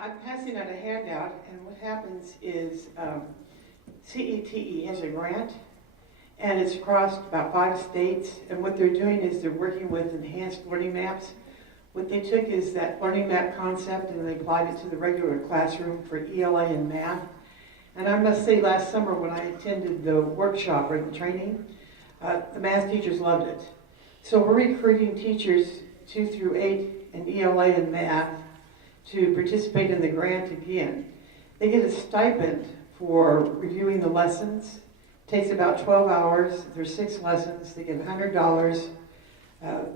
I'm passing out a handout, and what happens is CETE has a grant, and it's across about 5 states, and what they're doing is they're working with enhanced learning maps. What they took is that learning map concept and they applied it to the regular classroom for ELA and math. And I must say, last summer when I attended the workshop or the training, the math teachers loved it. So we're recruiting teachers 2 through 8 in ELA and math to participate in the grant again. They get a stipend for reviewing the lessons. It takes about 12 hours. There's 6 lessons. They get $100.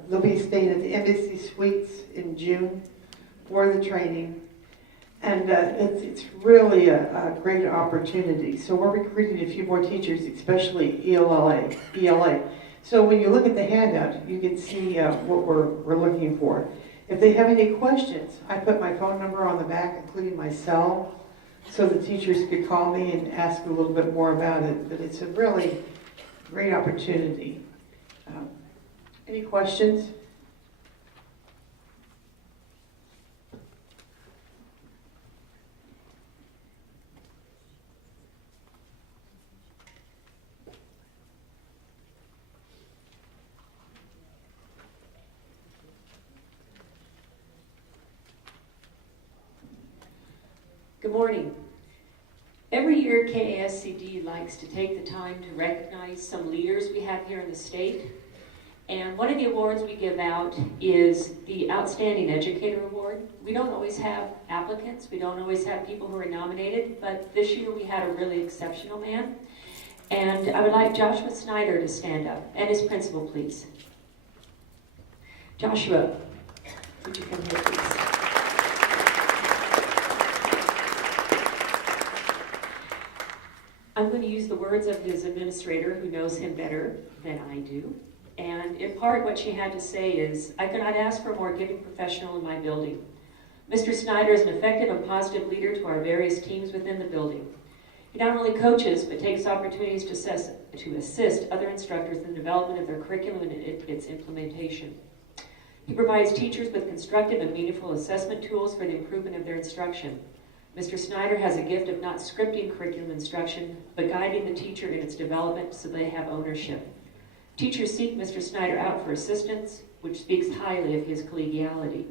They'll be staying at the Embassy Suites in June for the training. And it's really a great opportunity. So we're recruiting a few more teachers, especially ELA. So when you look at the handout, you can see what we're looking for. If they have any questions, I put my phone number on the back, including my cell, so the teachers could call me and ask a little bit more about it. But it's a really great opportunity. Any questions? Good morning. Every year, KSDE likes to take the time to recognize some leaders we have here in the state. And one of the awards we give out is the Outstanding Educator Award. We don't always have applicants. We don't always have people who are nominated. But this year, we had a really exceptional man. And I would like Joshua Snyder to stand up. And his principal, please. Joshua, would you come here, please? I'm going to use the words of his administrator, who knows him better than I do. And in part, what she had to say is, I could not ask for a more giving professional in my building. Mr. Snyder is an effective and positive leader to our various teams within the building. He not only coaches, but takes opportunities to assist other instructors in the development of their curriculum and its implementation. He provides teachers with constructive and meaningful assessment tools for the improvement of their instruction. Mr. Snyder has a gift of not scripting curriculum instruction, but guiding the teacher in its development so they have ownership. Teachers seek Mr. Snyder out for assistance, which speaks highly of his collegiality.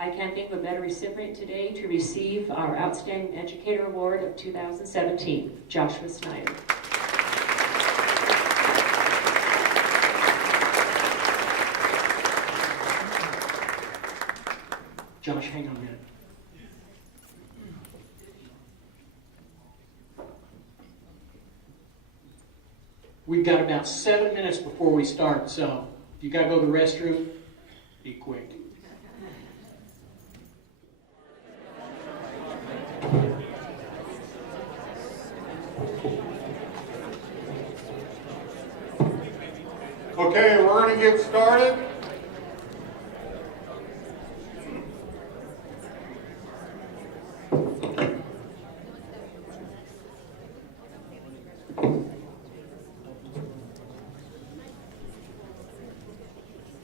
I can't think of a better recipient today to receive our Outstanding Educator Award of 2017, Joshua Snyder. Josh, hang on a minute. We've got about 7 minutes before we start, so if you got to go to the restroom, be quick. Okay, we're going to get started.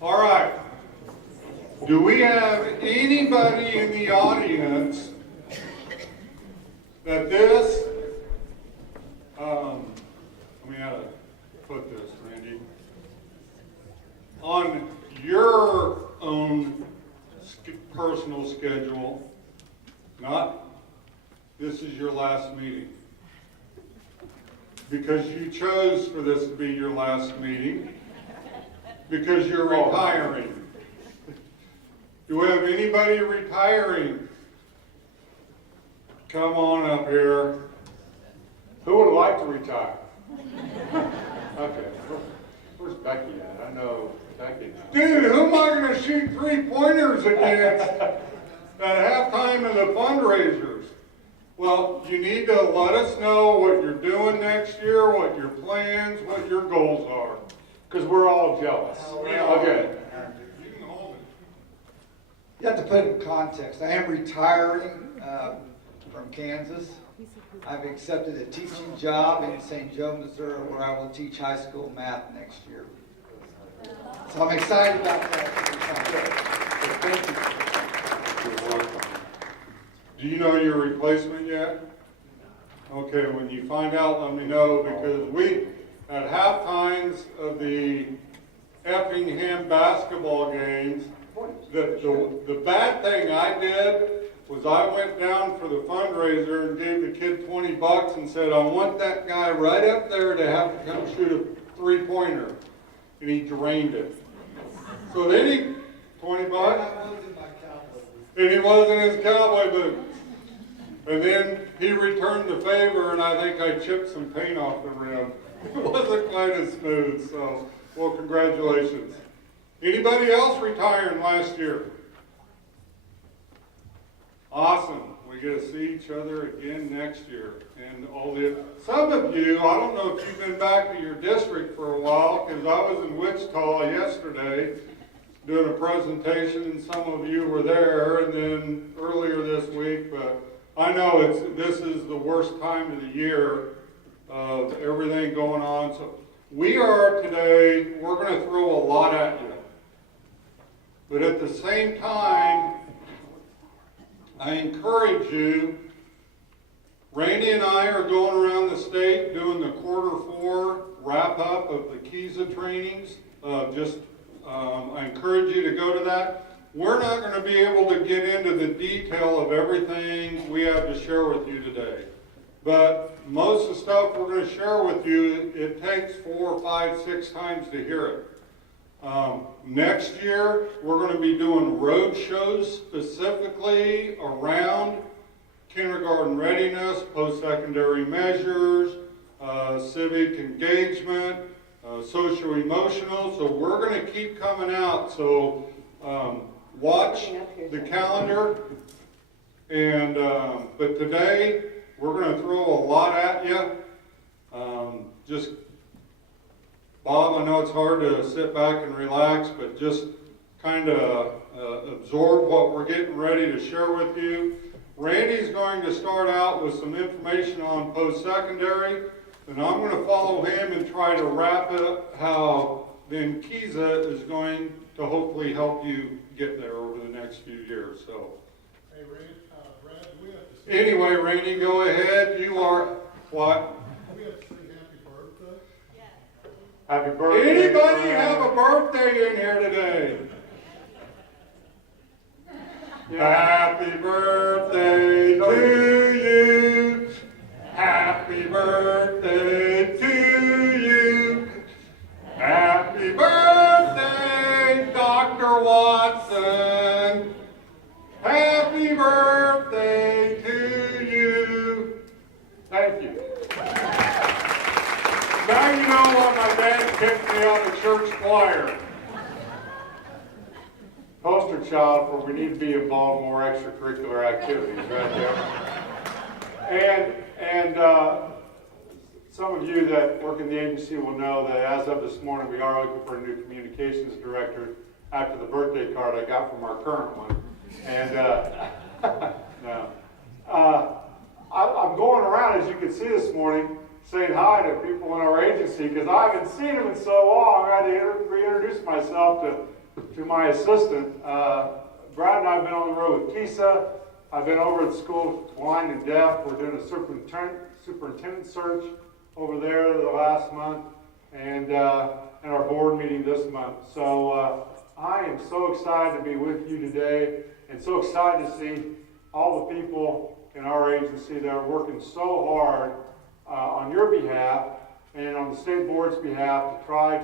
All right. Do we have anybody in the audience that this, let me how to put this, Randy, on your own personal schedule, not this is your last meeting, because you chose for this to be your last meeting, because you're retiring. Do we have anybody retiring? Come on up here. Who would like to retire? Okay. Where's Becky at? I know Becky now. Dude, who am I going to shoot 3-pointers against at halftime of the fundraisers? Well, you need to let us know what you're doing next year, what your plans, what your goals are. Because we're all jealous. Okay. You can hold it. You have to put it in context. I am retiring from Kansas. I've accepted a teaching job in St. Joe, Missouri, where I will teach high school math next year. So I'm excited about that. Thank you. You're welcome. Do you know your replacement yet? Okay, when you find out, let me know, because we, at half times of the Effingham basketball games, the bad thing I did was I went down for the fundraiser and gave the kid $20 and said, I want that guy right up there to have to come shoot a 3-pointer. And he drained it. So then he, $20? And he wasn't his cowboy boots. And then he returned the favor, and I think I chipped some paint off the rim. It wasn't quite as smooth, so, well, congratulations. Anybody else retiring last year? Awesome. We get to see each other again next year. And some of you, I don't know if you've been back to your district for a while, because I was in Wichita yesterday doing a presentation, and some of you were there, and then earlier this week, but I know this is the worst time of the year of everything going on. So we're going to throw a lot at you. But at the same time, I encourage you, Randy and I are going around the state doing the Q4 wrap-up of the KSDE trainings. I encourage you to go to that. We're not going to be able to get into the detail of everything we have to share with you today. But most of the stuff we're going to share with you, it takes 4, 5, 6 times to hear it. Next year, we're going to be doing road shows specifically around kindergarten readiness, post-secondary measures, civic engagement, socio-emotional. So we're going to keep coming out. So watch the calendar. And but today, we're going to throw a lot at you. Bob, I know it's hard to sit back and relax, but just kind of absorb what we're getting ready to share with you. Randy's going to start out with some information on post-secondary, and I'm going to follow him and try to wrap up how then KSDE is going to hopefully help you get there over the next few years. So, hey, Brad, do we have to say anyway, Randy, go ahead. You are what? we have to say happy birthday? Happy birthday. Anybody have a birthday in here today? Happy birthday to you. Happy birthday to you. Happy birthday, Dr. Watson. Happy birthday to you. Thank you. Now you know why my dad kicked me out of church choir. Poster child for we need to be involved in more extracurricular activities right there. And some of you that work in the agency will know that as of this morning, we are looking for a new communications director after the birthday card I got from our current one. And no. I'm going around, as you can see this morning, saying hi to people in our agency because I haven't seen them in so long. I had to reintroduce myself to my assistant. Brad and I have been on the road with KISA. I've been over at the School of Blind and Deaf. We're doing a superintendent search over there the last month, and our board meeting this month. So I am so excited to be with you today, and so excited to see all the people in our agency that are working so hard on your behalf and on the state board's behalf to try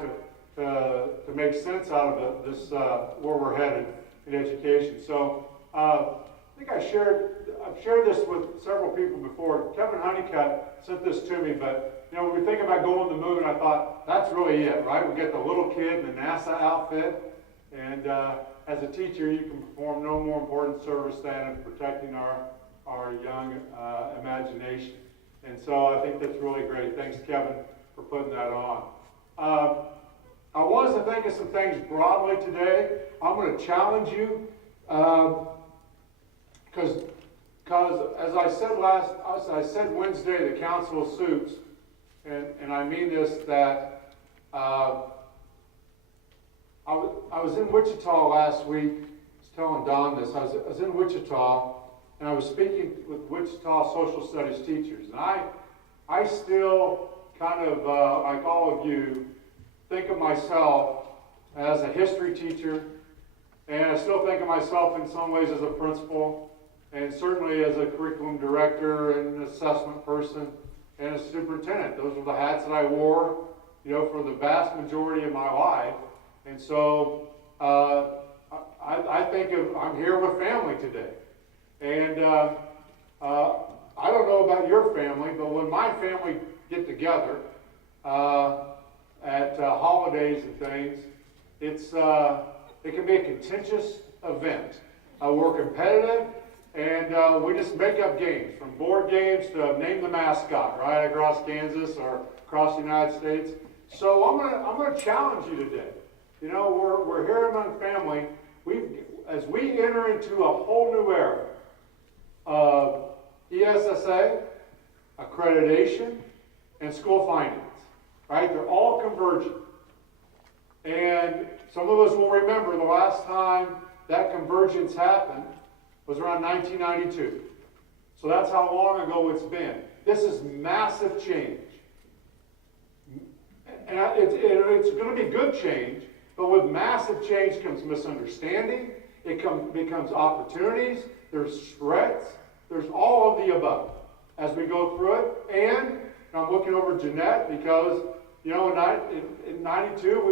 to make sense out of this where we're headed in education. So I think I've shared this with several people before. Kevin Honeycutt sent this to me, but you know, when we think about going to the moon, I thought that's really it, right? We get the little kid in the NASA outfit, and as a teacher, you can perform no more important service than protecting our young imagination. And so I think that's really great. Thanks, Kevin, for putting that on. I was to think of some things broadly today. I'm going to challenge you because as I said Wednesday, the Council of Soups, and I mean this, that I was in Wichita last week. I was telling Don this. I was in Wichita, and I was speaking with Wichita social studies teachers, and I still kind of, like all of you, think of myself as a history teacher, and I still think of myself in some ways as a principal, and certainly as a curriculum director and an assessment person and a superintendent. Those were the hats that I wore, for the vast majority of my life. And so I think I'm here with family today. And I don't know about your family, but when my family get together at holidays and things, it can be a contentious event. We're competitive, and we just make up games, from board games to name the mascot, right, across Kansas or across the United States. So I'm gonna challenge you today. We're here among family. As we enter into a whole new era of ESSA, accreditation, and school finance, right? They're all converging. And some of us will remember the last time that convergence happened was around 1992. So that's how long ago it's been. This is massive change. And it's going to be good change, but with massive change comes misunderstanding, it becomes opportunities, there's threats, there's all of the above as we go through it. And I'm looking over Jeanette because, in 92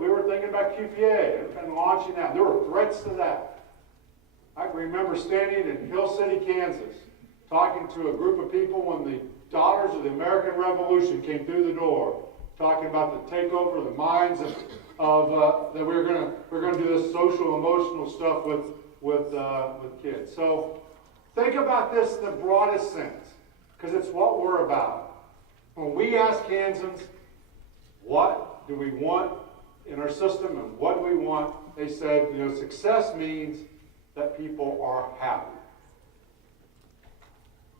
we were thinking about QPA and launching that. There were threats to that. I can remember standing in Hill City, Kansas, talking to a group of people when the Daughters of the American Revolution came through the door, talking about the takeover of the minds of that we're gonna do this social emotional stuff with kids. So think about this in the broadest sense, because it's what we're about. When we ask Kansans, what do we want in our system and what do we want, they said, success means that people are happy.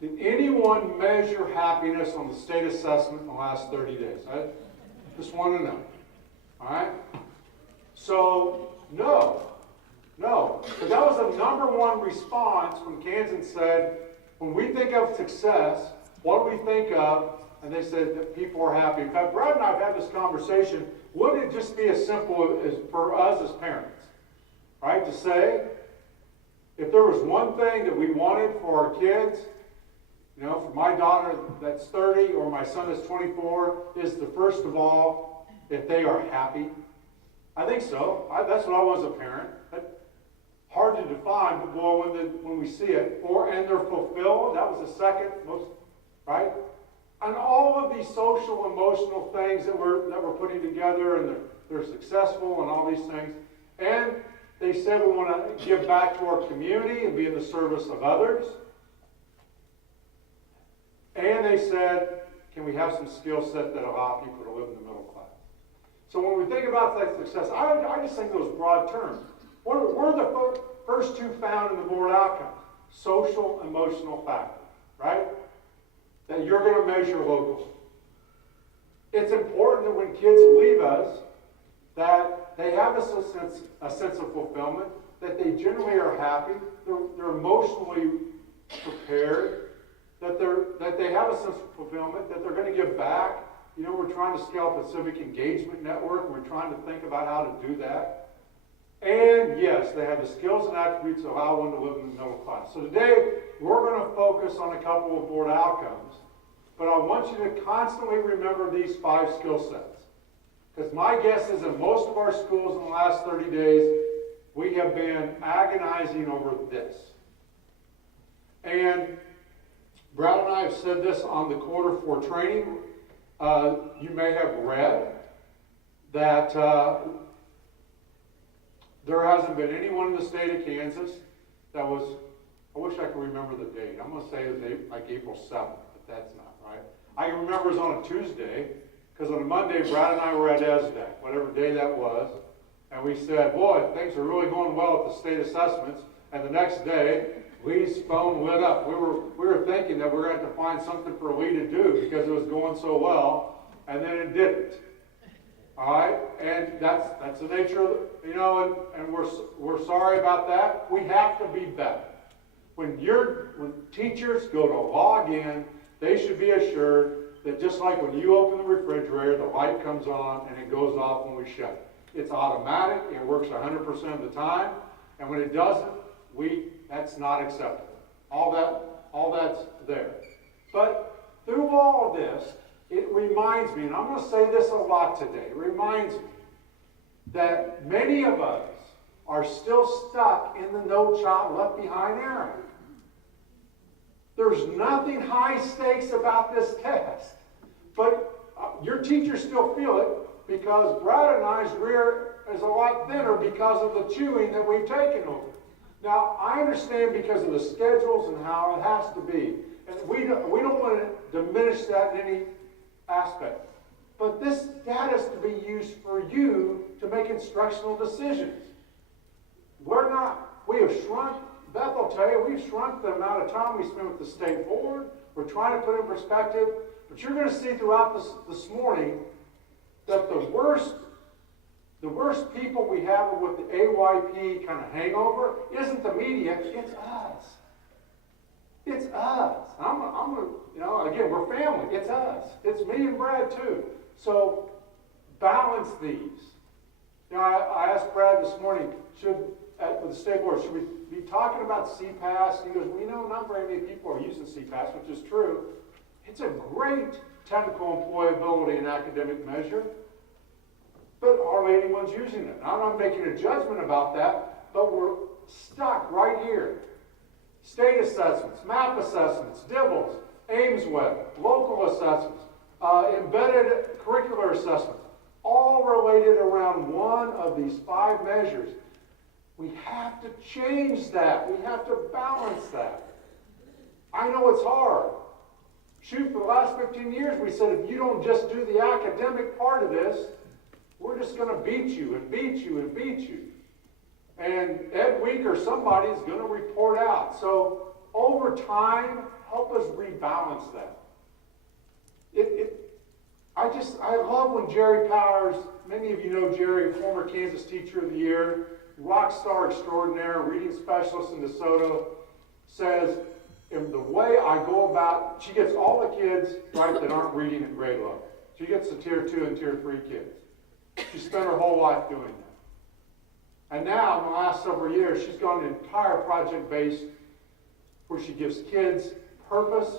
Did anyone measure happiness on the state assessment in the last 30 days? I just want to know. All right? So, no. Because that was the number one response when Kansans said, when we think of success, what do we think of? And they said that people are happy. In fact, Brad and I have had this conversation. Wouldn't it just be as simple as for us as parents, right? To say, if there was one thing that we wanted for our kids, for my daughter that's 30 or my son that's 24, is the first of all, if they are happy. I think so. That's what I was a parent. That's hard to define, but boy, when we see it, and they're fulfilled, that was the second most, right? And all of these social, emotional things that we're putting together, and they're successful and all these things. And they said we want to give back to our community and be in the service of others. And they said, can we have some skill set that allow people to live in the middle class? So when we think about that success, I just think those broad terms. What are the first two found in the board outcomes? Social, emotional factors, right? That you're going to measure locally. It's important that when kids leave us, that they have a sense of fulfillment, that they generally are happy, they're emotionally prepared, that they have a sense of fulfillment, that they're going to give back. We're trying to scale up a civic engagement network. We're trying to think about how to do that. And yes, they have the skills and attributes that allow one to live in the middle class. So today, we're going to focus on a couple of board outcomes. But I want you to constantly remember these 5 skill sets. Because my guess is in most of our schools in the last 30 days, we have been agonizing over this. And Brad and I have said this on the quarter 4 training. You may have read that there hasn't been anyone in the state of Kansas that was, I wish I could remember the date. I'm going to say it was like April 7th, but that's not right. I can remember it was on a Tuesday, because on a Monday, Brad and I were at ESDEC, whatever day that was, and we said, boy, things are really going well at the state assessments, and the next day, Lee's phone lit up. We were thinking that we were going to have to find something for Lee to do because it was going so well, and then it didn't. All right, and that's the nature of and we're sorry about that. We have to be better. when teachers go to log in, they should be assured that just like when you open the refrigerator, the light comes on and it goes off when we shut it. It's automatic, it works 100% of the time, and when it doesn't, that's not acceptable. All that's there. But through all of this, it reminds me, and I'm going to say this a lot today, it reminds me that many of us are still stuck in the No Child Left Behind era. There's nothing high stakes about this test, but your teachers still feel it because Brad and I's rear is a lot thinner because of the chewing that we've taken over. Now, I understand because of the schedules and how it has to be, and we don't want to diminish that in any aspect. But this data is to be used for you to make instructional decisions. We have shrunk, Beth will tell you, we've shrunk the amount of time we spend with the state board. We're trying to put it in perspective. But you're going to see throughout this morning that the worst people we have with the AYP kind of hangover isn't the media, it's us. It's us. Again, we're family. It's us. It's me and Brad too. So balance these. I asked Brad this morning, with the state board, should we be talking about CPAS? He goes, not very many people are using CPAS, which is true. It's a great technical employability and academic measure, but hardly anyone's using it. I'm not making a judgment about that, but we're stuck right here. State assessments, MAP assessments, DIBELS, AIMSWeb, local assessments, embedded curricular assessments, all related around one of these 5 measures. We have to change that. We have to balance that. I know it's hard. For the last 15 years, we said, if you don't just do the academic part of this, we're just going to beat you and beat you and beat you. And Ed Week or somebody is going to report out. So over time, help us rebalance that. I love when Jerry Powers, many of you know Jerry, former Kansas Teacher of the Year, rock star extraordinaire, reading specialist in DeSoto, says, in the way I go about, she gets all the kids, right, that aren't reading at grade level. She gets the tier 2 and tier 3 kids. She spent her whole life doing that. And now, in the last several years, she's gone an entire project-based where she gives kids purpose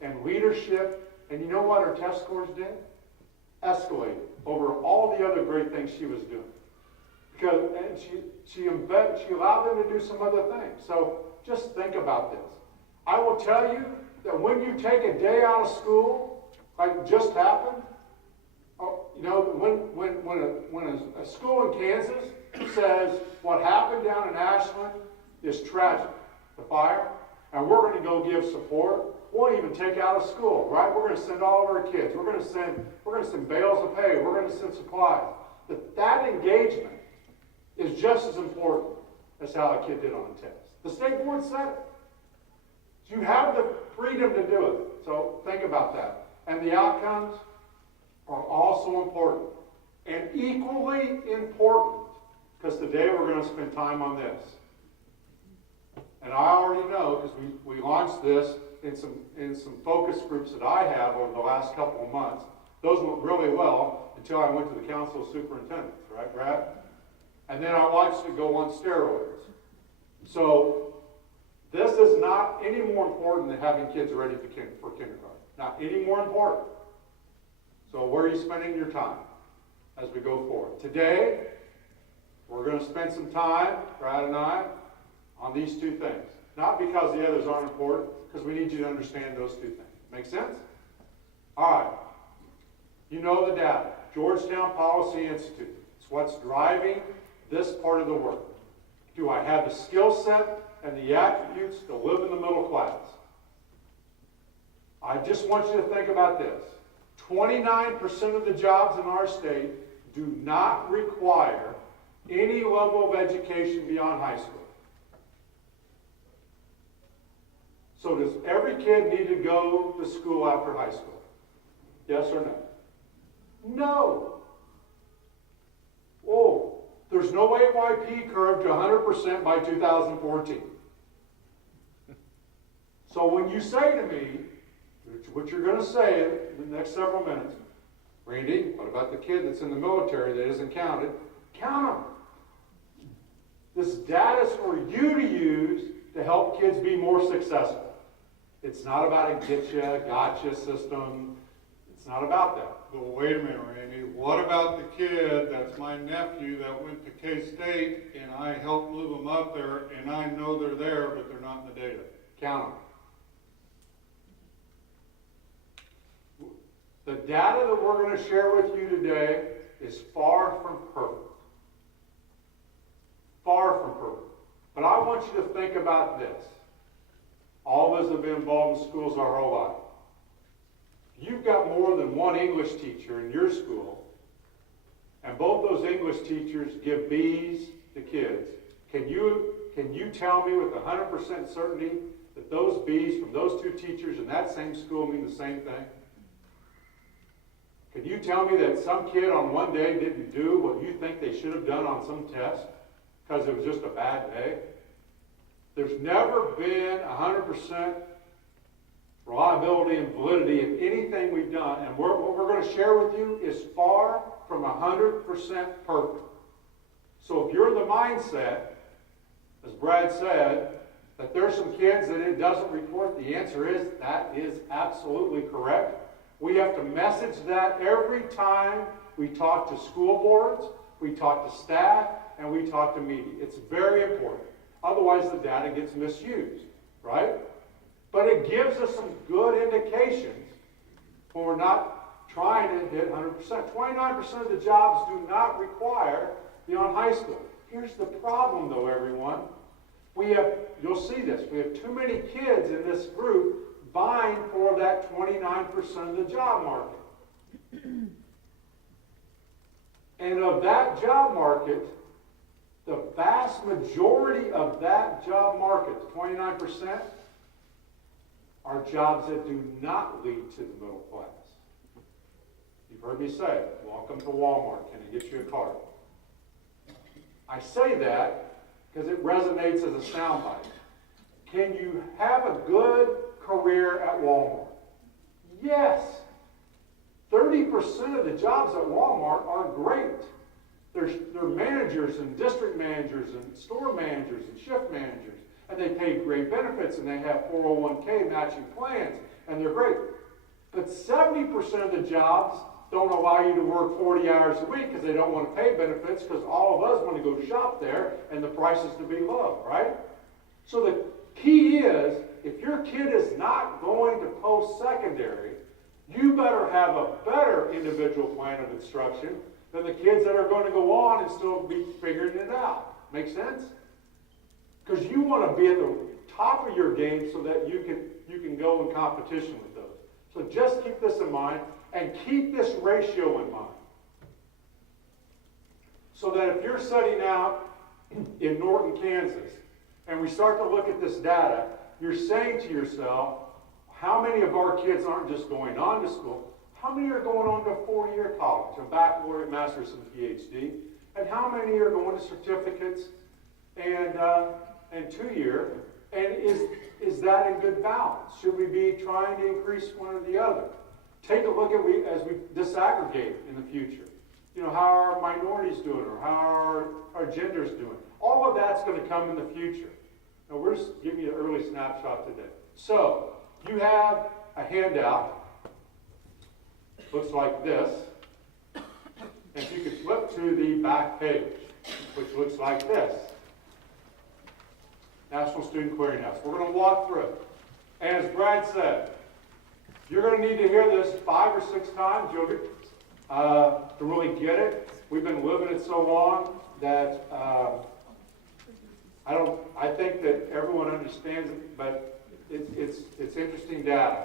and leadership. And you know what her test scores did? Escalated over all the other great things she was doing. And she allowed them to do some other things. So just think about this. I will tell you that when you take a day out of school, like just happened, when a school in Kansas says what happened down in Ashland is tragic, the fire, and we're going to go give support, we'll even take out of school, right? We're going to send all of our kids. We're going to send bales of hay. We're going to send supplies. That engagement is just as important as how a kid did on the test. The state board said it. You have the freedom to do it. So think about that. And the outcomes are also important. And equally important, because today we're going to spend time on this. And I already know, because we launched this in some focus groups that I have over the last couple of months. Those went really well until I went to the Council of Superintendents, right, Brad? And then I watched it go on steroids. So this is not any more important than having kids ready for kindergarten. Not any more important. So where are you spending your time as we go forward? Today, we're going to spend some time, Brad and I, on these 2 things. Not because the others aren't important, because we need you to understand those 2 things. Make sense? All right. You know the data. Georgetown Policy Institute. It's what's driving this part of the work. Do I have the skill set and the attributes to live in the middle class? I just want you to think about this. 29% of the jobs in our state do not require any level of education beyond high school. So does every kid need to go to school after high school? Yes or no? No. Oh, there's no AYP curve to 100% by 2014. So when you say to me, what you're going to say in the next several minutes, Randy, what about the kid that's in the military that isn't counted? Count them. This data is for you to use to help kids be more successful. It's not about a getcha, gotcha system. It's not about that. Well, wait a minute, Randy. What about the kid that's my nephew that went to K-State and I helped move them up there and I know they're there, but they're not in the data? Count them. The data that we're going to share with you today is far from perfect. Far from perfect. But I want you to think about this. All of us have been involved in schools our whole life. You've got more than one English teacher in your school, and both those English teachers give B's to kids. Can you tell me with 100% certainty that those B's from those two teachers in that same school mean the same thing? Can you tell me that some kid on one day didn't do what you think they should have done on some test because it was just a bad day? There's never been 100% reliability and validity in anything we've done, and what we're going to share with you is far from 100% perfect. So if you're in the mindset, as Brad said, that there's some kids that it doesn't report, the answer is that is absolutely correct. We have to message that every time we talk to school boards, we talk to staff, and we talk to media. It's very important. Otherwise, the data gets misused, right? But it gives us some good indications when we're not trying to hit 100%. 29% of the jobs do not require beyond high school. Here's the problem, though, everyone. You'll see this, we have too many kids in this group vying for that 29% of the job market. And of that job market, the vast majority of that job market, 29%, are jobs that do not lead to the middle class. You've heard me say, welcome to Walmart, can I get you a card? I say that because it resonates as a soundbite. Can you have a good career at Walmart? Yes. 30% of the jobs at Walmart are great. They're managers and district managers and store managers and shift managers. And they pay great benefits and they have 401k matching plans. And they're great. But 70% of the jobs don't allow you to work 40 hours a week because they don't want to pay benefits because all of us want to go shop there and the prices to be low, right? So the key is, if your kid is not going to post-secondary, you better have a better individual plan of instruction than the kids that are going to go on and still be figuring it out. Make sense? Because you want to be at the top of your game so that you can go in competition with those. So just keep this in mind and keep this ratio in mind. So that if you're setting out in Norton, Kansas, and we start to look at this data, you're saying to yourself, how many of our kids aren't just going on to school? How many are going on to a 4-year college, a baccalaureate, master's, and PhD? And how many are going to certificates and 2-year? And is that in good balance? Should we be trying to increase one or the other? Take a look at as we disaggregate in the future. You know, how are minorities doing, or how are our genders doing? All of that's going to come in the future. Now, we're just giving you an early snapshot today. So, you have a handout. Looks like this. And if you could flip to the back page, which looks like this. National Student Clearinghouse. We're going to walk through it. And as Brad said, you're going to need to hear this 5 or 6 times to really get it. We've been living it so long that I think that everyone understands it, but it's interesting data.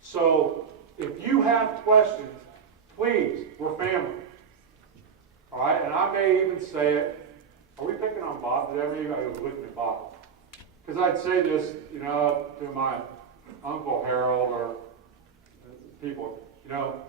So if you have questions, please, we're family. All right, and I may even say it. Are we picking on Bob? Did everybody was looking at Bob? Because I'd say this, you know, to my Uncle Harold or people, you know,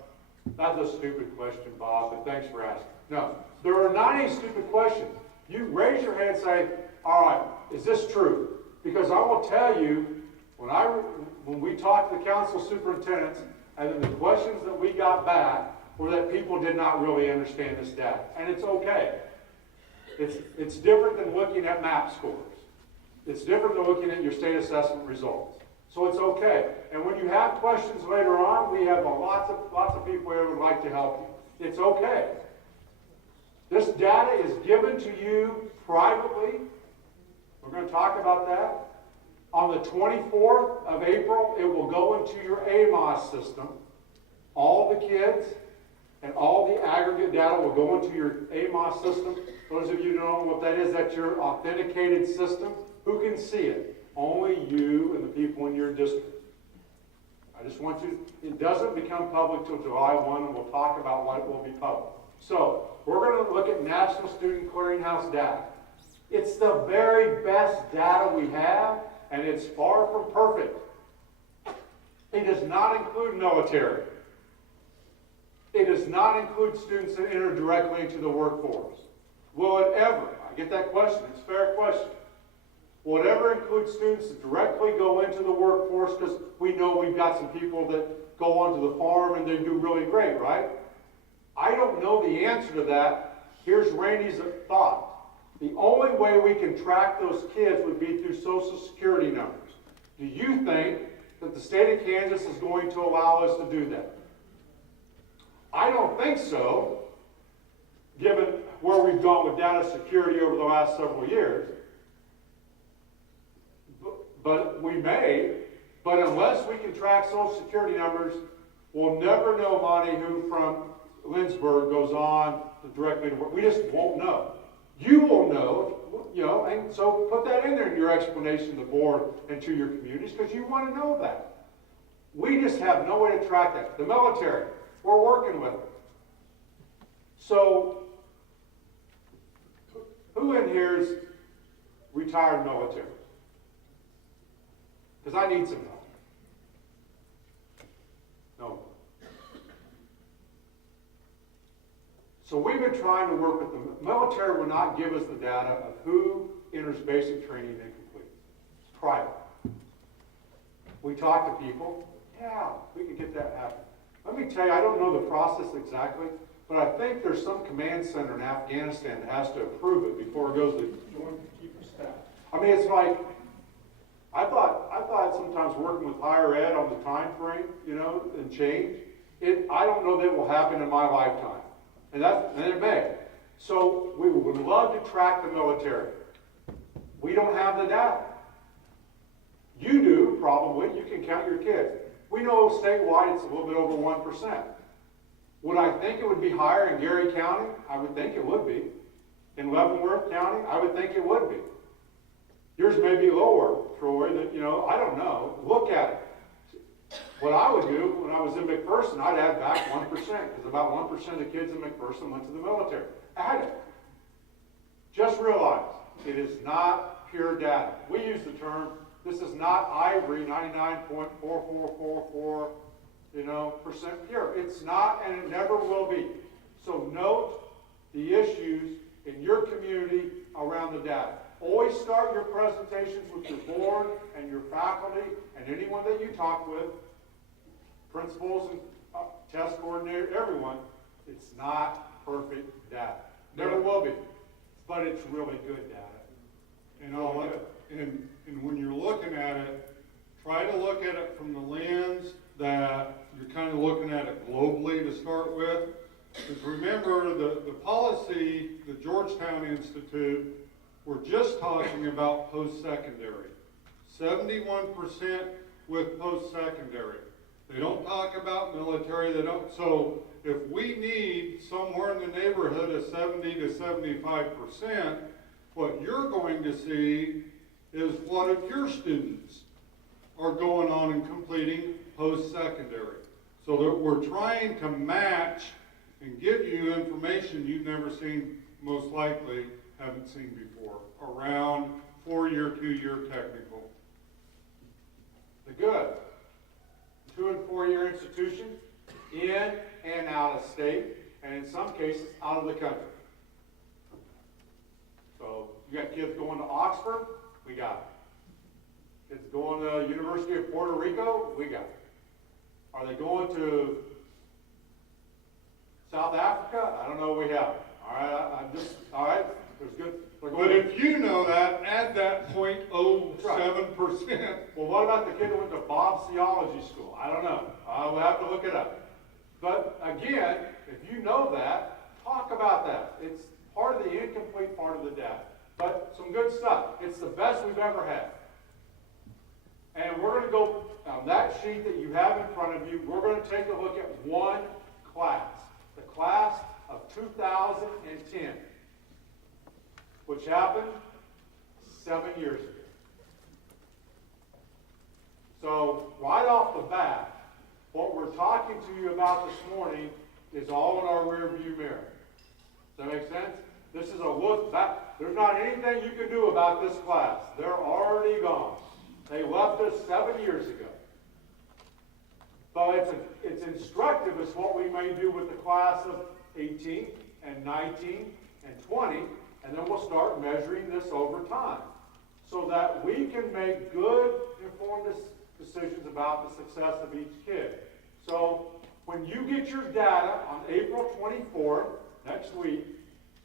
that's a stupid question, Bob, but thanks for asking. No, there are not any stupid questions. You raise your hand and say, all right, is this true? Because I will tell you When we talked to the council superintendents, and then the questions that we got back were that people did not really understand this data. And it's okay. It's different than looking at MAP scores. It's different than looking at your state assessment results. So it's okay. And when you have questions later on, we have lots of people here who would like to help you. It's okay. This data is given to you privately. We're going to talk about that. On the 24th of April, it will go into your AMOS system. All the kids and all the aggregate data will go into your AMOS system. Those of you who don't know what that is, that's your authenticated system. Who can see it? Only you and the people in your district. I just want you, it doesn't become public till July 1, and we'll talk about what it will be public. So, we're going to look at National Student Clearinghouse data. It's the very best data we have, and it's far from perfect. It does not include military. It does not include students that enter directly into the workforce. Will it ever? I get that question. It's a fair question. Will it ever include students that directly go into the workforce? Because we know we've got some people that go onto the farm and they do really great, right? I don't know the answer to that. Here's Randy's thought. The only way we can track those kids would be through Social Security numbers. Do you think that the state of Kansas is going to allow us to do that? I don't think so, given where we've gone with data security over the last several years. But we may. But unless we can track Social Security numbers, we'll never know, Monty, who from Lindsborg goes on to directly to work. We just won't know. You will know, and so put that in there in your explanation to the board and to your communities, because you want to know that. We just have no way to track that. The military, we're working with it. So, who in here is retired military? Because I need some help. No. So we've been trying to work with them. The military will not give us the data of who enters basic training and completes. It's private. We talk to people. Yeah, we can get that happen. Let me tell you, I don't know the process exactly, but I think there's some command center in Afghanistan that has to approve it before it goes to Joint Chief of Staff. I mean, it's like, I thought sometimes working with higher ed on the time frame, and change, I don't know that it will happen in my lifetime. And it may. So we would love to track the military. We don't have the data. You do, probably. You can count your kids. We know statewide it's a little bit over 1%. Would I think it would be higher in Gary County? I would think it would be. In Leavenworth County? I would think it would be. Yours may be lower, Troy, I don't know. Look at it. What I would do when I was in McPherson, I'd add back 1%, because about 1% of the kids in McPherson went to the military. Add it. Just realize, it is not pure data. We use the term, this is not ivory, 99.4444, percent pure. It's not, and it never will be. So note the issues in your community around the data. Always start your presentations with your board and your faculty and anyone that you talk with, principals and test coordinator, everyone. It's not perfect data. Never will be, but it's really good data. And when you're looking at it, try to look at it from the lens that you're kind of looking at it globally to start with. Because remember, the policy, the Georgetown Institute, we're just talking about post-secondary. 71% with post-secondary. They don't talk about military, so if we need somewhere in the neighborhood of 70 to 75%, what you're going to see is what of your students are going on and completing post-secondary. So that we're trying to match and give you information you've never seen, most likely haven't seen before, around 4-year, 2-year technical. The good. 2- and 4-year institutions, in and out of state, and in some cases, out of the country. So, you got kids going to Oxford, we got it. Kids going to University of Puerto Rico? We got it. Are they going to South Africa? I don't know. We have it. All right. All right. There's good. But if you know that, add that 0.07%. Well, what about the kid that went to Bob's Theology School? I don't know. We'll have to look it up. But again, if you know that, talk about that. It's part of the incomplete part of the data. But some good stuff. It's the best we've ever had. And we're going to go on that sheet that you have in front of you. We're going to take a look at one class, the class of 2010, which happened 7 years ago. So right off the bat, what we're talking to you about this morning is all in our rear view mirror. Does that make sense? This is a look back. There's not anything you can do about this class. They're already gone. They left us 7 years ago. But it's instructive as what we may do with the class of 18 and 19 and 20, and then we'll start measuring this over time so that we can make good, informed decisions about the success of each kid. So when you get your data on April 24th, next week,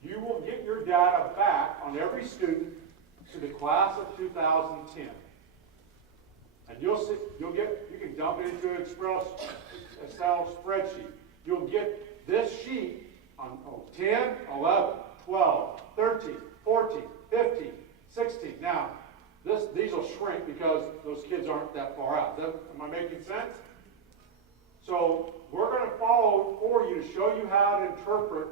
you will get your data back on every student to the class of 2010. And you can dump it into an Excel spreadsheet. You'll get this sheet on 10, 11, 12, 13, 14, 15, 16. Now, these will shrink because those kids aren't that far out. Am I making sense? So we're going to follow for you to show you how to interpret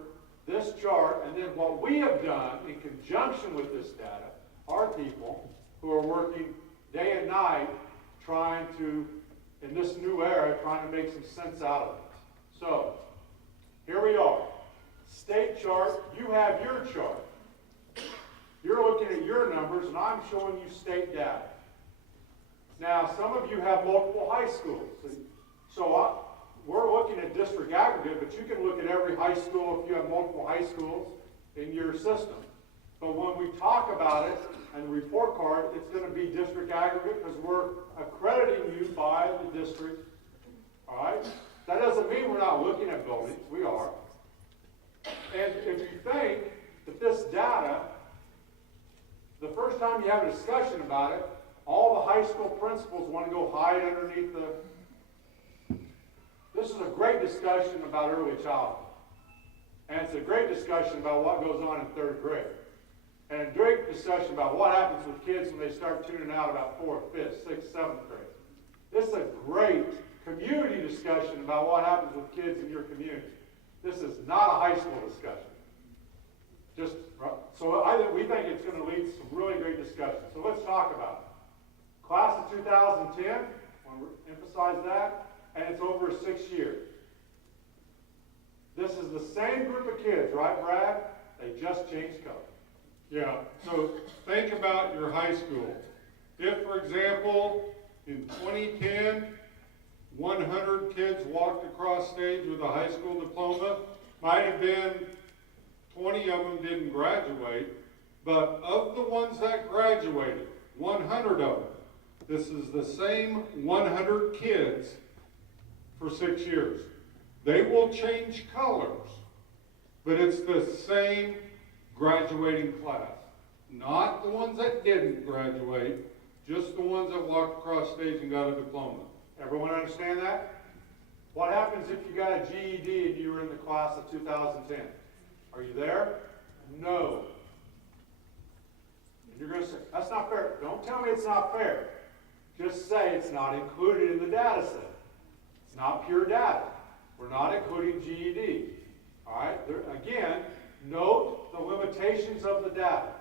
this chart, and then what we have done in conjunction with this data are people who are working day and night trying to, in this new era, trying to make some sense out of it. So, here we are. State chart, you have your chart. You're looking at your numbers, and I'm showing you state data. Now, some of you have multiple high schools. So we're looking at district aggregate, but you can look at every high school if you have multiple high schools in your system. But when we talk about it and the report card, it's going to be district aggregate because we're accrediting you by the district. All right? That doesn't mean we're not looking at buildings. We are. And if you think that this data, the first time you have a discussion about it, all the high school principals want to go hide underneath the... This is a great discussion about early childhood. And it's a great discussion about what goes on in third grade. And a great discussion about what happens with kids when they start tuning out about 4th, 5th, 6th, 7th grade. This is a great community discussion about what happens with kids in your community. This is not a high school discussion. We think it's going to lead to some really great discussion. So let's talk about it. Class of 2010, I want to emphasize that, and it's over 6 years. This is the same group of kids, right, Brad? They just changed color. Yeah, so think about your high school. If, for example, in 2010, 100 kids walked across stage with a high school diploma, might have been 20 of them didn't graduate, but of the ones that graduated, 100 of them, this is the same 100 kids for 6 years. They will change colors, but it's the same graduating class. Not the ones that didn't graduate, just the ones that walked across stage and got a diploma. Everyone understand that? What happens if you got a GED and you were in the class of 2010? Are you there? No. And you're going to say, that's not fair. Don't tell me it's not fair. Just say it's not included in the data set. It's not pure data. We're not including GED. All right? Again, note the limitations of the data.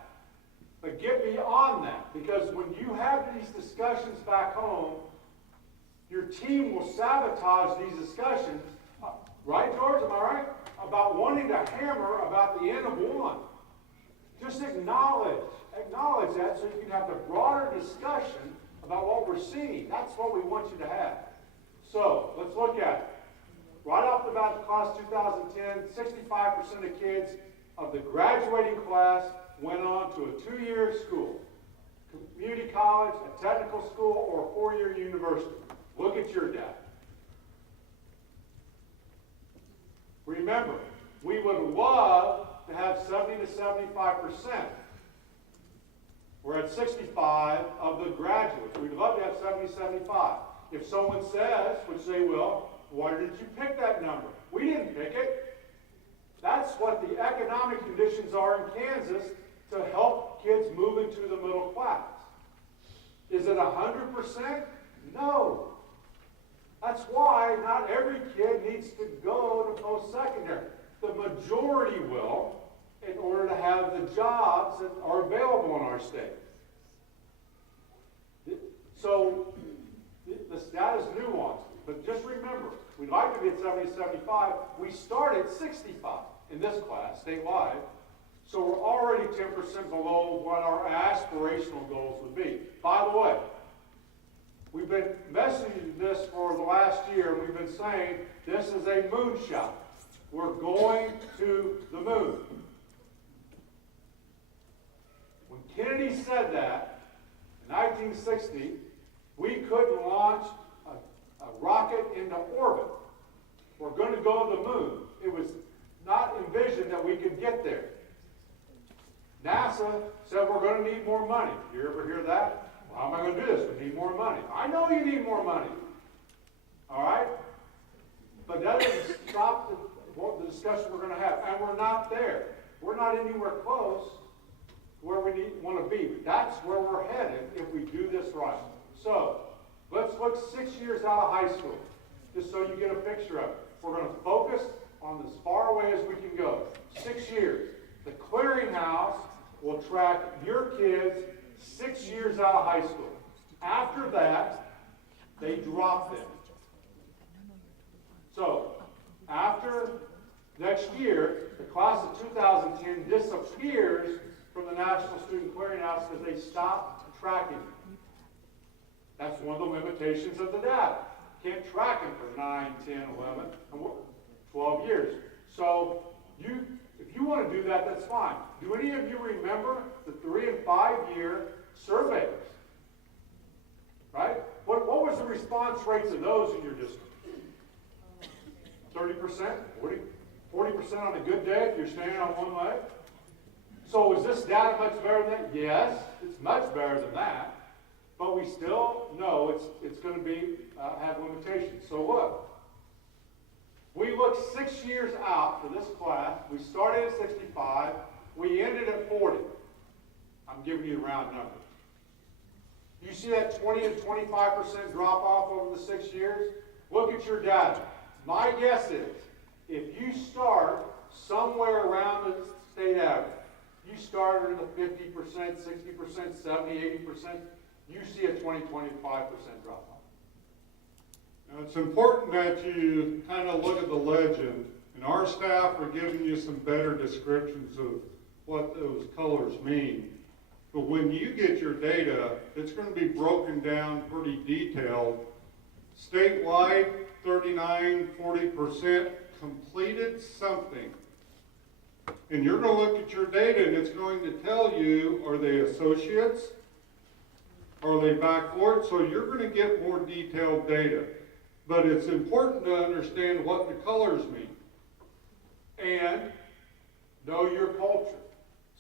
But get beyond that, because when you have these discussions back home, your team will sabotage these discussions. Right, George? Am I right? About wanting to hammer about the N of 1. Just acknowledge that so you can have the broader discussion about what we're seeing. That's what we want you to have. So, let's look at it. Right off the bat, class 2010, 65% of kids of the graduating class went on to a 2-year school. community college, a technical school, or a four-year university. Look at your data. Remember, we would love to have 70 to 75%. We're at 65 of the graduates. We'd love to have 70, 75. If someone says, which they will, why did you pick that number? We didn't pick it. That's what the economic conditions are in Kansas to help kids move into the middle class. Is it 100%? No. That's why not every kid needs to go to post-secondary. The majority will, in order to have the jobs that are available in our state. So, this data is nuanced, but just remember, we'd like to be at 70, 75. We start at 65 in this class, statewide, so we're already 10% below what our aspirational goals would be. By the way, we've been messaging this for the last year, and we've been saying this is a moonshot. We're going to the moon. When Kennedy said that in 1960, we couldn't launch a rocket into orbit. We're going to go to the moon. It was not envisioned that we could get there. NASA said we're going to need more money. You ever hear that? Well, how am I going to do this? We need more money. I know you need more money. All right? But that doesn't stop the discussion we're going to have. And we're not there. We're not anywhere close to where we want to be. But that's where we're headed if we do this right. So, let's look 6 years out of high school, just so you get a picture of it. We're going to focus on as far away as we can go. 6 years. The clearinghouse will track your kids 6 years out of high school. After that, they drop them. So, after next year, the class of 2010 disappears from the National Student Clearinghouse because they stop tracking them. That's one of the limitations of the data. You can't track them for 9, 10, 11, and 12 years. So, if you want to do that, that's fine. Do any of you remember the 3 and 5 year surveys? Right? What was the response rates of those in your district? 30%? 40% on a good day if you're standing on one leg? So is this data much better than that? Yes, it's much better than that. But we still know it's going to be have limitations. So look, we look 6 years out for this class. We started at 65. We ended at 40. I'm giving you the round numbers. You see that 20 to 25% drop off over the 6 years? Look at your data. My guess is if you start somewhere around the state average, you start in the 50%, 60%, 70, 80%, you see a 20, 25% drop off. Now, it's important that you kind of look at the legend, and our staff are giving you some better descriptions of what those colors mean. But when you get your data, it's going to be broken down pretty detailed. Statewide, 39, 40% completed something. And you're going to look at your data, and it's going to tell you, are they associates? Are they baccalaureate? So you're going to get more detailed data. But it's important to understand what the colors mean. And know your culture.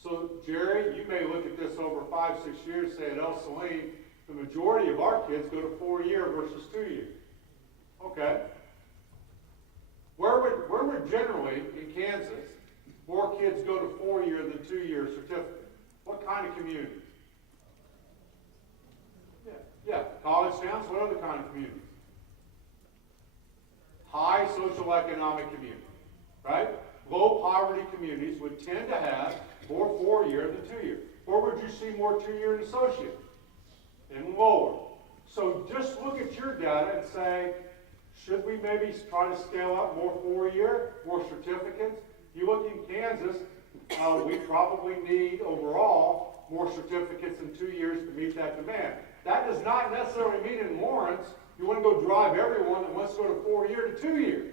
So, Jerry, you may look at this over 5, 6 years, say at El Saline, the majority of our kids go to 4-year versus 2-year. Okay. Where would generally, in Kansas, more kids go to 4-year than 2-year certificate? What kind of community? Yeah, college towns. What other kind of community? High social economic community, right? Low poverty communities would tend to have more 4-year than 2-year. Where would you see more 2-year and associate? And lower. So just look at your data and say, should we maybe try to scale up more 4-year, more certificates? You look in Kansas, we probably need overall more certificates in 2 years to meet that demand. That does not necessarily mean in Lawrence, you want to go drive everyone that wants to go to 4-year to 2-year.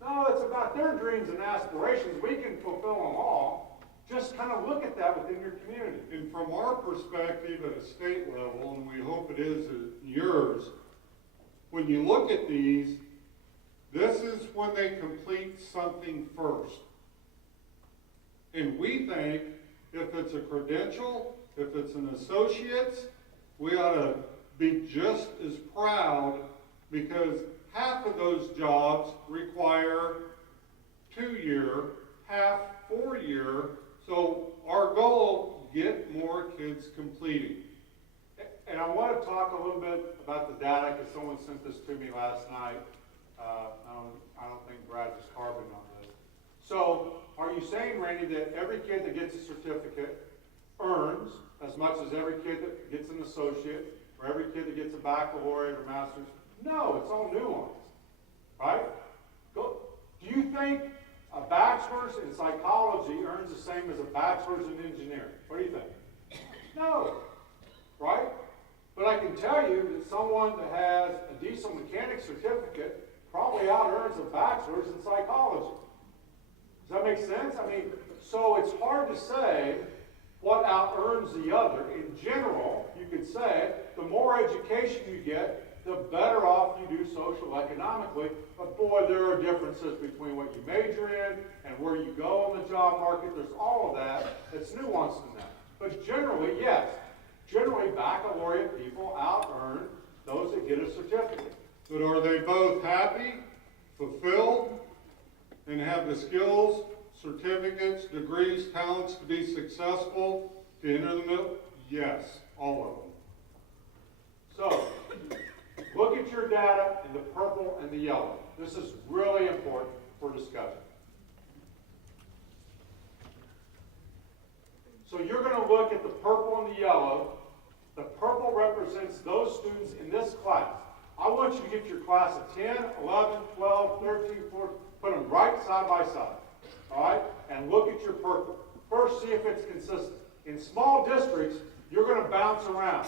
No, it's about their dreams and aspirations. We can fulfill them all. just kind of look at that within your community. And from our perspective at a state level, and we hope it is at yours, when you look at these, this is when they complete something first. And we think if it's a credential, if it's an associate's, we ought to be just as proud, because half of those jobs require 2-year, half 4-year. So our goal, get more kids completing. And I want to talk a little bit about the data, because someone sent this to me last night. I don't think Brad was carbon on this. So, are you saying, Randy, that every kid that gets a certificate earns as much as every kid that gets an associate, or every kid that gets a baccalaureate or master's? No, it's all nuanced, right? Do you think a bachelor's in psychology earns the same as a bachelor's in engineering? What do you think? No, right? But I can tell you that someone that has a diesel mechanic certificate probably out-earns a bachelor's in psychology. Does that make sense? I mean, so it's hard to say what out-earns the other. In general, you could say the more education you get, the better off you do socio-economically. But boy, there are differences between what you major in and where you go in the job market. There's all of that. It's nuanced in that. But generally, yes. Generally, baccalaureate people out-earn those that get a certificate. But are they both happy, fulfilled, and have the skills, certificates, degrees, talents to be successful, to enter the middle? Yes, all of them. So, look at your data in the purple and the yellow. This is really important for discussion. So you're going to look at the purple and the yellow. The purple represents those students in this class. I want you to get your class of 10, 11, 12, 13, 14, put them right side by side, all right? And look at your purple. First, see if it's consistent. In small districts, you're going to bounce around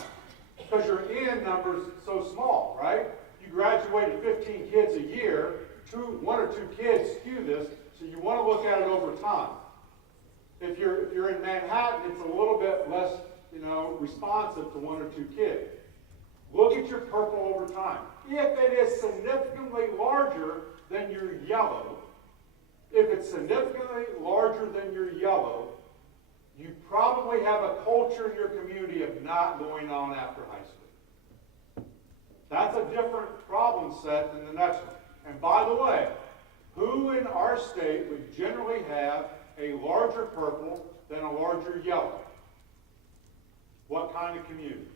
because your N number's so small, right? You graduated 15 kids a year, one or two kids skew this, so you want to look at it over time. If you're in Manhattan, it's a little bit less, responsive to one or two kids. Look at your purple over time. If it is significantly larger than your yellow, you probably have a culture in your community of not going on after high school. That's a different problem set than the next one. And by the way, who in our state would generally have a larger purple than a larger yellow? What kind of community?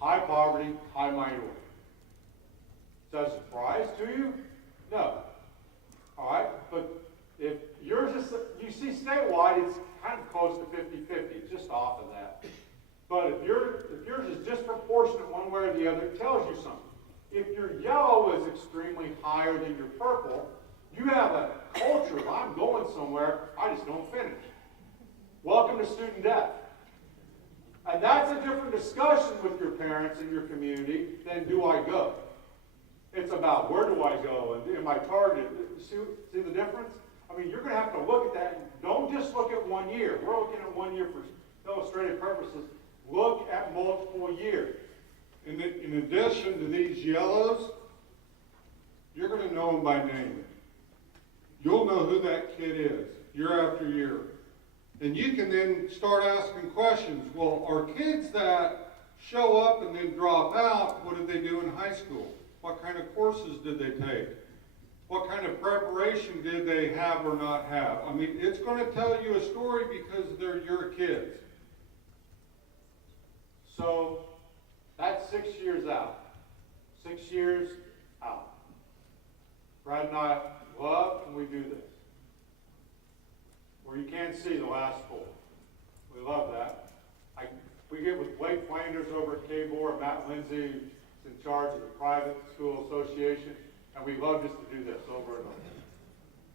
High poverty, high minority. Is that a surprise to you? No. All right? But if yours is, you see statewide, it's kind of close to 50-50. It's just off of that. But if yours is disproportionate one way or the other, it tells you something. If your yellow is extremely higher than your purple, you have a culture of, I'm going somewhere, I just don't finish. Welcome to student debt. And that's a different discussion with your parents and your community than do I go. It's about where do I go and am I targeted? See the difference? I mean, you're going to have to look at that. And don't just look at 1 year. We're looking at 1 year for illustrative purposes. Look at multiple years. In addition to these yellows, you're going to know them by name. You'll know who that kid is year after year. And you can then start asking questions. Well, are kids that show up and then drop out, what did they do in high school? What kind of courses did they take? What kind of preparation did they have or not have? I mean, it's going to tell you a story because they're your kids. So that's 6 years out. 6 years out. Brad and I love when we do this. Where you can't see the last 4. We love that. We get with Blake Flanders over at KBOR and Matt Lindsay, who's in charge of the Private School Association, and we love just to do this over and over.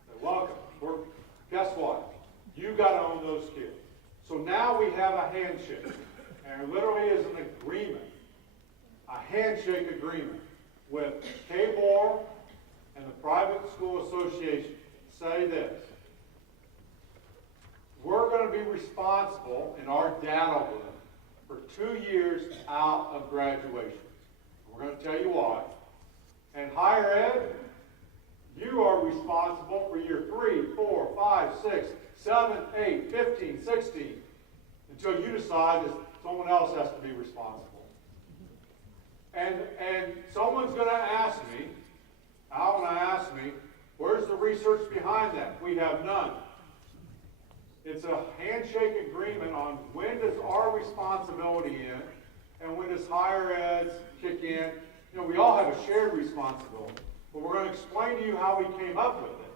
So welcome. Guess what? You got to own those kids. So now we have a handshake, and it literally is an agreement, a handshake agreement with KBOR and the Private School Association. Say this. we're going to be responsible in our data room for 2 years out of graduation. We're going to tell you why. And higher ed, you are responsible for year 3, 4, 5, 6, 7, 8, 15, 16, until you decide that someone else has to be responsible. And someone's going to ask me, Al and I asked me, where's the research behind that? We have none. It's a handshake agreement on when does our responsibility end and when does higher ed's kick in. You know, we all have a shared responsibility, but we're going to explain to you how we came up with it.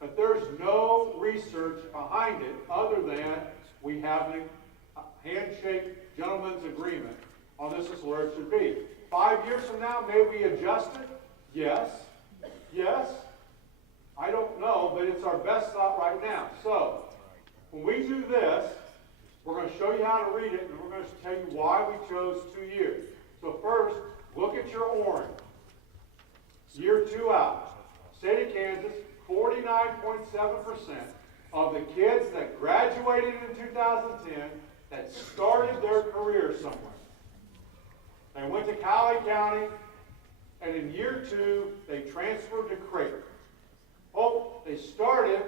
But there's no research behind it other than we have a handshake gentleman's agreement on this is where it should be. 5 years from now, may we adjust it? Yes. Yes. I don't know, but it's our best thought right now. So, when we do this, we're going to show you how to read it, and we're going to tell you why we chose 2 years. So first, look at your orange. Year 2 out. State of Kansas, 49.7% of the kids that graduated in 2010 that started their career somewhere. They went to Cowley County, and in year 2, they transferred to Creighton. Oh, they started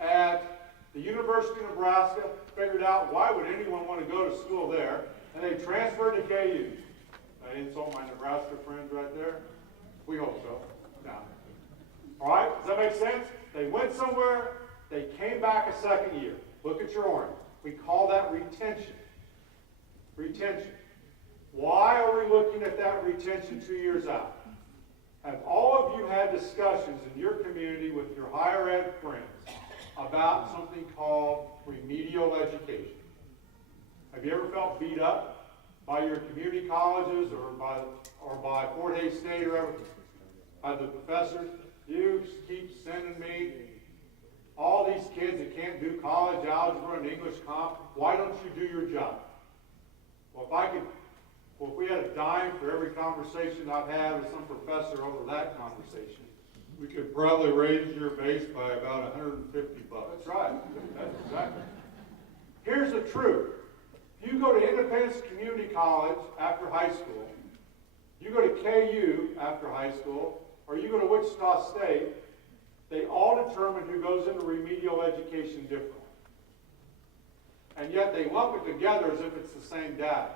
at the University of Nebraska, figured out why would anyone want to go to school there, and they transferred to KU. I insult my Nebraska friends right there? We hope so. No. All right, does that make sense? They went somewhere, they came back a second year. Look at your orange. We call that retention. Retention. Why are we looking at that retention 2 years out? Have all of you had discussions in your community with your higher ed friends about something called remedial education? Have you ever felt beat up by your community colleges or by Fort Hays State or ever, by the professors? You keep sending me all these kids that can't do college algebra and English comp. Why don't you do your job? Well, if we had a dime for every conversation I've had with some professor over that conversation, We could probably raise your base by about $150. that's right. That's exactly. Here's the truth. If you go to Independence Community College after high school, you go to KU after high school, or you go to Wichita State, they all determine who goes into remedial education differently. And yet they lump it together as if it's the same data.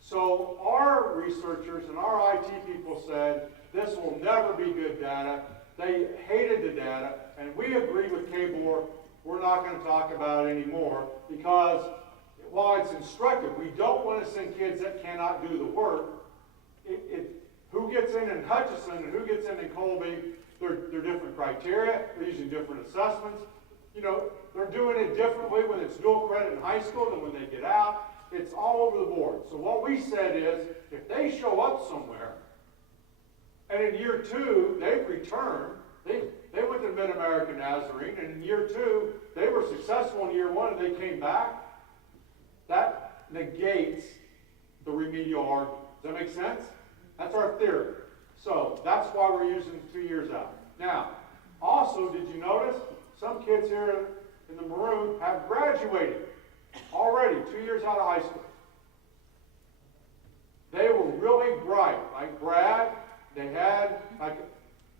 So our researchers and our IT people said, this will never be good data. They hated the data, and we agree with KBOR, we're not going to talk about it anymore, because while it's instructive, we don't want to send kids that cannot do the work. Who gets in Hutchinson and who gets in Colby, they're different criteria, they're using different assessments. You know, they're doing it differently when it's dual credit in high school than when they get out. It's all over the board. So what we said is, if they show up somewhere, and in year 2, they've returned, they went to Mid-American Nazarene, and in year 2, they were successful in year 1 and they came back, that negates the remedial argument. Does that make sense? That's our theory. So that's why we're using 2 years out. Now, also, did you notice some kids here in the maroon have graduated already 2 years out of high school? They were really bright, like Brad. They had like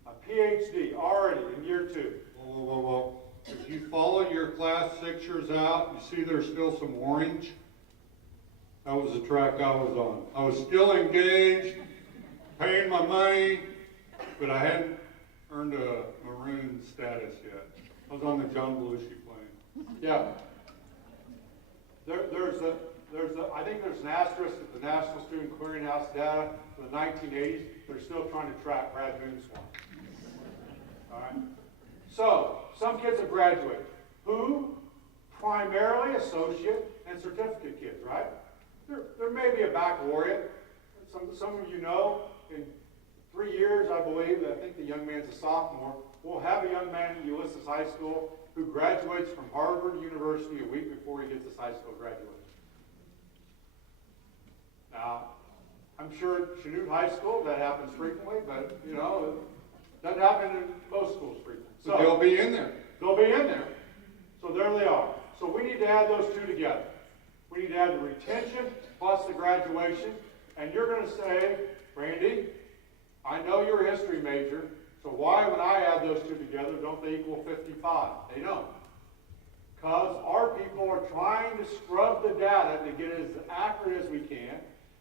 a PhD already in year 2. Whoa. If you follow your class 6 years out, you see there's still some orange. That was the track I was on. I was still engaged, paying my money, but I hadn't earned a maroon status yet. I was on the John Belushi plane. Yeah. I think there's an asterisk at the National Student Clearinghouse data for the 1980s. They're still trying to track Brad Moonswan. All right. So, some kids have graduated. Who? Primarily associate and certificate kids, right? There may be a baccalaureate. Some of you know, in 3 years, I believe, I think the young man's a sophomore, we'll have a young man at Ulysses High School who graduates from Harvard University a week before he gets his high school graduation. Now, I'm sure at Chanute High School that happens frequently, but, you know, it doesn't happen in most schools frequently. So they'll be in there. They'll be in there. So there they are. So we need to add those two together. We need to add the retention plus the graduation. And you're going to say, Randy, I know you're a history major, so why, when I add those two together, don't they equal 55? They don't. Because our people are trying to scrub the data to get it as accurate as we can,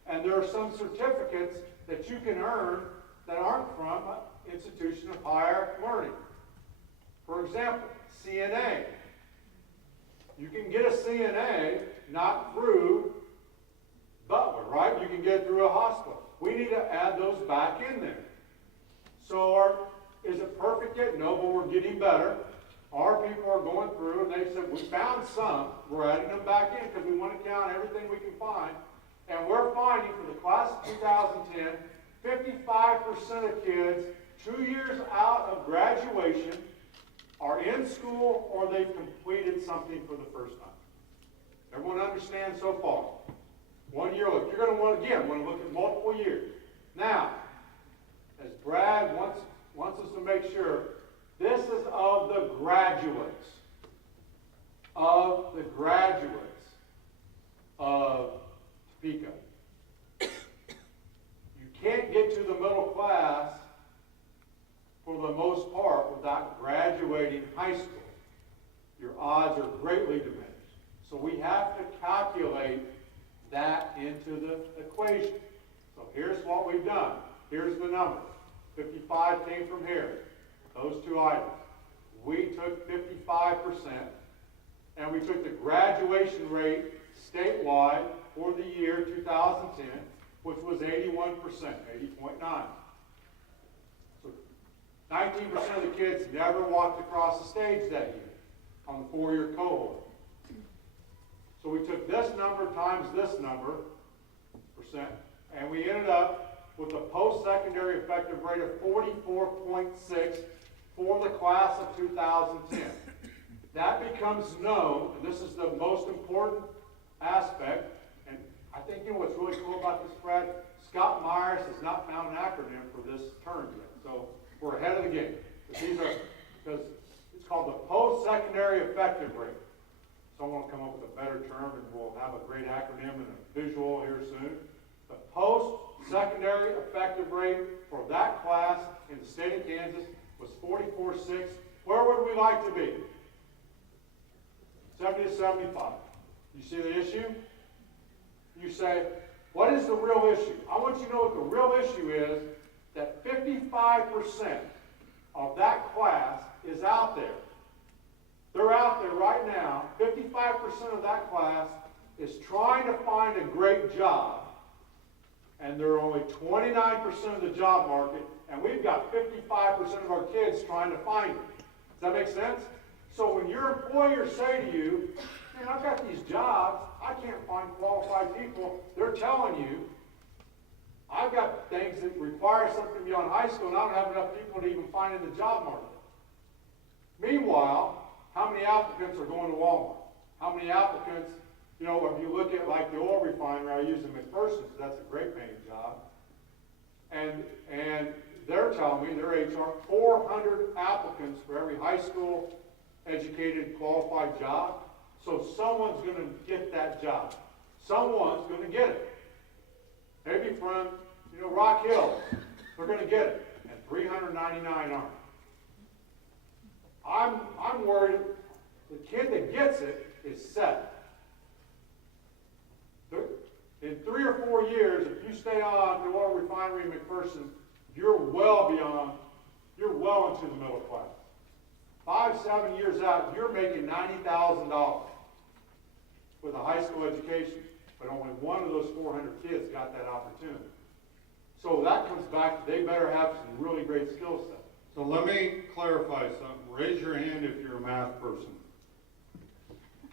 and there are some certificates that you can earn that aren't from an institution of higher learning. For example, CNA. You can get a CNA not through Butler, right? You can get it through a hospital. We need to add those back in there. So is it perfect yet? No, but we're getting better. Our people are going through, and they said, we found some. We're adding them back in because we want to count everything we can find. And we're finding for the class of 2010, 55% of kids 2 years out of graduation are in school or they've completed something for the first time. Everyone understands so far? 1 year look. You're going to want to look at multiple years. Now, as Brad wants us to make sure, this is of the graduates. Of the graduates of Topeka. You can't get to the middle class for the most part without graduating high school. Your odds are greatly diminished. So we have to calculate that into the equation. So here's what we've done. Here's the number. 55 came from here. Those two items. We took 55%, and we took the graduation rate statewide for the year 2010, which was 81%, 80.9. So 19% of the kids never walked across the stage that year on the 4-year cohort. So we took this number times this number, percent, and we ended up with a post-secondary effective rate of 44.6 for the class of 2010. That becomes known, and this is the most important aspect, and I think you know what's really cool about this, Brad? Scott Myers has not found an acronym for this term yet, so we're ahead of the game. Because it's called the post-secondary effective rate. Someone will come up with a better term, and we'll have a great acronym and a visual here soon. The post-secondary effective rate for that class in the state of Kansas was 44.6. Where would we like to be? 70 to 75. You see the issue? You say, what is the real issue? I want you to know what the real issue is, that 55% of that class is out there. They're out there right now. 55% of that class is trying to find a great job, and they're only 29% of the job market, and we've got 55% of our kids trying to find it. Does that make sense? So when your employers say to you, man, I've got these jobs, I can't find qualified people, they're telling you, I've got things that require something beyond high school, and I don't have enough people to even find in the job market. Meanwhile, how many applicants are going to Walmart? How many applicants, if you look at like the oil refinery I use in McPherson, that's a great paying job. And they're telling me, their HR, 400 applicants for every high school educated qualified job. So someone's going to get that job. Someone's going to get it. Maybe from, Rock Hill, they're going to get it. And 399 aren't. I'm worried the kid that gets it is set. In 3 or 4 years, if you stay on the oil refinery in McPherson, you're well into the middle class. 5-7 years out, you're making $90,000 with a high school education, but only one of those 400 kids got that opportunity. So that comes back to they better have some really great skill sets. So let me clarify something. Raise your hand if you're a math person.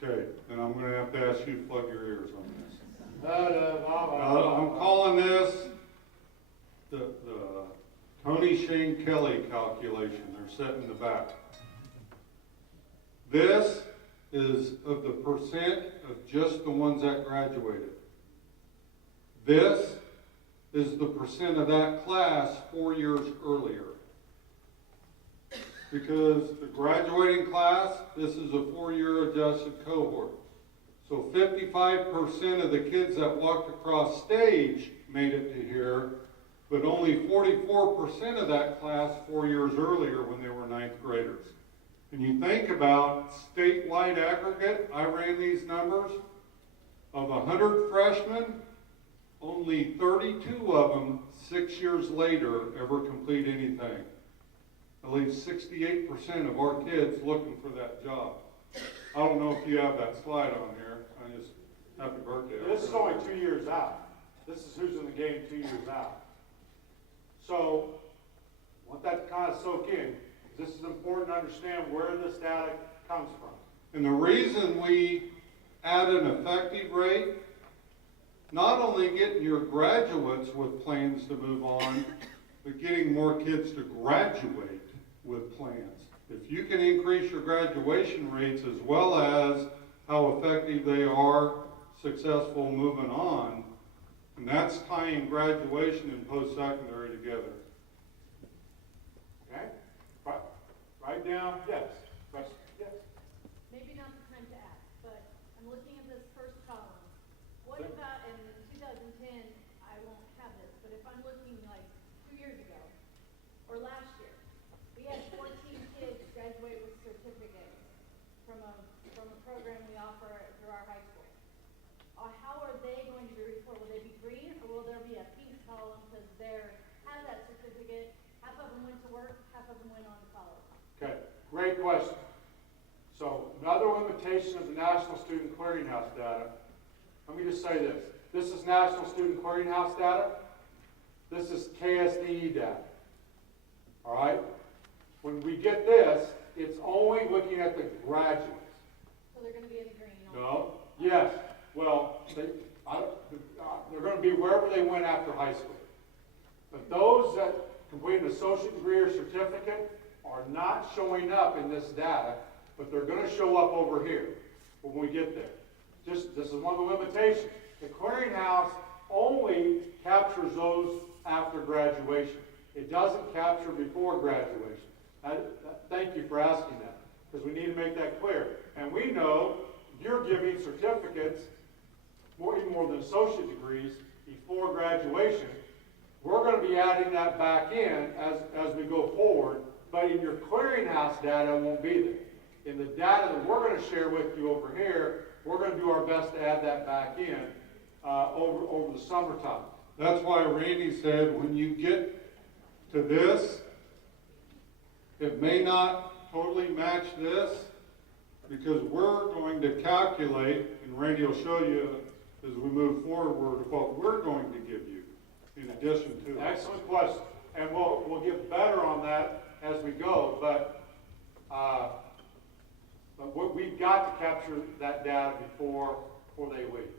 Okay, then I'm going to have to ask you to plug your ears on this. I'm calling this the Tony Shane Kelly calculation. They're set in the back. This is of the percent of just the ones that graduated. This is the percent of that class 4 years earlier. because the graduating class, this is a 4-year adjusted cohort. So 55% of the kids that walked across stage made it to here, but only 44% of that class 4 years earlier when they were 9th graders. And you think about statewide aggregate, I ran these numbers, of 100 freshmen, only 32 of them 6 years later ever complete anything. That leaves 68% of our kids looking for that job. I don't know if you have that slide on here. I just, happy birthday. This is only 2 years out. This is who's in the game 2 years out. So, want that to kind of soak in. This is important to understand where this data comes from. And the reason we add an effective rate, not only getting your graduates with plans to move on, but getting more kids to graduate with plans. If you can increase your graduation rates as well as how effective they are successful moving on, and that's tying graduation and post-secondary together. Okay? Right down, yes. Question? Yes. Maybe not the time to ask, but I'm looking at this first column. What about in 2010, I won't have this, but if I'm looking like 2 years ago, or last year, we had 14 kids graduate with certificates from a program we offer through our high school. How are they going to be reported? Will they be green, or will there be a pink column because they have that certificate, half of them went to work, half of them went on to college? Okay, great question. So, another limitation of the National Student Clearinghouse data, let me just say this. This is National Student Clearinghouse data. This is KSDE data. All right? When we get this, it's only looking at the graduates. So they're going to be in green. No? Yes. Well, they're going to be wherever they went after high school. But those that completed an associate degree or certificate are not showing up in this data, but they're going to show up over here when we get there. This is one of the limitations. The clearinghouse only captures those after graduation. It doesn't capture before graduation. Thank you for asking that, because we need to make that clear. And we know you're giving certificates, even more than associate degrees, before graduation. We're going to be adding that back in as we go forward, but in your clearinghouse data, it won't be there. In the data that we're going to share with you over here, we're going to do our best to add that back in over the summertime. That's why Randy said when you get to this, it may not totally match this, because we're going to calculate, and Randy will show you as we move forward what we're going to give you in addition to it. Excellent question. And we'll get better on that as we go, but we've got to capture that data before they leave.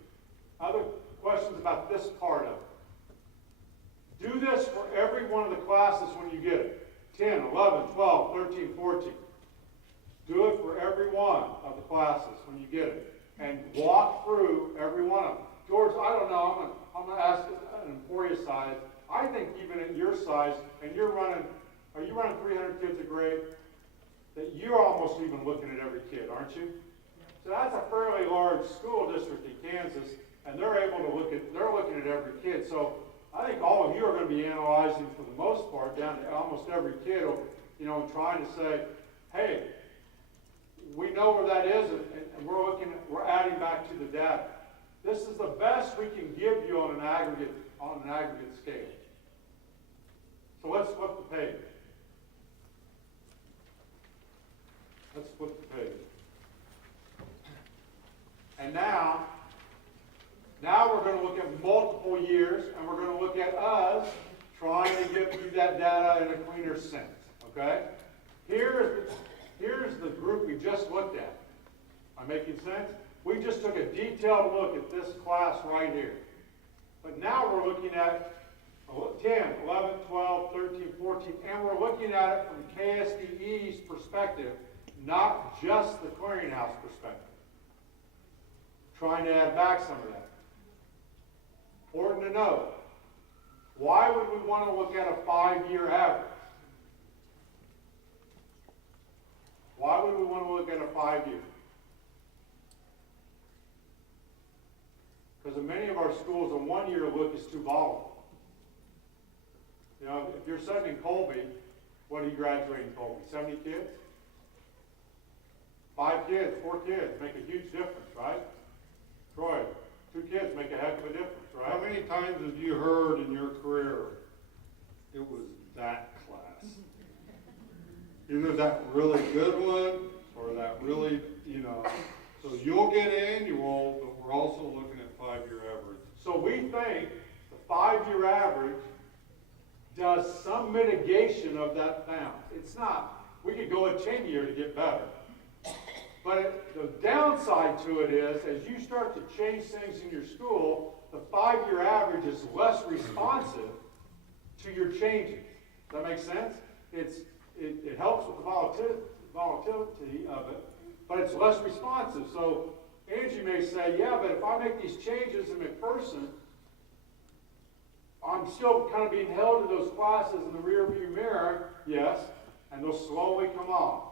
Other questions about this part of it? Do this for every one of the classes when you get it. 10, 11, 12, 13, 14. Do it for every one of the classes when you get it. And walk through every one of them. George, I don't know, I'm going to ask an employee size. I think even at your size, and are you running 300 kids a grade? That you're almost even looking at every kid, aren't you? So that's a fairly large school district in Kansas, and they're looking at every kid. So I think all of you are going to be analyzing, for the most part, down to almost every kid, and trying to say, hey, we know where that is, and we're adding back to the data. This is the best we can give you on an aggregate scale. So let's flip the page. Let's flip the page. And now we're going to look at multiple years, and we're going to look at us trying to give you that data in a cleaner sense. Okay? Here's the group we just looked at. Am I making sense? We just took a detailed look at this class right here. But now we're looking at 10, 11, 12, 13, 14, and we're looking at it from KSDE's perspective, not just the clearinghouse perspective. Trying to add back some of that. Important to note, why would we want to look at a 5-year average? Why would we want to look at a 5-year? Because in many of our schools, a 1-year look is too volatile. You know, if you're studying in Colby, what are you graduating Colby? 70 kids? 5 kids, 4 kids make a huge difference, right? Troy, 2 kids make a heck of a difference, right? How many times have you heard in your career, it was that class? Either that really good one or that really, you know. So you'll get annual, but we're also looking at 5-year average. So we think the 5-year average does some mitigation of that bounce. It's not. We could go a 10-year to get better. But the downside to it is, as you start to change things in your school, the 5-year average is less responsive to your changes. Does that make sense? It helps with the volatility of it, but it's less responsive. So Angie may say, yeah, but if I make these changes in McPherson, I'm still kind of being held to those classes in the rear view mirror, yes, and they'll slowly come off.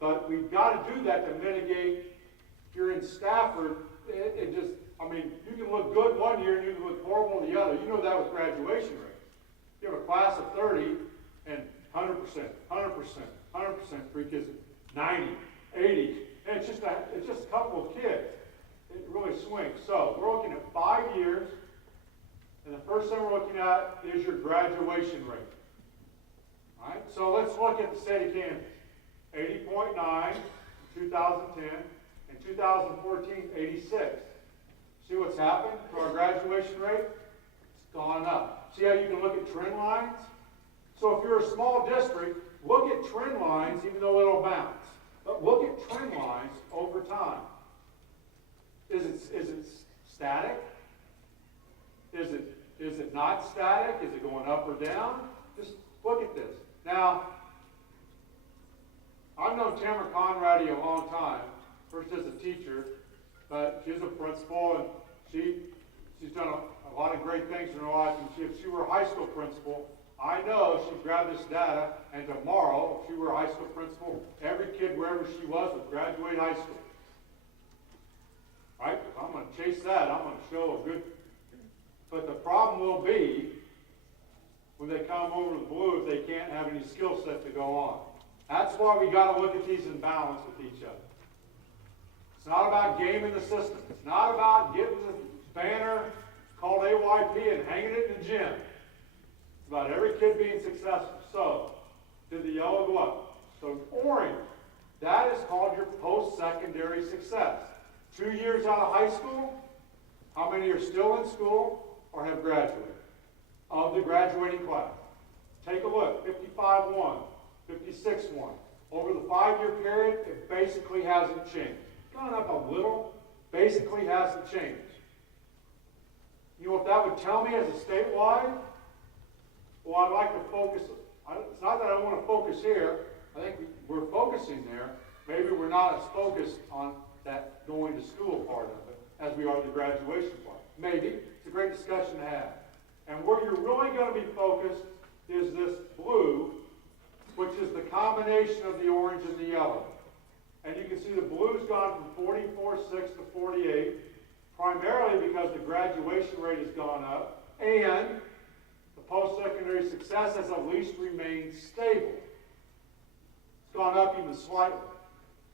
But we've got to do that to mitigate. If you're in Stafford, it just, I mean, you can look good one year and you can look horrible the other. You know that with graduation rates. You have a class of 30 and 100%, 100%, 100%, 3 kids, 90, 80, and it's just a couple of kids. It really swings. So we're looking at 5 years, and the first thing we're looking at is your graduation rate. All right, so let's look at the state of Kansas. 80.9 in 2010, and 2014, 86. See what's happened to our graduation rate? It's gone up. See how you can look at trend lines? So if you're a small district, look at trend lines even though it'll bounce. But look at trend lines over time. Is it static? Is it not static? Is it going up or down? Just look at this. Now, I've known Tamara Conradi a long time, first as a teacher, but she's a principal, and she's done a lot of great things in her life. And if she were a high school principal, I know she'd grab this data, and tomorrow, if she were a high school principal, every kid wherever she was would graduate high school. Right? If I'm going to chase that, I'm going to show a good. But the problem will be when they come over the blue if they can't have any skill set to go on. That's why we got to look at these in balance with each other. It's not about gaming the system. It's not about getting the banner called AYP and hanging it in the gym. It's about every kid being successful. So, did the yellow go up? So orange, that is called your post-secondary success. 2 years out of high school, how many are still in school or have graduated of the graduating class? Take a look, 55-1. 56-1. Over the 5-year period, it basically hasn't changed. Gone up a little, basically hasn't changed. You know what that would tell me as a statewide? Well, I'd like to focus. It's not that I want to focus here. I think we're focusing there. Maybe we're not as focused on that going to school part of it as we are the graduation part. Maybe. It's a great discussion to have. And where you're really going to be focused is this blue, which is the combination of the orange and the yellow. And you can see the blue's gone from 44.6 to 48, primarily because the graduation rate has gone up, and the post-secondary success has at least remained stable. It's gone up even slightly.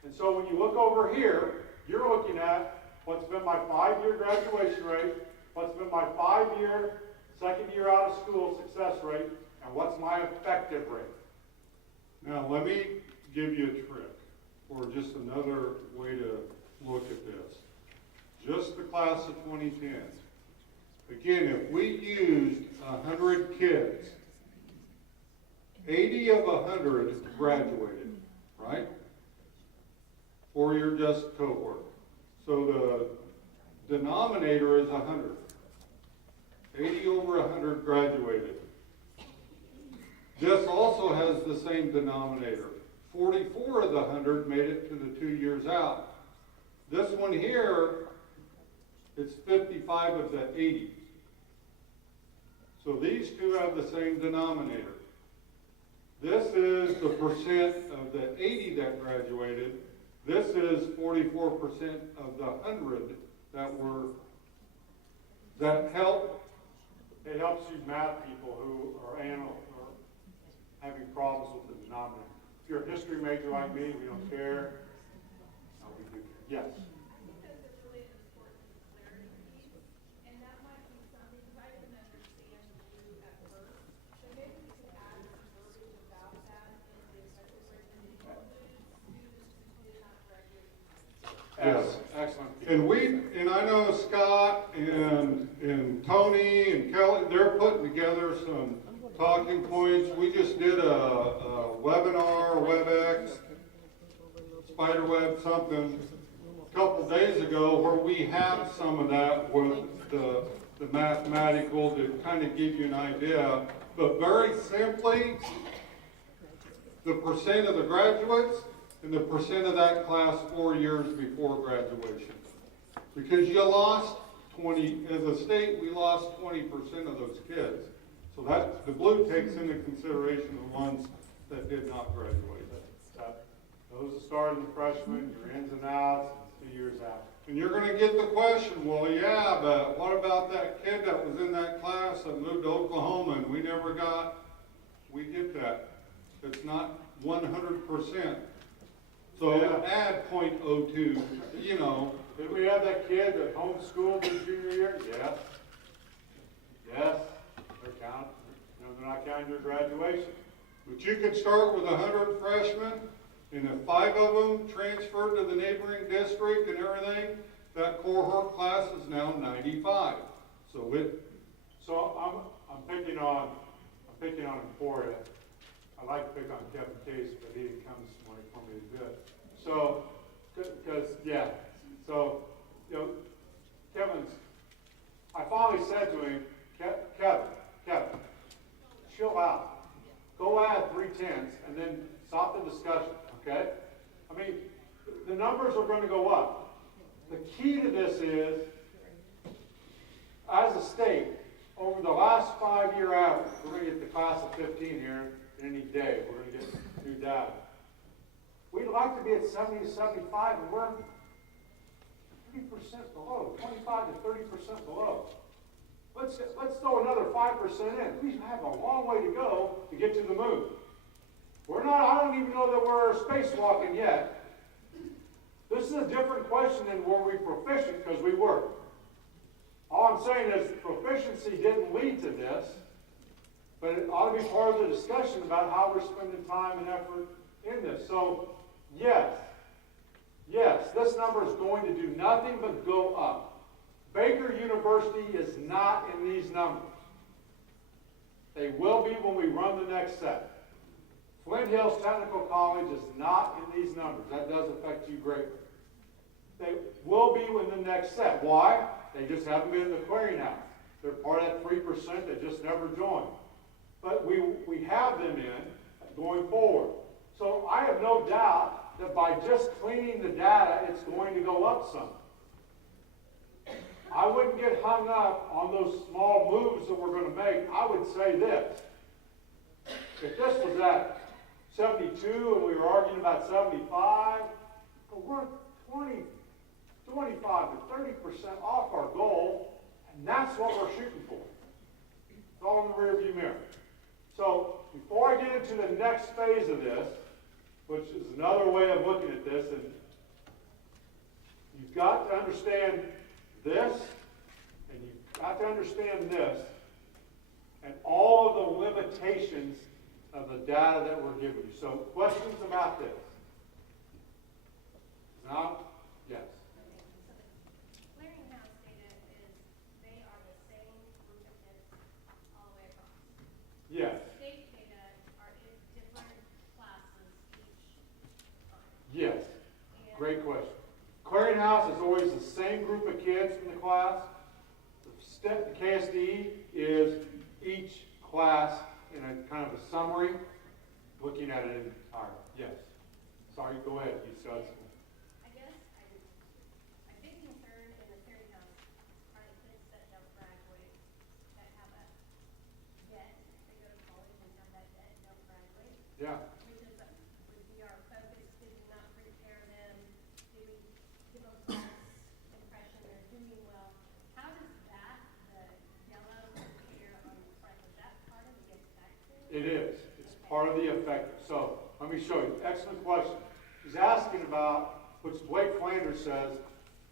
And so when you look over here, you're looking at what's been my 5-year graduation rate, what's been my 5-year, second year out of school success rate, and what's my effective rate. Now, let me give you a trick, or just another way to look at this. Just the class of 2010. Again, if we used 100 kids, 80 of 100 graduated, right? For your just cohort. So the denominator is 100. 80 over 100 graduated. This also has the same denominator. 44 of the 100 made it to the 2 years out. This one here, it's 55 of the 80. So these two have the same denominator. This is the percent of the 80 that graduated. This is 44% of the 100 that helped. It helps you math people who are having problems with the denominator. If you're a history major like me, we don't care. No, we do care. Yes. I think that's a really important clarity piece, and that might be something, because I didn't understand you at first. So maybe we could add some verbiage about that in the special recommendation students who did not graduate. Yes. Excellent. And I know Scott and Tony and Kelly, they're putting together some talking points. We just did a webinar, WebEx, Spiderweb, something, a couple days ago where we have some of that with the mathematical to kind of give you an idea. But very simply, the percent of the graduates and the percent of that class 4 years before graduation. Because you lost 20, as a state, we lost 20% of those kids. So that, the blue takes into consideration the ones that did not graduate. Those that started the freshmen, your ins and outs, 2 years out. And you're gonna get the question, well, yeah, but what about that kid that was in that class that moved to Oklahoma and we get that. It's not 100%. So Yeah. add 0.02, you know. Did we have that kid that homeschooled his junior year? Yes. Yes. They're counting. They're not counting your graduation. But you could start with 100 freshmen, and if 5 of them transferred to the neighboring district and everything, that cohort class is now 95. So I'm picking on Emporia. I like to pick on Kevin Case, but he didn't come this morning for me to do it. So, I finally said to him, Kevin, chill out. Go add 3/10 and then stop the discussion, okay? I mean, the numbers are going to go up. The key to this is, as a state, over the last 5-year average, we're going to get the class of 15 here any day. We're going to get new data. We'd like to be at 70 to 75, and we're 30% below, 25 to 30% below. Let's throw another 5% in. We have a long way to go to get to the moon. I don't even know that we're spacewalking yet. This is a different question than were we proficient, because we were. All I'm saying is proficiency didn't lead to this, but it ought to be part of the discussion about how we're spending time and effort in this. So, yes, this number is going to do nothing but go up. Baker University is not in these numbers. They will be when we run the next set. Flint Hills Technical College is not in these numbers. That does affect you greatly. They will be in the next set. Why? They just haven't been in the clearinghouse. They're part of that 3% that just never joined. But we have them in going forward. So I have no doubt that by just cleaning the data, it's going to go up some. I wouldn't get hung up on those small moves that we're going to make. I would say this. If this was at 72 and we were arguing about 75, well, we're 25 to 30% off our goal, and that's what we're shooting for. It's all in the rearview mirror. So before I get into the next phase of this, which is another way of looking at this, and you've got to understand this, and you've got to understand this, and all of the limitations of the data that we're giving you. So questions about this? No? Yes. Clearinghouse data is, they are the same group of kids all the way across. Yes. State data are in different classes each time. Yes. And Great question. Clearinghouse is always the same group of kids from the class. The KSDE is each class in a kind of a summary, looking at it entirely. Yes. Sorry, go ahead. You said something. I guess I'm a big concern in the clearinghouse are the kids that don't graduate, that have a debt, they go to college and have that debt, don't graduate. Yeah. Which is, would be our focus, did we not prepare them, did we give them false impression they're doing well? How does that, the yellow here on the front, is that part of the effective? It is. It's part of the effective. So let me show you. Excellent question. He's asking about, which Blake Flanders says.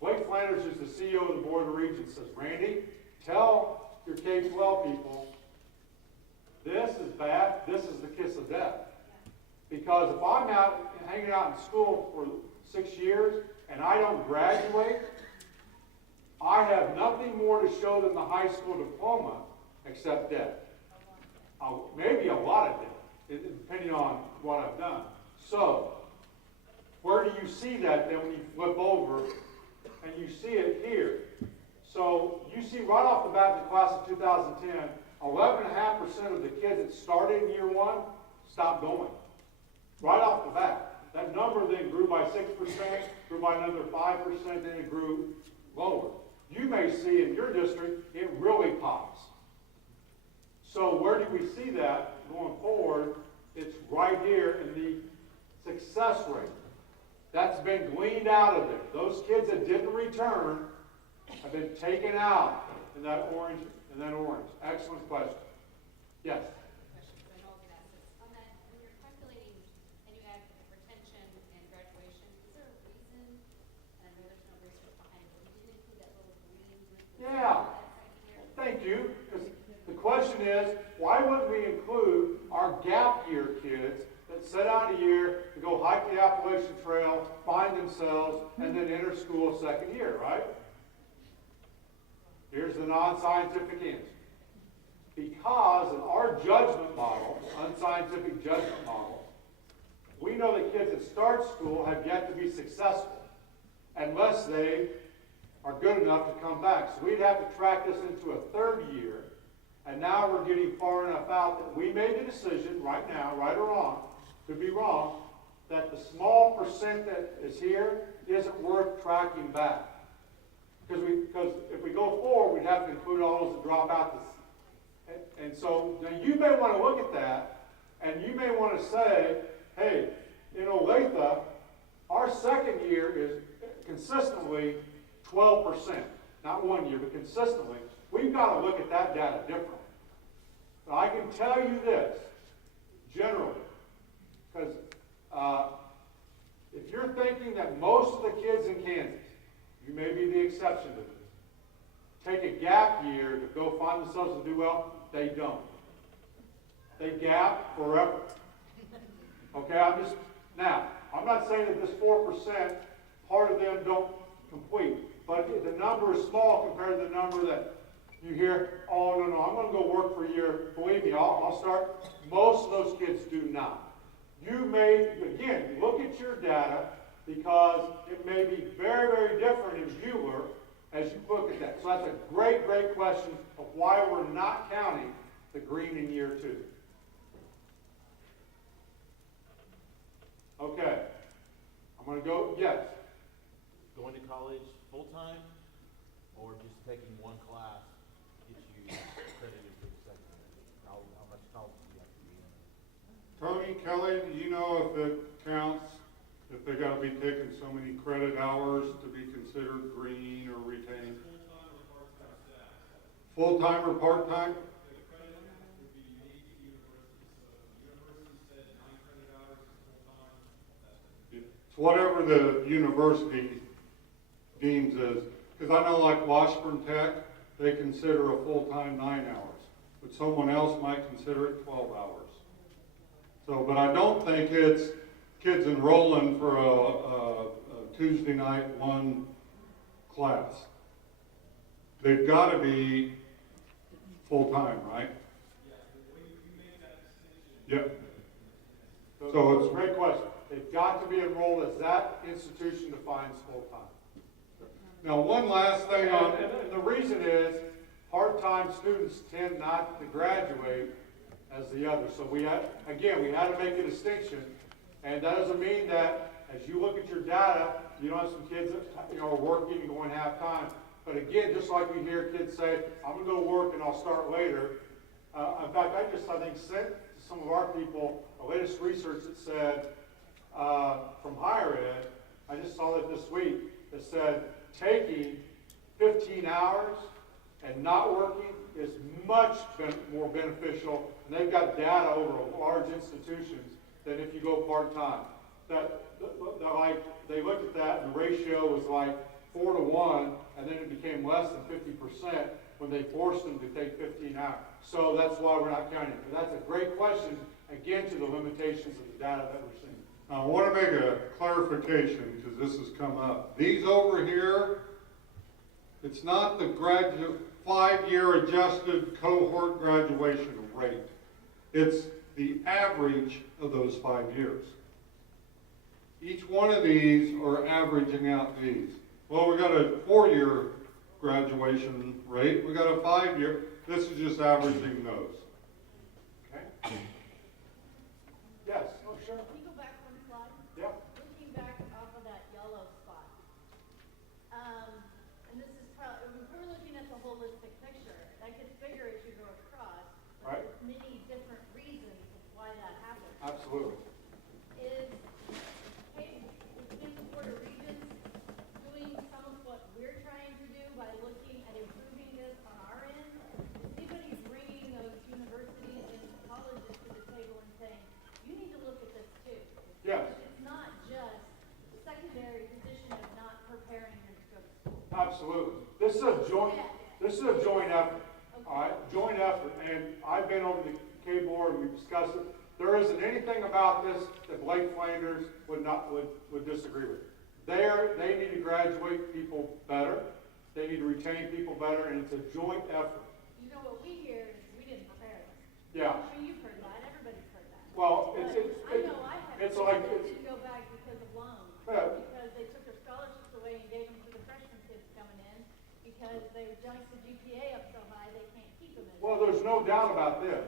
Blake Flanders is the CEO of the Board of Regents. Says, Randy, tell your K-12 people, this is bad. This is the kiss of death. Because if I'm out hanging out in school for 6 years and I don't graduate, I have nothing more to show than the high school diploma except debt. Maybe a lot of debt, depending on what I've done. So, where do you see that then when you flip over and you see it here? So, you see right off the bat in the class of 2010, 11.5% of the kids that started in year one stopped going. Right off the bat. That number then grew by 6%, grew by another 5%, then it grew lower. You may see in your district, it really pops. So where do we see that going forward? It's right here in the success rate. That's been gleaned out of there. Those kids that didn't return have been taken out in that orange. Excellent question. Yes? On that, when you're calculating and you add retention and graduation, is there a reason, and I know there's no research behind it, but you didn't include that little green group? Yeah. Thank you. Because the question is, why wouldn't we include our gap year kids that set out a year to go hike the Appalachian Trail, find themselves, and then enter school second year, right? Here's the non-scientific answer. Because in our judgment model, unscientific judgment model, we know that kids that start school have yet to be successful unless they are good enough to come back. So we'd have to track this into a third year, and now we're getting far enough out that we made the decision right now, right or wrong, could be wrong, that the small percent that is here isn't worth tracking back. Because if we go forward, we'd have to include all those that drop out. And so now you may want to look at that, and you may want to say, hey, in Olathe, our second year is consistently 12%. Not 1 year, but consistently. We've got to look at that data differently. Now, I can tell you this, generally, because if you're thinking that most of the kids in Kansas, you may be the exception to this, take a gap year to go find themselves and do well, they don't. They gap forever. Okay, I'm not saying that this 4%, part of them don't complete, but the number is small compared to the number that you hear, oh, no, I'm going to go work for a year. Believe me, I'll start. Most of those kids do not. You may, again, look at your data because it may be very, very different in Bueller as you look at that. So that's a great, great question of why we're not counting the green in year 2. Okay. I'm going to go, yes. Going to college full-time or just taking one class gets you accredited for the second year? How much college do you have to be in? Tony, Kelly, do you know if it counts, if they gotta be taking so many credit hours to be considered green or retained? Full-time or part-time? It's whatever the university deems as, because I know like Washburn Tech, they consider a full-time 9 hours, but someone else might consider it 12 hours. So, but I don't think it's kids enrolling for a Tuesday night one class. They've got to be full-time, right? Yep. So it's a great question. They've got to be enrolled as that institution defines full-time. Now, one last thing on, And the reason is part-time students tend not to graduate as the others. So we had to make a distinction, and that doesn't mean that as you look at your data, you don't have some kids that are working and going half-time. But again, just like we hear kids say, I'm going to go work and I'll start later. In fact, I think sent some of our people, the latest research that said, from higher ed, I just saw that this week, that said taking 15 hours and not working is much more beneficial, and they've got data over large institutions than if you go part-time. They looked at that, and the ratio was like 4 to 1, and then it became less than 50% when they forced them to take 15 hours. So that's why we're not counting. But that's a great question, again, to the limitations of the data that we're seeing. Now, I want to make a clarification, because this has come up. These over here, it's not the 5-year adjusted cohort graduation rate. It's the average of those 5 years. Each one of these are averaging out these. Well, we got a 4-year graduation rate. We got a 5-year. This is just averaging those. Okay? Yes. Oh, sure. Can you go back one slide? Yeah. Looking back off of that yellow spot. And this is probably, if we're looking at the holistic picture, that gets bigger as you go across. But Right. there's many different reasons of why that happens. Absolutely. Is Kansas Board of Regents doing some of what we're trying to do by looking at improving this on our end? Is anybody bringing those universities and colleges to the table and saying, you need to look at this too? Yes. It's not just the secondary position of not preparing them to go to school. Absolutely. This is a joint effort. All right, joint effort. And I've been over the K board and we've discussed it. There isn't anything about this that Blake Flanders would disagree with. They need to graduate people better. They need to retain people better, and it's a joint effort. You know what we hear is we didn't prepare them. Yeah. I'm sure you've heard that. Everybody's heard that. Well, But I know I have. it's like They it's, didn't go back because of loans. Yeah. Because they took their scholarships away and gave them to the freshman kids coming in because they junked the GPA up so high they can't keep them in. well, there's no doubt about this,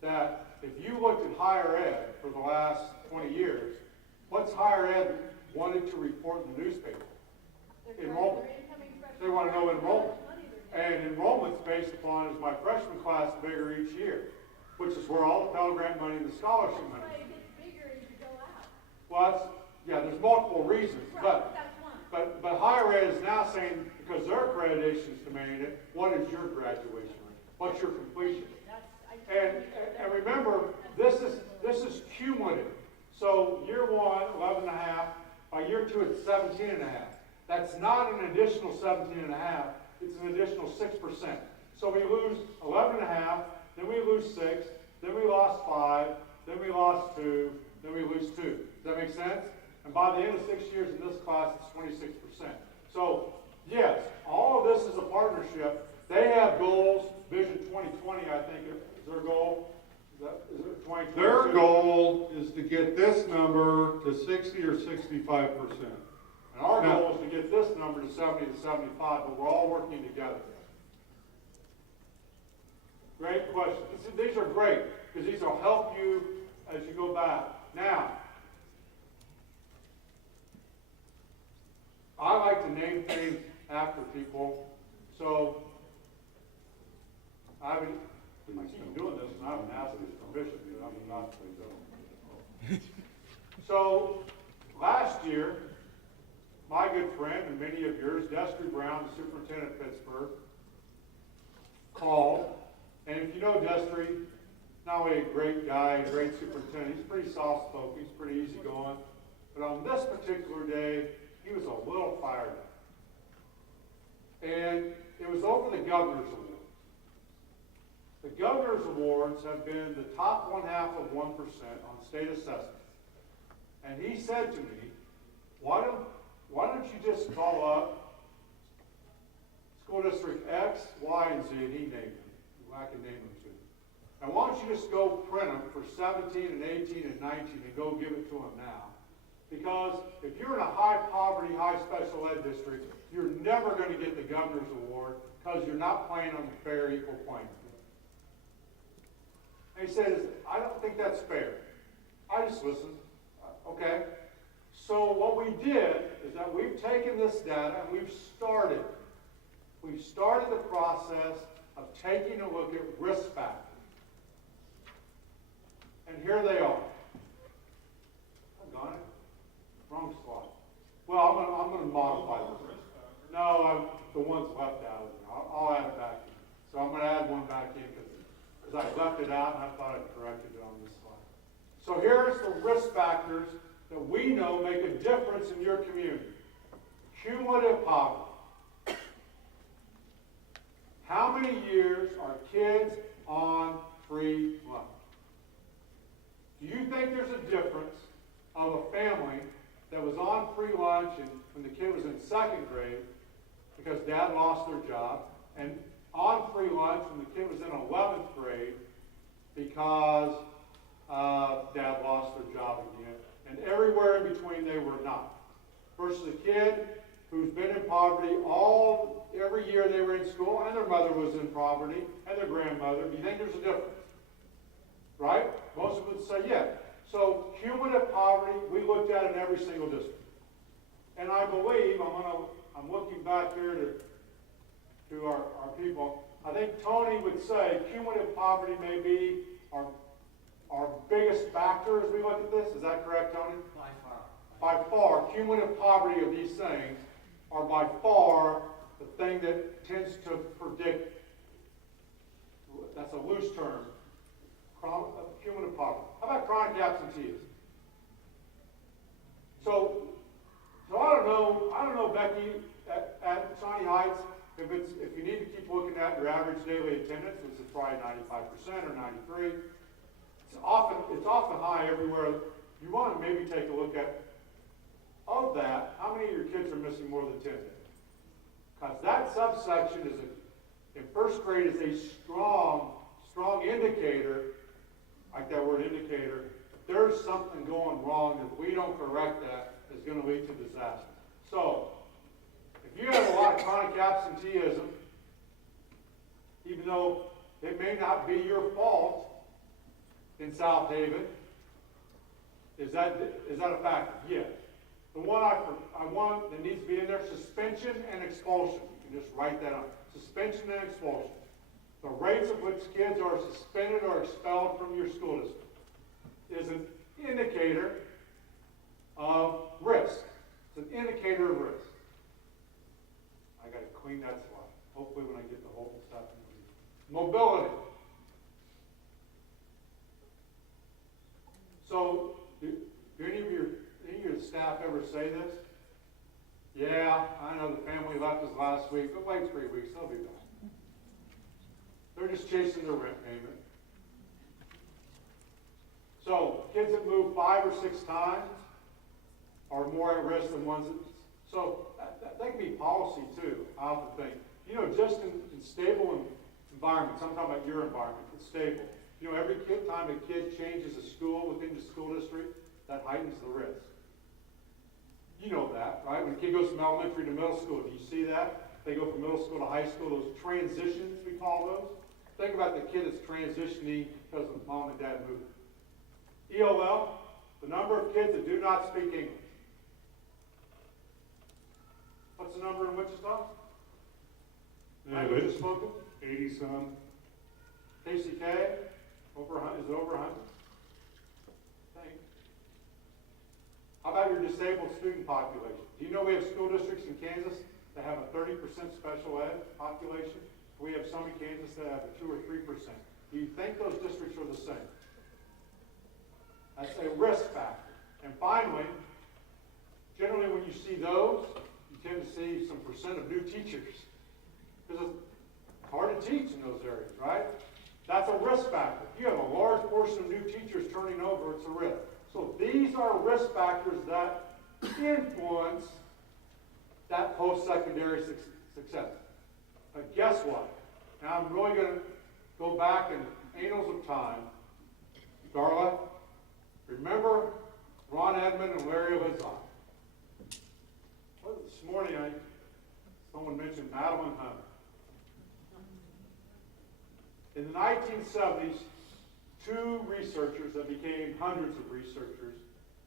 that if you looked at higher ed for the last 20 years, what's higher ed wanted to report in the newspaper? Enrollment. They want to know enrollment. And enrollment's based upon, is my freshman class bigger each year, which is where all the Pell Grant money and the scholarship That's money. why it gets bigger as you go out. Well, there's multiple reasons, Right, but that's one. But higher ed is now saying, because their accreditation is demanding it, what is your graduation rate? What's your completion? And remember, this is cumulative. So year 1, 11 and a half. By year 2, it's 17 and a half. That's not an additional 17 and a half. It's an additional 6%. So we lose 11 and a half, then we lose 6, then we lost 5, then we lost 2, then we lose 2. Does that make sense? And by the end of 6 years in this class, it's 26%. So yes, all of this is a partnership. They have goals. Vision 2020, I think, is their goal. Is it 2022? Their goal is to get this number to 60 or 65%. And our goal is to get this number to 70 to 75, but we're all working together. Great question. These are great, because these will help you as you go back. Now, I like to name things after people, so I keep doing this, and I haven't asked his permission, but I'm not going to. So, last year, my good friend and many of yours, Destry Brown, the superintendent of Pittsburgh, called, and if you know Destry, not only a great guy, a great superintendent, he's pretty soft-spoken, he's pretty easygoing, but on this particular day, he was a little fired up. And it was over the Governor's Award. The Governor's Awards have been the top 0.5% on state assessments. And he said to me, why don't you just call up school district X, Y, and Z, and he named them. I can name them too. And why don't you just go print them for 17 and 18 and 19 and go give it to them now? Because if you're in a high poverty, high special ed district, you're never going to get the Governor's Award because you're not playing on a fair, equal playing field. And he says, I don't think that's fair. I just listened. Okay. So what we did is that we've taken this data and we've started the process of taking a look at risk factors. here they are. I've got it. Wrong slide. Well, I'm gonna modify this. No, the one's left out of there. I'll add it back in. So I'm gonna add one back in because I left it out and I thought I'd corrected it on this slide. So here's the risk factors that we know make a difference in your community. Cumulative poverty. How many years are kids on free lunch? Do you think there's a difference of a family that was on free lunch and when the kid was in second grade because dad lost their job, and on free lunch when the kid was in 11th grade because dad lost their job again, and everywhere in between they were not, versus a kid who's been in poverty every year they were in school, and their mother was in poverty, and their grandmother. Do you think there's a difference? Right? Most of them would say yes. So cumulative poverty, we looked at in every single district. And I believe, I'm looking back here to our people, I think Tony would say cumulative poverty may be our biggest factor as we look at this. Is that correct, Tony? By far. By far, cumulative poverty of these things are by far the thing that tends to predict, that's a loose term, cumulative poverty. How about chronic absenteeism? So I don't know, Becky, at Shawnee Heights, if you need to keep looking at your average daily attendance, which is probably 95% or 93%, it's often high everywhere. You want to maybe take a look at, of that, how many of your kids are missing more than 10 days? Because that subsection in first grade is a strong indicator, like that word indicator. If there's something going wrong, if we don't correct that, it's going to lead to disaster. So, if you have a lot of chronic absenteeism, even though it may not be your fault in South Haven, is that a factor? Yes. The one I want that needs to be in there, suspension and expulsion. You can just write that on. Suspension and expulsion. The rates at which kids are suspended or expelled from your school district is an indicator of risk. It's an indicator of risk. I got to clean that slide. Hopefully when I get the whole stuff. Mobility. So, do any of your staff ever say this? Yeah, I know the family left us last week, but wait 3 weeks, they'll be back. They're just chasing their rent payment. So, kids that move 5 or 6 times are more at risk than ones that... So, that can be policy too, I often think. Just in stable environments, I'm talking about your environment, it's stable. Every time a kid changes a school within the school district, that heightens the risk. You know that, right? When a kid goes from elementary to middle school, do you see that? They go from middle school to high school, those transitions, we call those. Think about the kid that's transitioning because of mom and dad moved. ELL, the number of kids that do not speak English. What's the number in Wichita? Language spoken? 80-some. KCK? Is it over 100? Thanks. How about your disabled student population? Do you know we have school districts in Kansas that have a 30% special ed population? We have some in Kansas that have a 2 or 3%. Do you think those districts are the same? That's a risk factor. And finally, generally when you see those, you tend to see some percent of new teachers. Because it's hard to teach in those areas, right? That's a risk factor. If you have a large portion of new teachers turning over, it's a risk. So these are risk factors that influence that post-secondary success. But guess what? Now I'm really going to go back in annals of time. Darla, remember Ron Edmond and Larry Lizon. Well, this morning someone mentioned Madeline Hunter. In the 1970s, 2 researchers that became hundreds of researchers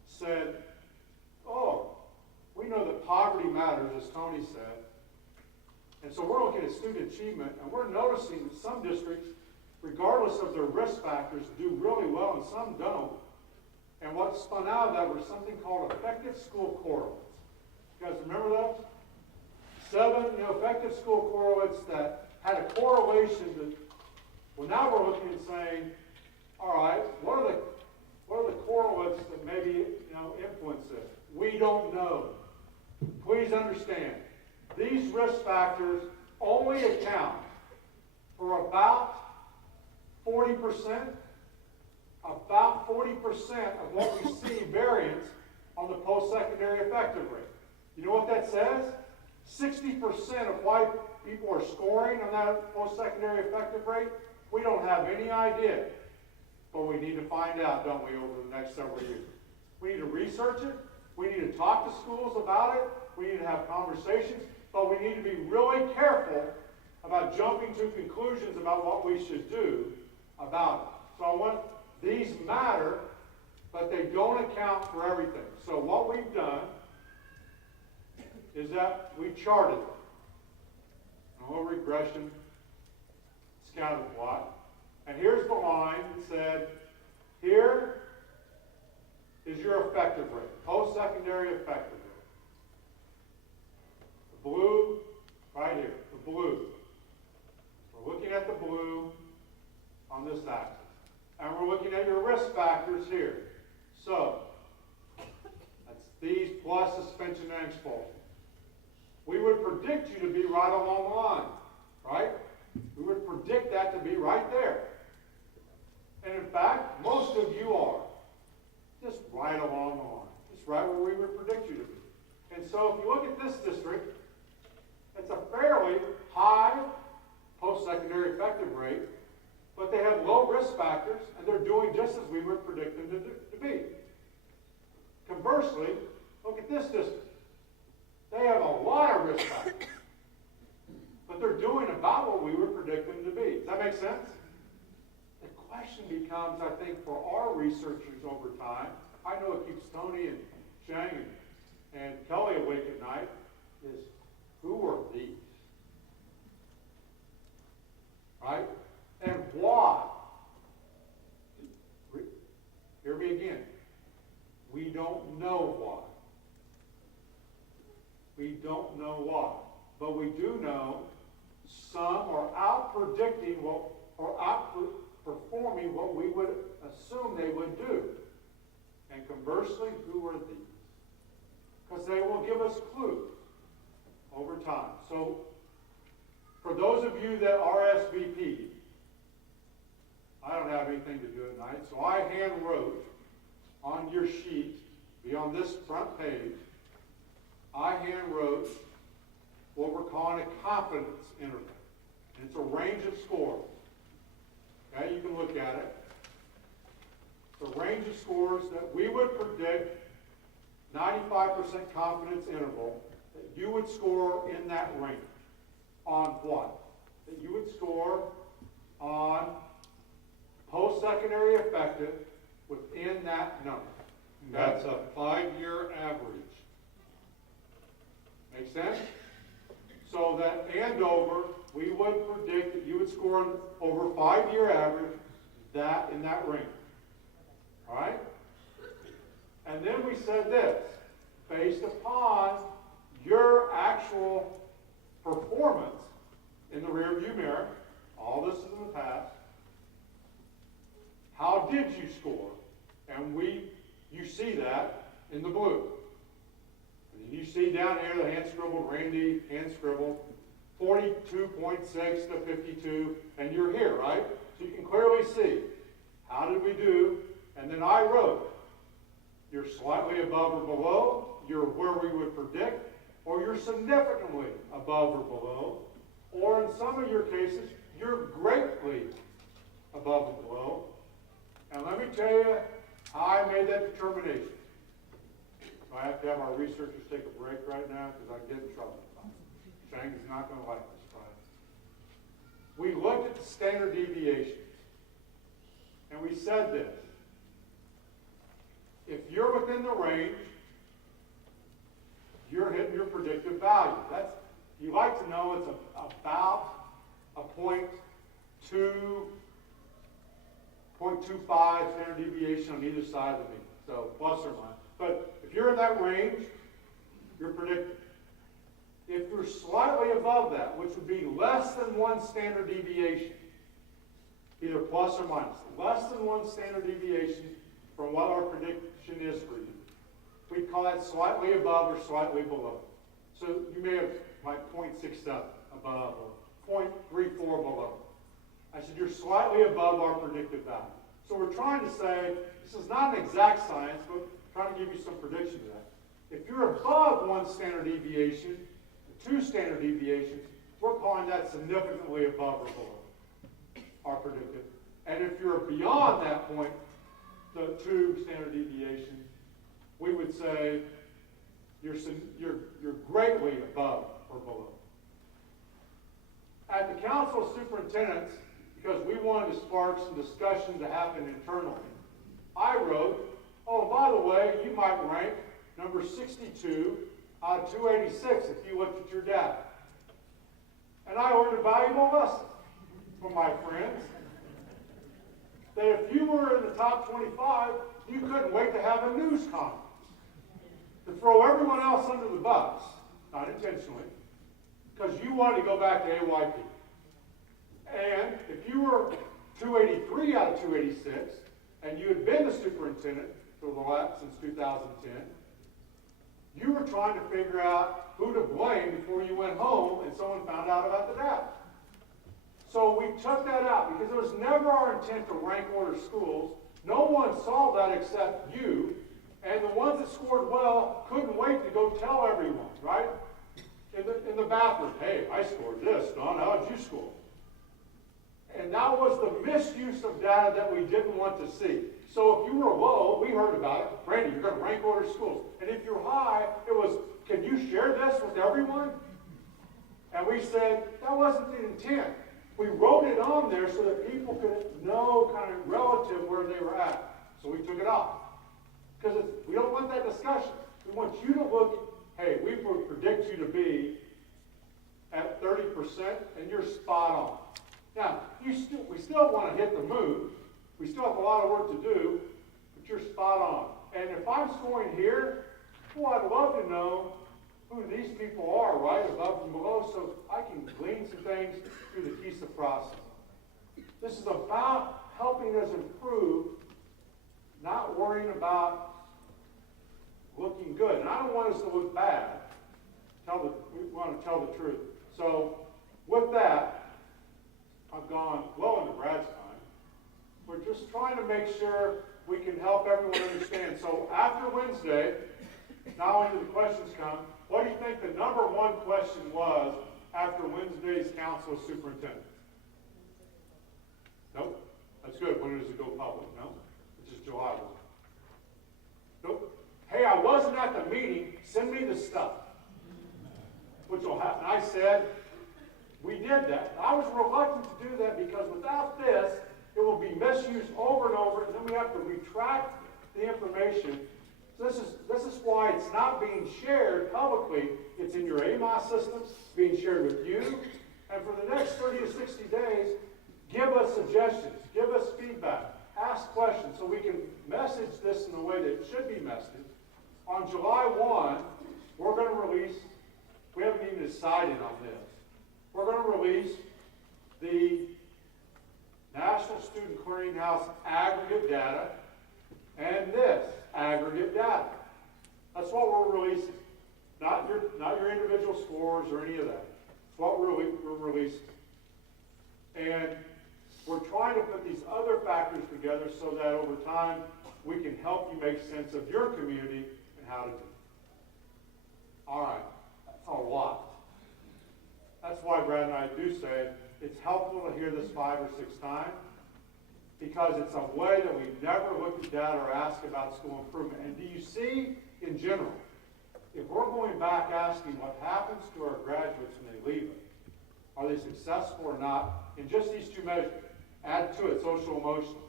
said, oh, we know that poverty matters, as Tony said. And so we're looking at student achievement, and we're noticing that some districts regardless of their risk factors, do really well and some don't. And what spun out of that were something called effective school correlates. You guys remember those? 7, effective school correlates that had a correlation that, well, now we're looking at saying, all right, what are the correlates that maybe, influence this? We don't know. Please understand, these risk factors only account for about 40% of what we see variance on the post-secondary effective rate. You know what that says? 60% of why people are scoring on that post-secondary effective rate, we don't have any idea. But we need to find out, don't we, over the next several years. We need to research it. We need to talk to schools about it. We need to have conversations. But we need to be really careful about jumping to conclusions about what we should do about it. So these matter, but they don't account for everything. So what we've done is that we charted a little regression scatter plot. And here's the line that said, here is your effective rate, post-secondary effective rate. The blue, right here, the blue. We're looking at the blue on this axis. And we're looking at your risk factors here. So, that's these plus suspension and expulsion. We would predict you to be right along the line, right? We would predict that to be right there. And in fact, most of you are just right along the line, just right where we would predict you to be. And so if you look at this district, it's a fairly high post-secondary effective rate, but they have low risk factors, and they're doing just as we would predict them to be. Conversely, look at this district. They have a lot of risk factors, but they're doing about what we would predict them to be. Does that make sense? The question becomes, I think, for our researchers over time, I know it keeps Tony and Shang and Kelly awake at night, is who are these? Right? And why? Hear me again. We don't know why. We don't know why. But we do know some are out-predicting or outperforming what we would assume they would do. And conversely, who are these? Because they will give us clues over time. So, for those of you that RSVP, I don't have anything to do at night, so I hand wrote on your sheet, be on this front page, I hand wrote what we're calling a confidence interval. And it's a range of scores. Okay, you can look at it. It's a range of scores that we would predict 95% confidence interval that you would score in that range. On what? That you would score on post-secondary effective within that number. That's a 5-year average. Make sense? So that Andover, we would predict that you would score over 5-year average that in that range. All right? And then we said this, based upon your actual performance in the rearview mirror, all this is in the past, how did you score? And you see that in the blue. And you see down here the hand scribbled, Randy hand scribbled, 42.6 to 52, and you're here, right? So you can clearly see, how did we do? And then I wrote, you're slightly above or below, you're where we would predict, or you're significantly above or below, or in some of your cases, you're greatly above or below. And let me tell you how I made that determination. I have to have our researchers take a break right now because I get in trouble. Shang is not going to like this, right? We looked at the standard deviations, and we said this. If you're within the range, you're hitting your predictive value. You like to know it's about a 0.2 0.25 standard deviation on either side of the mean, so plus or minus. But if you're in that range, you're predicted. If you're slightly above that, which would be less than 1 standard deviation, either plus or minus, less than 1 standard deviation from what our prediction is for you, we call that slightly above or slightly below. So you may have like 0.67 above or 0.34 below. I said you're slightly above our predicted value. So we're trying to say, this is not an exact science, but trying to give you some prediction of that. If you're above 1 standard deviation, 2 standard deviations, we're calling that significantly above or below our predicted. And if you're beyond that point, the 2 standard deviations, we would say you're greatly above or below. At the Council of Superintendents, because we wanted to spark some discussion to happen internally, I wrote, oh, by the way, you might rank number 62 out of 286 if you looked at your data. And I learned a valuable lesson from my friends that if you were in the top 25, you couldn't wait to have a news conference to throw everyone else under the bus, not intentionally, because you wanted to go back to AYP. And if you were 283 out of 286, and you had been the superintendent for the last since 2010, you were trying to figure out who to blame before you went home and someone found out about the data. So we took that out because it was never our intent to rank order schools. No one saw that except you. And the ones that scored well couldn't wait to go tell everyone, right? In the bathroom, hey, I scored this. Don, how did you score? And that was the misuse of data that we didn't want to see. So if you were low, we heard about it. Randy, you're going to rank order schools. And if you're high, it was, can you share this with everyone? And we said, that wasn't the intent. We wrote it on there so that people could know kind of relative where they were at. So we took it off. Because we don't want that discussion. We want you to look, hey, we would predict you to be at 30%, and you're spot on. Now, we still want to hit the moon. We still have a lot of work to do, but you're spot on. And if I'm scoring here, well, I'd love to know who these people are, right, above and below, so I can glean some things through the TISA process. This is about helping us improve, not worrying about looking good. And I don't want us to look bad. We want to tell the truth. So with that, I've gone well into Brad's time. We're just trying to make sure we can help everyone understand. So after Wednesday, not only do the questions come, what do you think the number 1 question was after Wednesday's Council of Superintendents? Nope. That's good. When does it go public? No? It's just July 1. Nope. Hey, I wasn't at the meeting. Send me the stuff. Which will happen. I said, we did that. I was reluctant to do that because without this, it will be misused over and over, and then we have to retract the information. So this is why it's not being shared publicly. It's in your AMOS system, being shared with you. And for the next 30 to 60 days, give us suggestions, give us feedback, ask questions so we can message this in the way that it should be messaged. On July 1, we're going to release, we haven't even decided on this, we're going to release the National Student Clearinghouse aggregate data and this aggregate data. That's what we're releasing. Not your individual scores or any of that. It's what we're releasing. And we're trying to put these other factors together so that over time we can help you make sense of your community and how to do it. All right, that's a lot. That's why Brad and I do say it's helpful to hear this 5 or 6 times because it's a way that we've never looked at data or asked about school improvement. And do you see, in general, if we're going back asking what happens to our graduates when they leave us, are they successful or not, in just these 2 measures, add to it social emotional,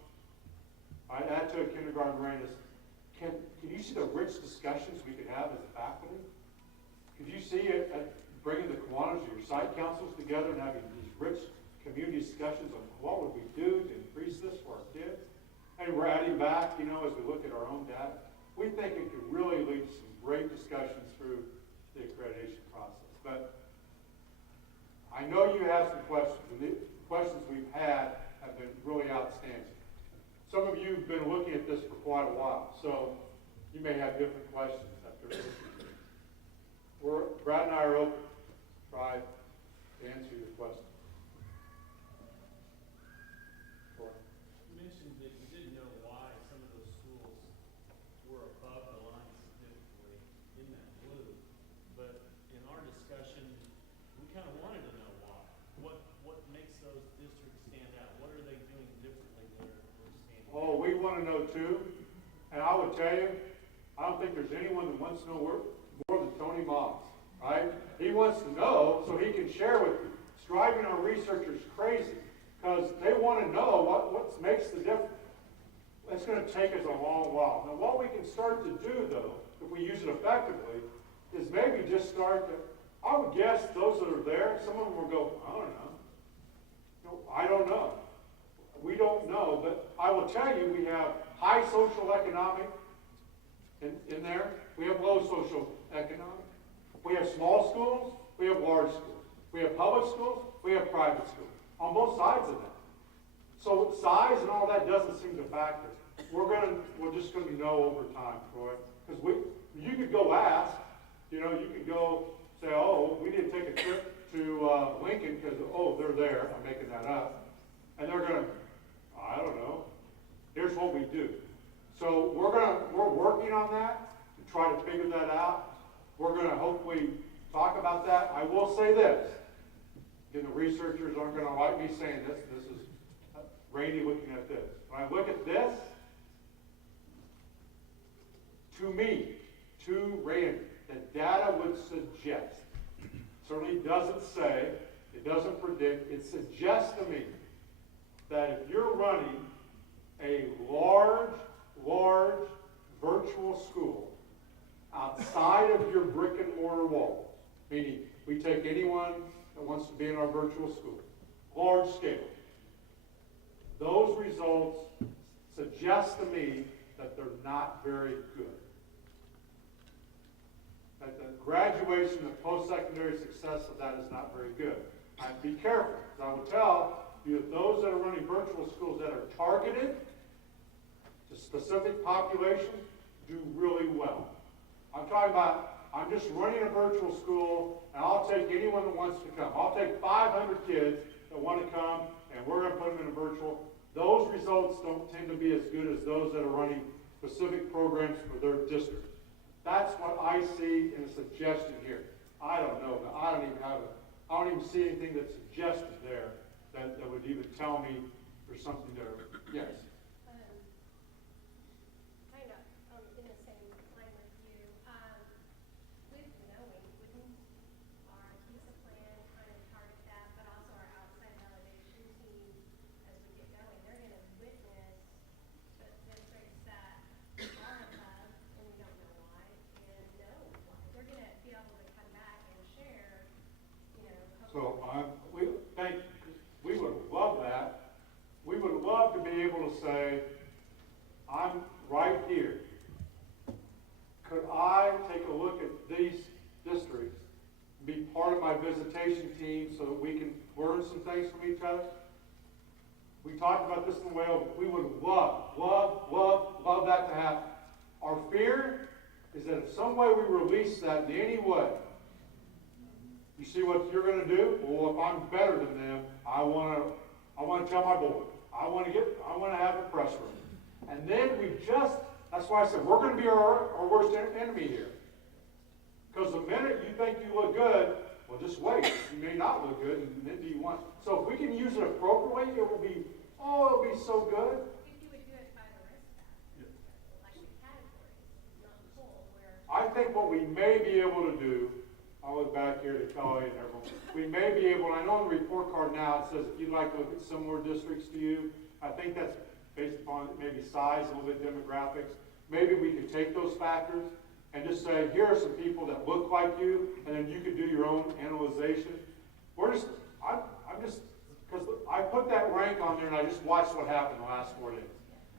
right? Add to it kindergarten readiness. Can you see the rich discussions we could have as a faculty? Could you see it bringing the Kiwanis or your site councils together and having these rich community discussions on what would we do to increase this for our kids? and we're adding back, you know, as we look at our own data, we think it could really lead to some great discussions through the accreditation process. But I know you have some questions, and the questions we've had have been really outstanding. Some of you have been looking at this for quite a while, so you may have different questions after listening to it. Brad and I are open to try to answer your questions. You mentioned that you didn't know why some of those schools were above the line significantly in that blue, but in our discussion, we kind of wanted to know why. What makes those districts stand out? What are they doing differently that are standing out? Oh, we want to know too, and I would tell you, I don't think there's anyone that wants to know more than Tony Moss, right? He wants to know so he can share with you. It's driving our researchers crazy because they want to know what makes the difference. It's going to take us a long while. Now, what we can start to do, though, if we use it effectively, is maybe just start to, I would guess those that are there, some of them will go, I don't know. No, I don't know. We don't know, but I will tell you we have high social economic in there. We have low social economic. We have small schools. We have large schools. We have public schools. We have private schools. On both sides of that. So size and all that doesn't seem to factor. We're just going to know over time, Troy. Because you could go ask, you could go say, oh, we need to take a trip to Lincoln because, oh, they're there. I'm making that up. And they're going to, I don't know. Here's what we do. So we're working on that to try to figure that out. We're going to hopefully talk about that. I will say this. Again, the researchers aren't going to like me saying this. This is Randy looking at this. When I look at this, to me, to Randy, the data would suggest, certainly doesn't say, it doesn't predict, it suggests to me that if you're running a large virtual school outside of your brick and mortar walls, meaning we take anyone that wants to be in our virtual school, large scale, those results suggest to me that they're not very good. That the graduation, the post-secondary success of that is not very good. I'd be careful, because I will tell you that those that are running virtual schools that are targeted to specific populations do really well. I'm talking about, I'm just running a virtual school, and I'll take anyone that wants to come. I'll take 500 kids that want to come, and we're going to put them in a virtual. Those results don't tend to be as good as those that are running specific programs for their district. That's what I see in a suggestion here. I don't know. I don't even see anything that's suggested there that would even tell me there's something there. Yes. Kind of in the same line with you. With knowing, wouldn't our TISA plan kind of target that, but also our outside validation team, as we get going, they're going to witness the districts that are above, and we don't know why, and know why. They're going to be able to come back and share, So we would love that. We would love to be able to say, I'm right here. Could I take a look at these districts, be part of my visitation team so that we can learn some things from each other? We talked about this in Wales. We would love that to happen. Our fear is that if some way we release that in any way, you see what you're going to do? Well, if I'm better than them, I want to tell my board. I want to have a press room. And then that's why I said we're going to be our worst enemy here. Because the minute you think you look good, well, just wait. You may not look good, and then do you want? So if we can use it appropriately, it'll be so good. if you would do it by the risk factor, like the categories, not pull, where I think what we may be able to do, I'll look back here to Kelly and everyone, we may be able, I know on the report card now it says if you'd like to look at similar districts to you, I think that's based upon maybe size, a little bit demographics. Maybe we could take those factors and just say, here are some people that look like you, and then you could do your own analyzation. I'm just, because I put that rank on there and I just watched what happened the last 4 days.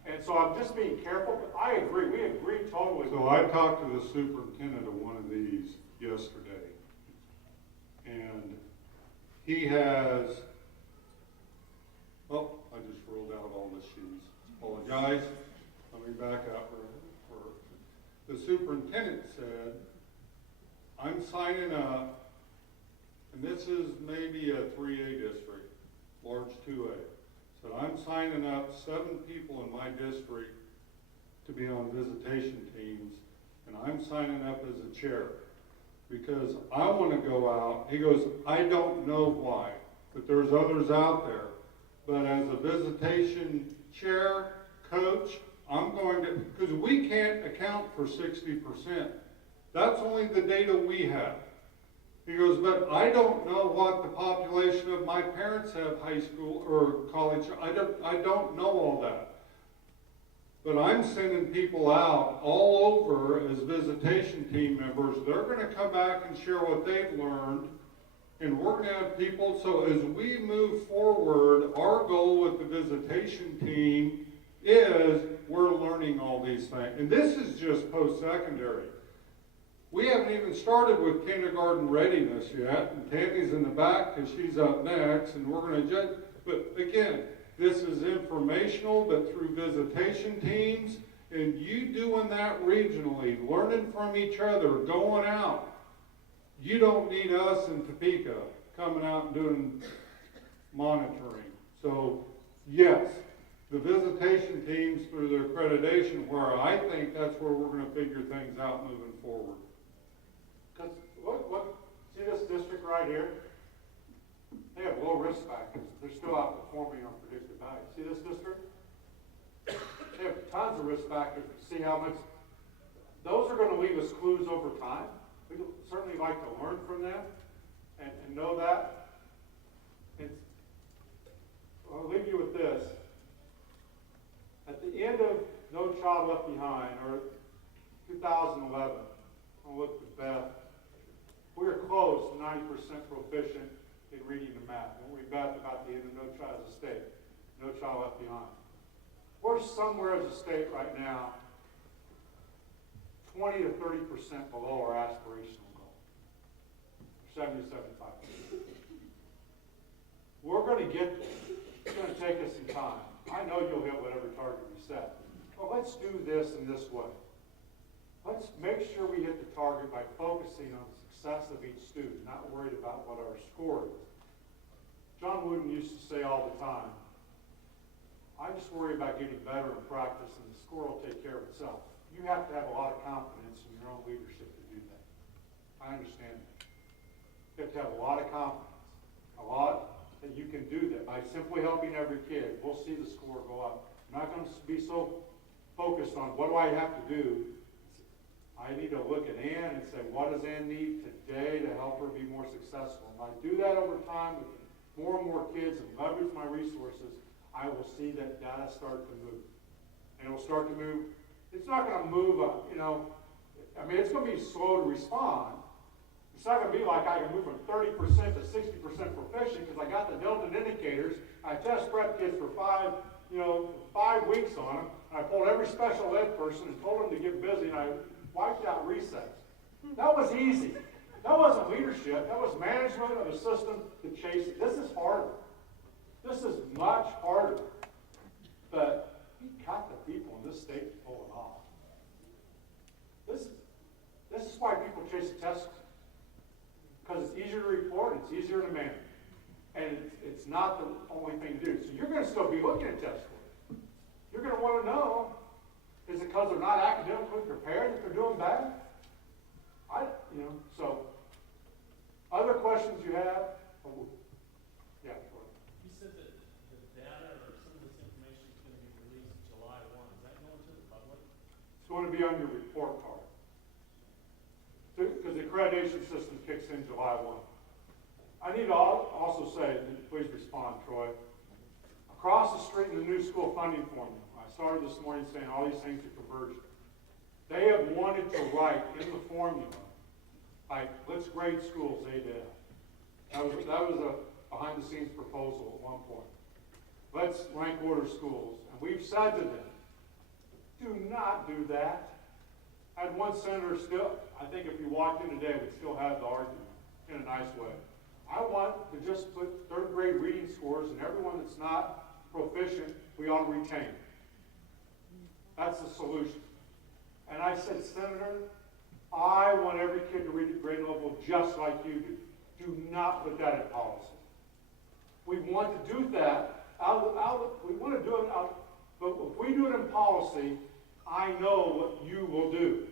And so I'm just being careful, but I agree, we agree totally. So I talked to the superintendent of one of these yesterday, and he has, oh, I just rolled out all the sheets. Apologize. Let me back up. The superintendent said, I'm signing up, and this is maybe a 3A district, large 2A. So I'm signing up 7 people in my district to be on visitation teams, and I'm signing up as a chair because I want to go out. He goes, I don't know why, but there's others out there. But as a visitation chair, coach, I'm going to, because we can't account for 60%. That's only the data we have. He goes, but I don't know what the population of my parents have high school or college. I don't know all that. But I'm sending people out all over as visitation team members. They're going to come back and share what they've learned. And we're going to have people, so as we move forward, our goal with the visitation team is we're learning all these things. And this is just post-secondary. We haven't even started with kindergarten readiness yet, and Tammy's in the back because she's up next, and we're going to judge. But again, this is informational, but through visitation teams, and you doing that regionally, learning from each other, going out. You don't need us in Topeka coming out and doing monitoring. So, yes, the visitation teams through their accreditation, where I think that's where we're going to figure things out moving forward. Because see this district right here? They have low risk factors. They're still outperforming on predicted value. See this district? They have tons of risk factors. See how much? Those are going to leave us clues over time. We certainly like to learn from them and know that. I'll leave you with this. At the end of No Child Left Behind, or 2011, I'll look at Beth. We were close to 90% proficient in reading and math. When we bet about the end of No Child as a state, No Child Left Behind. We're somewhere as a state right now, 20 to 30% below our aspirational goal. 70 to 75%. We're going to get there. It's going to take us some time. I know you'll hit whatever target we set. But let's do this in this way. Let's make sure we hit the target by focusing on the success of each student, not worried about what our score is. John Wooden used to say all the time, I just worry about getting better in practice and the score will take care of itself. You have to have a lot of confidence in your own leadership to do that. I understand that. You have to have a lot of confidence, a lot that you can do that by simply helping every kid. We'll see the score go up. I'm not going to be so focused on what do I have to do. I need to look at Ann and say, what does Ann need today to help her be more successful? If I do that over time with more and more kids and leverage my resources, I will see that data start to move. And it will start to move. It's not going to move up, it's going to be slow to respond. It's not going to be like I can move from 30% to 60% proficient because I got the delta indicators. I test prep kids for 5 weeks on them. And I pulled every special ed person and told them to get busy, and I wiped out recess. That was easy. That wasn't leadership. That was management of a system to chase it. This is harder. This is much harder. But we got the people in this state to pull it off. This is why people chase the test. Because it's easier to report, it's easier to manage. And it's not the only thing to do. So you're going to still be looking at test scores. You're going to want to know, is it because they're not academically prepared that they're doing bad? So other questions you have? Yeah, Troy. You said that the data or some of this information is going to be released July 1. Is that going to the public? It's going to be on your report card. Because the accreditation system kicks in July 1. I need to also say, please respond, Troy. Across the street in the new school funding formula, I started this morning saying all these things are convergent. They have wanted to write in the formula, like, let's grade schools A to F. That was a behind-the-scenes proposal at one point. Let's rank order schools. And we've said to them, Do not do that. I had one senator still, I think if you walked in today, we'd still have the argument in a nice way. I want to just put third grade reading scores, and everyone that's not proficient, we ought to retain. That's the solution. And I said, Senator, I want every kid to read at grade level just like you do. Do not put that in policy. We want to do that. We want to do it out, but if we do it in policy, I know what you will do.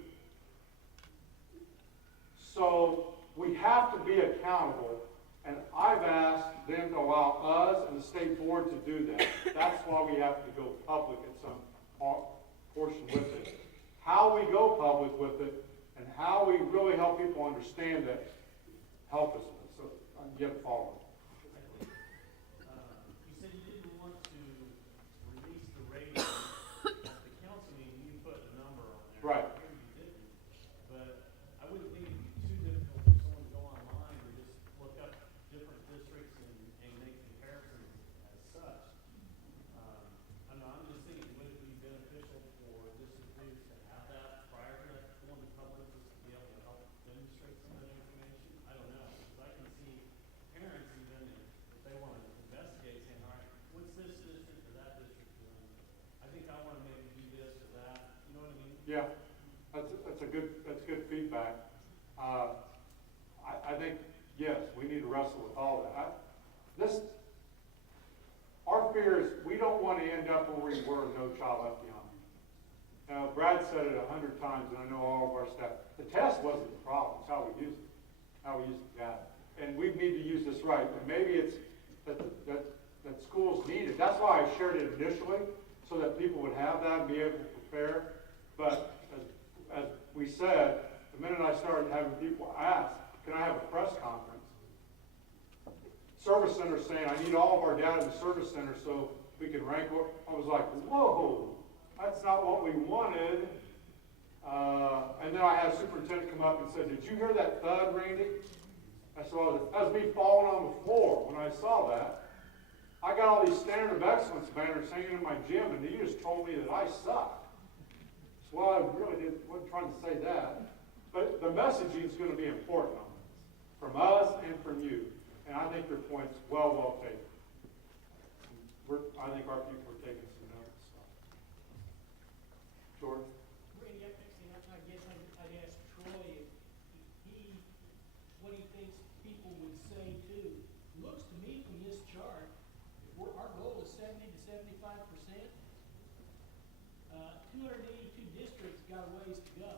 So we have to be accountable, and I've asked them to allow us and the state board to do that. That's why we have to go public at some portion with it. How we go public with it, and how we really help people understand that, help us with it. So get following. You said you didn't want to release the rating. At the council meeting, you put a number on there. Right. Here you didn't. But I wouldn't think it'd be too difficult for someone to go online or just look up different districts and make comparisons as such. I don't know, I'm just thinking, would it be beneficial for district leaders to have that prior to that going to public, just to be able to help demonstrate some of that information? I don't know, because I can see parents even, if they want to investigate, saying, all right, what's this district or that district doing? I think I want to maybe do this or that, you know what I mean? Yeah, that's good feedback. I think, yes, we need to wrestle with all that. Our fear is we don't want to end up where we were, no child left behind. Now, Brad said it 100 times, and I know all of our staff. The test wasn't the problem, it's how we used it, how we used the data. And we need to use this right, but maybe it's that schools need it. That's why I shared it initially, so that people would have that and be able to prepare. But as we said, the minute I started having people ask, can I have a press conference? Service center saying, I need all of our data in the service center so we can rank. I was like, whoa, that's not what we wanted. And then I had a superintendent come up and said, did you hear that thud, Randy? I said, well, that was me falling on the floor when I saw that. I got all these standard of excellence banners hanging in my gym, and you just told me that I suck. Well, I really wasn't trying to say that. But the messaging is going to be important on this, from us and from you. And I think your point's well taken. I think our people are taking some notes. George? Randy, I guess I'd ask Troy if what he thinks people would say too. Looks to me from this chart, our goal is 70 to 75%. 282 districts got a ways to go.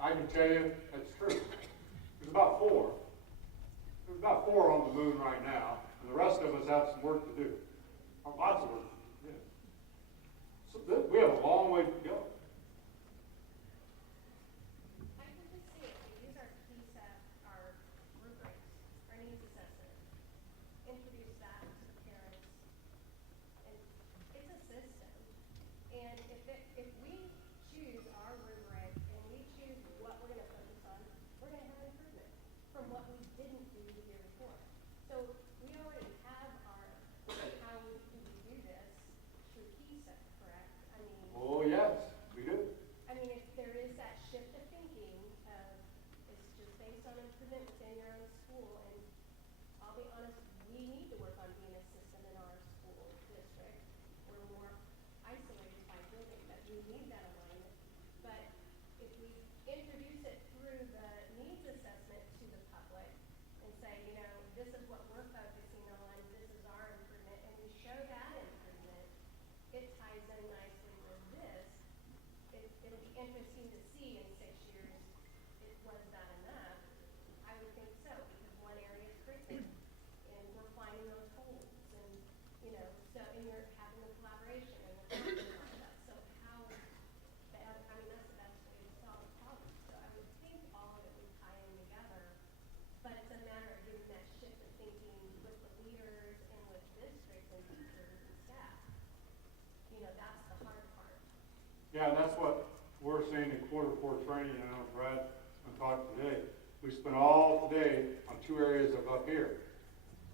I can tell you that's true. There's about four. There's about four on the moon right now, and the rest of us have some work to do. Lots of work to do. So we have a long way to go. I can just see it. We use our PSAP, our rubrics, our needs assessment, introduce that to the parents. And it's a system. And if we choose our rubric and we choose what we're going to focus on, we're going to have improvement from what we didn't do the year before. So we already have our how do we do this through PSAP, correct? I mean. Oh yes, we do. I mean, if there is that shift of thinking of it's just based on improvement within your own school, and I'll be honest, we need to work on being a system in our school district. We're more isolated by building, but we need that alignment. But if we introduce it through the needs assessment to the public and say, this is what we're focusing on, this is our improvement, and we show that improvement, it ties in nicely with this. It'll be interesting to see in 6 years, was that enough? I would think so, because one area is curriculum, and we're finding those holes, and, and you're having the collaboration, and we're talking about that. So how, that's the best way to solve the problem. So I would think all of it would tie in together, but it's a matter of getting that shift of thinking with the leaders and with districts and teachers and staff. That's the hard part. Yeah, that's what we're saying in quarter 4 training. I know Brad talked today. We spent all today on 2 areas of up here.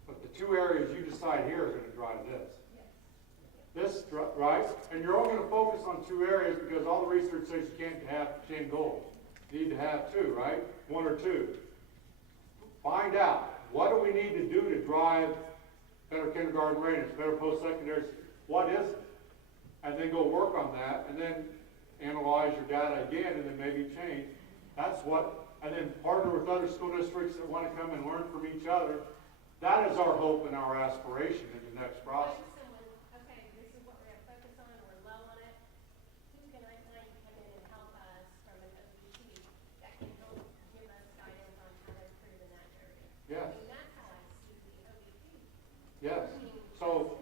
But the 2 areas you decide here are going to drive this. Yes. this, right? And you're only gonna focus on 2 areas because all the research says you can't have 10 goals. You need to have 2, right? 1 or 2. Find out, what do we need to do to drive better kindergarten readiness, better post-secondary, what is it? And then go work on that, and then analyze your data again, and then maybe change. That's what, and then partner with other school districts that want to come and learn from each other. That is our hope and our aspiration in the next process. Okay, this is what we're gonna focus on, we're low on it. Who can I find to come in and help us from an OBT that can help give us guidance on how to improve in that area? Yes. I mean, that's how I see the OBT. Yes. So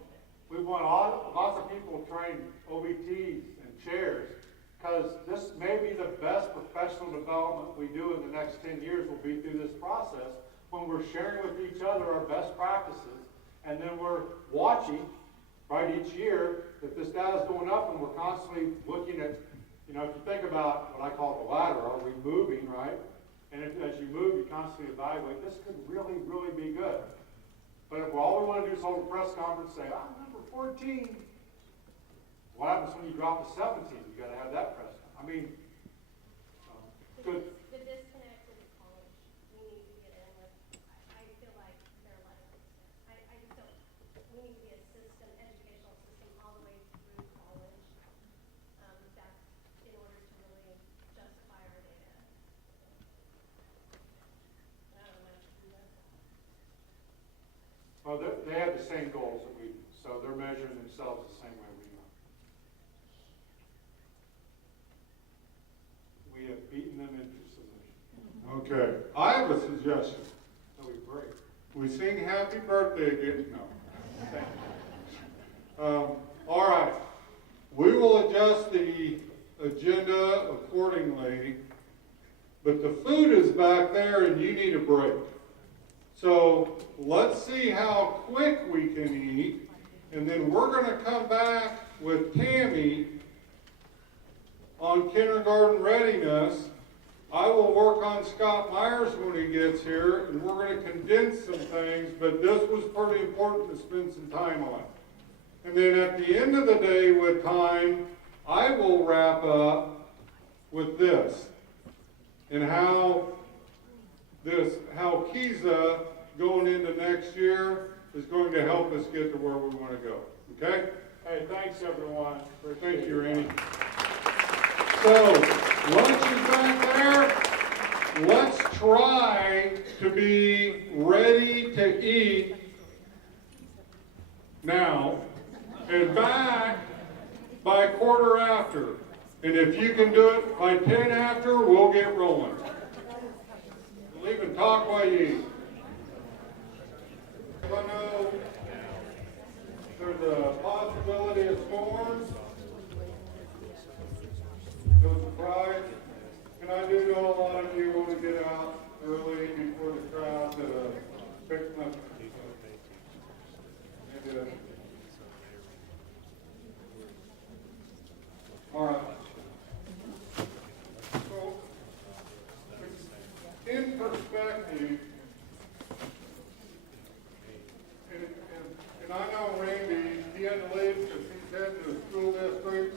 we want lots of people trained OBTs and chairs, because this may be the best professional development we do in the next 10 years will be through this process, when we're sharing with each other our best practices, and then we're watching, right, each year that this data is going up, and we're constantly looking at, you know, if you think about what I call the ladder, are we moving, right? And as you move, you constantly evaluate, this could really, really be good. But if all we want to do is hold a press conference and say, I'm number 14, what happens when you drop to 17? You got to have that press. I mean, good. The disconnect with college, we need to get in with, I feel like there are a lot of things there. I just don't, we need to be a system, educational system all the way through college. That's in order to really justify our data. I don't know if you know that. Well, they have the same goals that we do, so they're measuring themselves the same way we are. We have beaten them into submission. Okay, I have a suggestion. So we break. We sing happy birthday again, no. Thank you. All right, we will adjust the agenda accordingly, but the food is back there and you need a break. So let's see how quick we can eat, and then we're going to come back with Tammy on kindergarten readiness. I will work on Scott Myers when he gets here, and we're going to condense some things, but this was pretty important to spend some time on. And then at the end of the day with time, I will wrap up with this, and how Kiza going into next year is going to help us get to where we want to go. Okay? Hey, thanks everyone. Thank you, Randy. So, lunch is back there. Let's try to be ready to eat now and back by 1:15. And if you can do it by 10 after, we'll get rolling. We'll even talk while you eat. I know there's a possibility of storms. No surprise. And I do know a lot of you want to get out early before the crowd picks them up. All right. So, in perspective, and I know Randy, he had to leave because he's heading to the school district,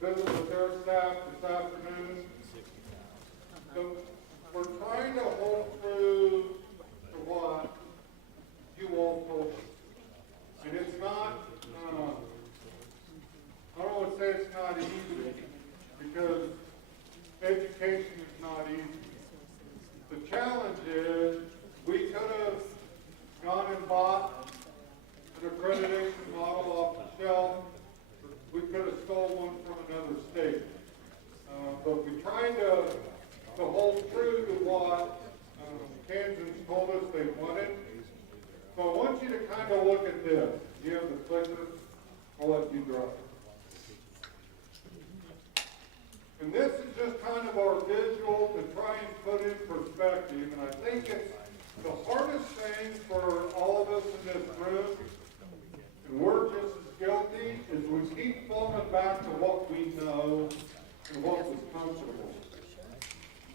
visit with their staff this afternoon. So we're trying to hold true to what you all told us. And it's not, I don't want to say it's not easy, because education is not easy. The challenge is, we could have gone and bought an accreditation model off the shelf. We could have stole one from another state. But we tried to hold true to what Kansas told us they wanted. So I want you to kind of look at this. You have the clicker. I'll let you draw. And this is just kind of our visual to try and put in perspective. And I think it's the hardest thing for all of us in this room, and we're just as guilty, is we keep falling back to what we know and what was comfortable.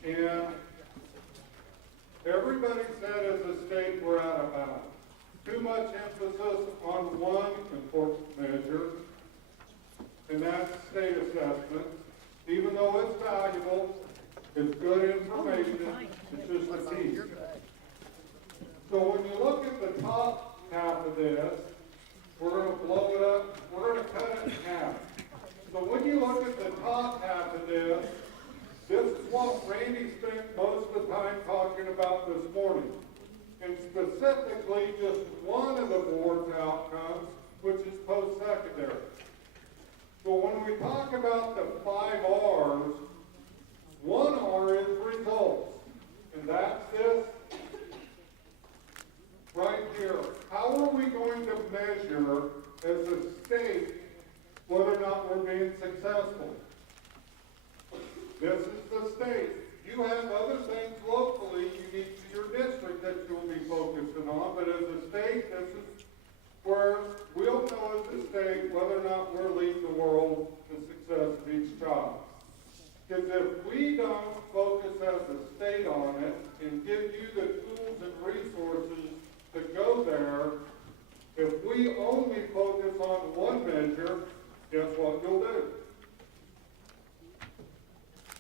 And everybody said as a state we're out of bounds. too much emphasis on one important measure, and that's state assessment. Even though it's valuable, it's good information, it's just a piece. So when you look at the top half of this, we're going to blow it up, we're going to cut it in half. So when you look at the top half of this is what Randy spent most of the time talking about this morning. And specifically just one of the board's outcomes, which is post-secondary. So when we talk about the 5 R's, one R is results. And that's this right here. How are we going to measure as a state whether or not we're being successful? This is the state. You have other things locally unique to your district that you'll be focusing on, but as a state, this is where we'll know as a state whether or not we're leading the world to success of each child. Because if we don't focus as a state on it and give you the tools and resources to go there, if we only focus on one measure, guess what you'll do?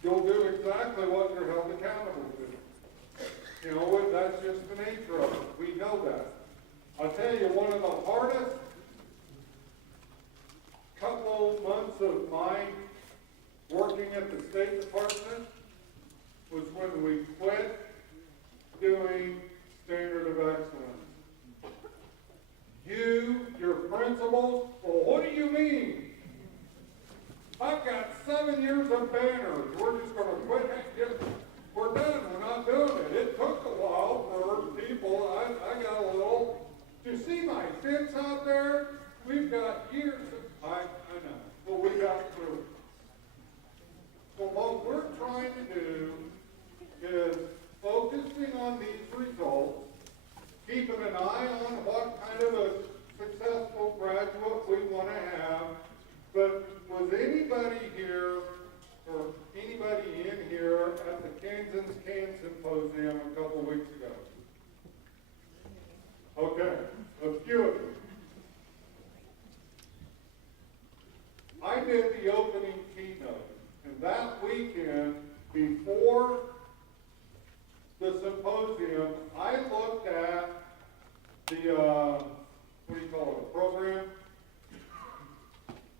You'll do exactly what you're held accountable to. You know, that's just the nature of it. We know that. I'll tell you, one of the hardest couple months of mine working at the State Department was when we quit doing Standard of Excellence. Your principals, well, what do you mean? I've got 7 years of banners. We're just going to quit. We're done. We're not doing it. It took a while for people. I got a little. Do you see my fence out there? We've got years. I know. But we got through it. So what we're trying to do is focusing on these results, keeping an eye on what kind of a successful graduate we want to have. But was anybody here or anybody in here at the Kansas Can Symposium a couple weeks ago? Okay, a few of you. I did the opening keynote, and that weekend before the symposium, I looked at the, what do you call it, program?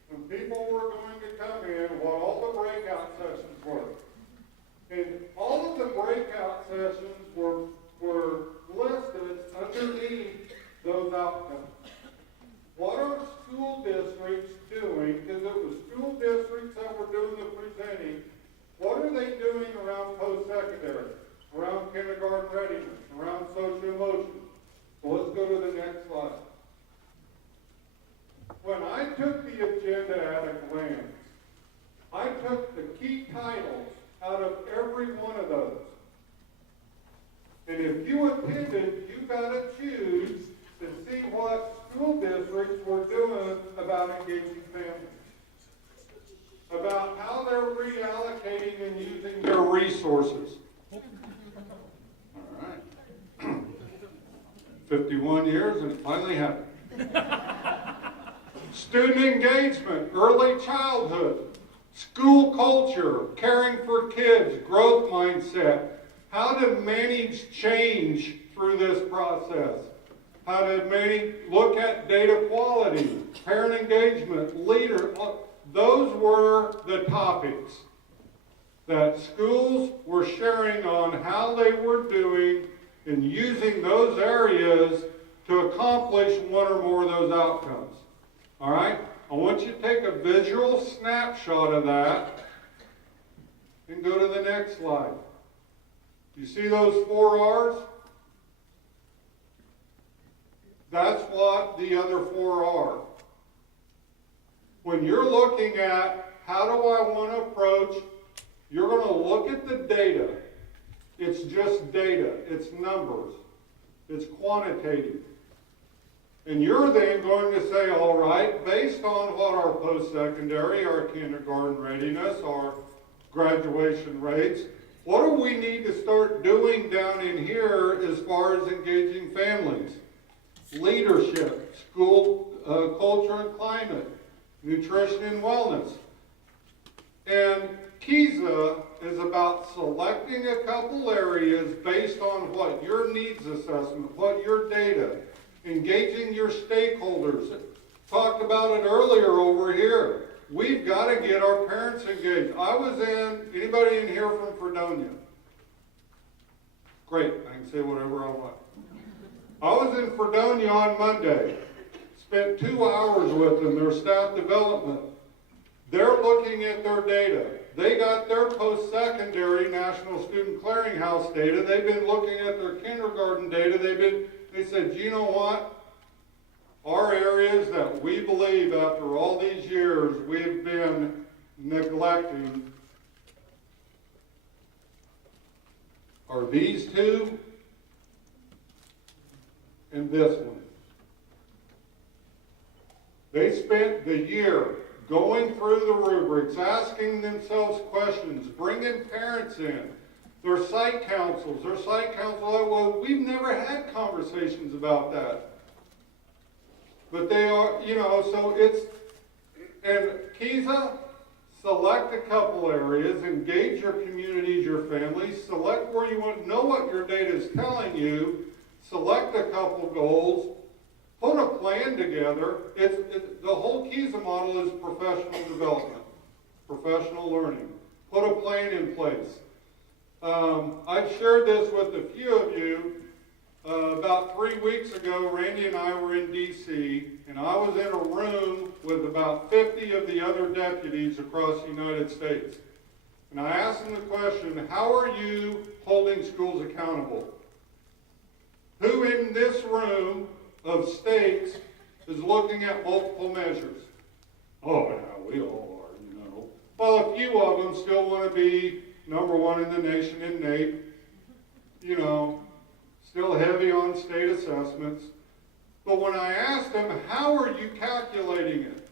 When people were going to come in, what all the breakout sessions were. And all of the breakout sessions were listed underneath those outcomes. What are school districts doing, because it was school districts that were doing the presenting, what are they doing around post-secondary, around kindergarten readiness, around social emotional? So let's go to the next slide. When I took the agenda at a glance, I took the key titles out of every one of those. And if you attended, you got to choose to see what school districts were doing about engaging families, about how they're reallocating and using their resources. All right. 51 years and it finally happened. Student engagement, early childhood, school culture, caring for kids, growth mindset. How to manage change through this process. How to look at data quality, parent engagement, leader. Those were the topics that schools were sharing on how they were doing and using those areas to accomplish one or more of those outcomes. All right? I want you to take a visual snapshot of that and go to the next slide. You see those 4 R's? That's what the other 4 are. When you're looking at how do I want to approach, you're going to look at the data. It's just data. It's numbers. It's quantitative. And you're then going to say, all right, based on what our post-secondary, our kindergarten readiness, our graduation rates, what do we need to start doing down in here as far as engaging families? leadership, school culture and climate, nutrition and wellness. And KSDE is about selecting a couple areas based on what your needs assessment, what your data, engaging your stakeholders. Talked about it earlier over here. We've got to get our parents engaged. I was anybody in here from Fredonia? Great, I can say whatever I want. I was in Fredonia on Monday. Spent 2 hours with them, their staff development. They're looking at their data. They got their post-secondary National Student Clearinghouse data. They've been looking at their kindergarten data. They said, you know what? Our areas that we believe after all these years we've been neglecting are these two and this one. They spent the year going through the rubrics, asking themselves questions, bringing parents in, their site councils, well, we've never had conversations about that. But they are, so and KSDE, select a couple areas, engage your communities, your families, select where you want to know what your data is telling you, select a couple goals, put a plan together. The whole KSDE model is professional development, professional learning. Put a plan in place. I've shared this with a few of you. About 3 weeks ago, Randy and I were in D.C., and I was in a room with about 50 of the other deputies across the United States. And I asked them the question, how are you holding schools accountable? Who in this room of states is looking at multiple measures? Oh, yeah, we all are, Well, a few of them still want to be #1 in the nation in NAEP, still heavy on state assessments. But when I asked them, how are you calculating it?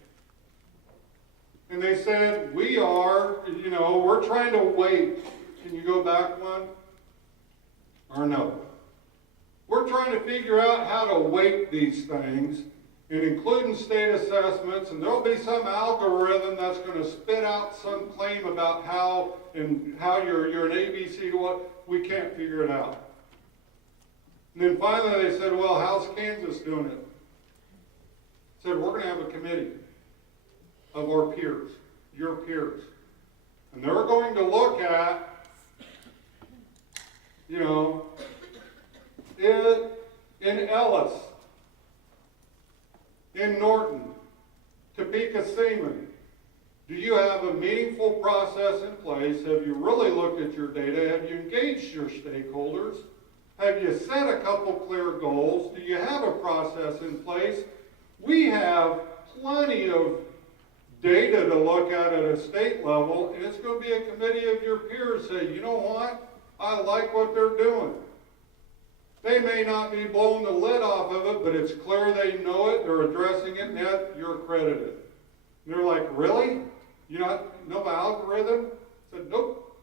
And they said, we're trying to weight. Can you go back one? Or no? We're trying to figure out how to weight these things, and including state assessments, and there'll be some algorithm that's going to spit out some claim about how you're an ABC to what. We can't figure it out. And then finally they said, well, how's Kansas doing it? Said, we're going to have a committee of our peers, your peers. And they're going to look at, in Ellis, in Norton, Topeka Seaman, do you have a meaningful process in place? Have you really looked at your data? Have you engaged your stakeholders? Have you set a couple clear goals? Do you have a process in place? We have plenty of data to look at a state level, and it's going to be a committee of your peers say, you know what? I like what they're doing. They may not be blowing the lid off of it, but it's clear they know it, they're addressing it, and yet you're accredited. And they're like, really? You know my algorithm? I said, nope,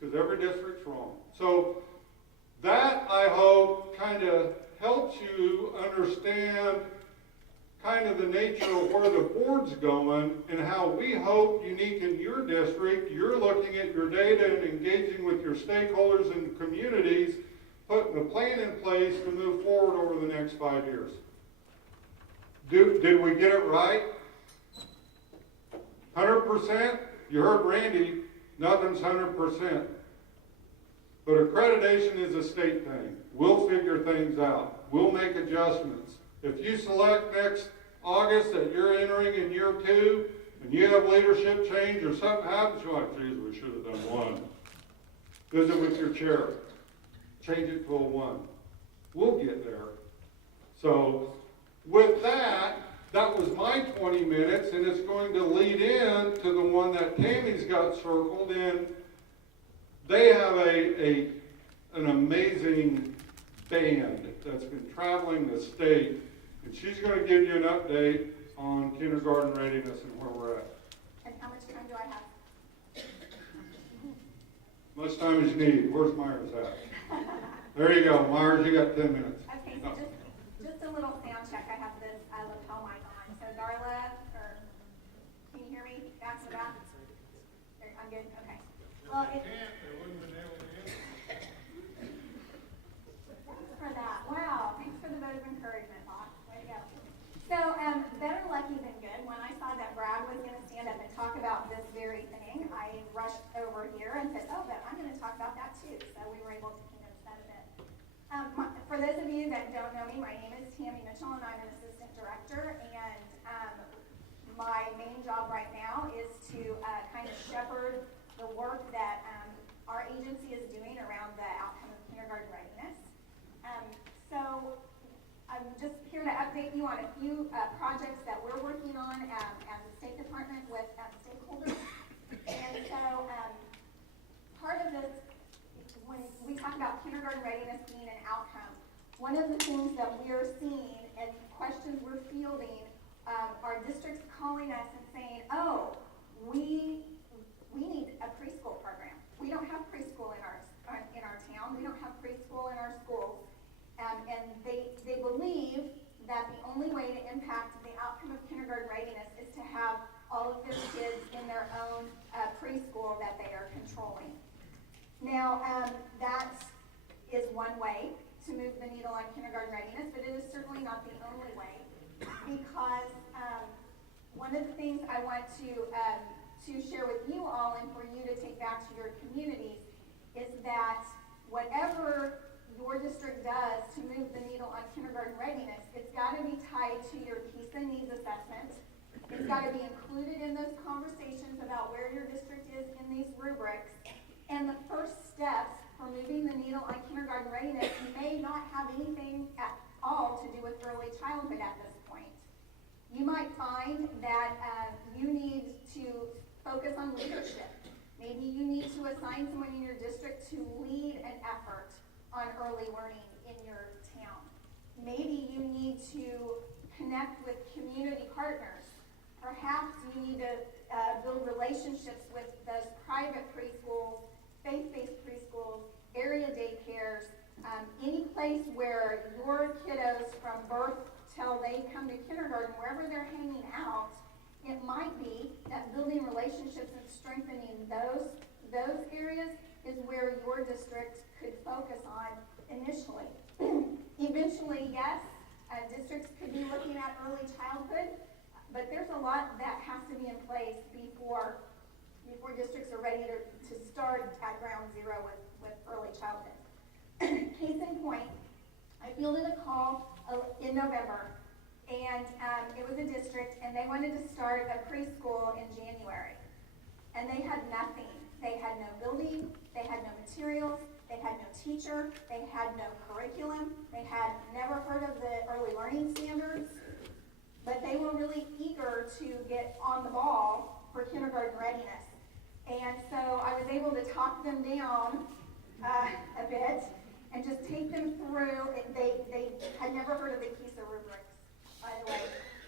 because every district's wrong. So that, I hope, kind of helps you understand kind of the nature of where the board's going and how we hope, unique in your district, you're looking at your data and engaging with your stakeholders and communities, putting a plan in place to move forward over the next 5 years. Did we get it right? 100%? You heard Randy, nothing's 100%. But accreditation is a state thing. We'll figure things out. We'll make adjustments. If you select next August that you're entering in year 2, and you have leadership change or something happens, you're like, geez, we should have done 1. Visit with your chair. Change it to a 1. We'll get there. So with that, that was my 20 minutes, and it's going to lead in to the one that Tammy's got circled in. They have an amazing band that's been traveling the state, and she's going to give you an update on kindergarten readiness and where we're at. And how much time do I have? Much time as you need. Where's Myers at? There you go, Myers, you got 10 minutes. Okay, so just a little I'm good, okay. Well, If they can't, they wouldn't have been able to answer. thanks for that. Wow, thanks for the vote of encouragement, Bob. Way to go. So, better lucky than good. When I saw that Brad was going to stand up and talk about this very thing, I rushed over here and said, oh, but I'm going to talk about that too. So we were able to condense that a bit. For those of you that don't know me, my name is Tammy Mitchell, and I'm an assistant director. And my main job right now is to kind of shepherd the work that our agency is doing around the outcome of kindergarten readiness. So I'm just here to update you on a few projects that we're working on as a State Department with stakeholders. And so part of this, when we talk about kindergarten readiness being an outcome, one of the things that we're seeing and questions we're fielding are districts calling us and saying, oh, we need a preschool program. We don't have preschool in our town. We don't have preschool in our schools. And they believe that the only way to impact the outcome of kindergarten readiness is to have all of their kids in their own preschool that they are controlling. Now, that is one way to move the needle on kindergarten readiness, but it is certainly not the only way, because one of the things I want to share with you all and for you to take back to your communities is that whatever your district does to move the needle on kindergarten readiness, it's got to be tied to your PISA needs assessment. It's got to be included in those conversations about where your district is in these rubrics. And the first steps for moving the needle on kindergarten readiness may not have anything at all to do with early childhood at this point. You might find that you need to focus on leadership. Maybe you need to assign someone in your district to lead an effort on early learning in your town. Maybe you need to connect with community partners. Perhaps you need to build relationships with those private preschools, faith-based preschools, area daycares, any place where your kiddos from birth till they come to kindergarten, wherever they're hanging out, it might be that building relationships and strengthening those areas is where your district could focus on initially. Eventually, yes, districts could be looking at early childhood, but there's a lot that has to be in place before districts are ready to start at ground zero with early childhood. Case in point, I fielded a call in November, and it was a district, and they wanted to start a preschool in January. And they had nothing. They had no building, they had no materials, they had no teacher, they had no curriculum, they had never heard of the early learning standards, but they were really eager to get on the ball for kindergarten readiness. And so I was able to talk them down a bit and just take them through. They had never heard of the KSDE rubrics, by the way.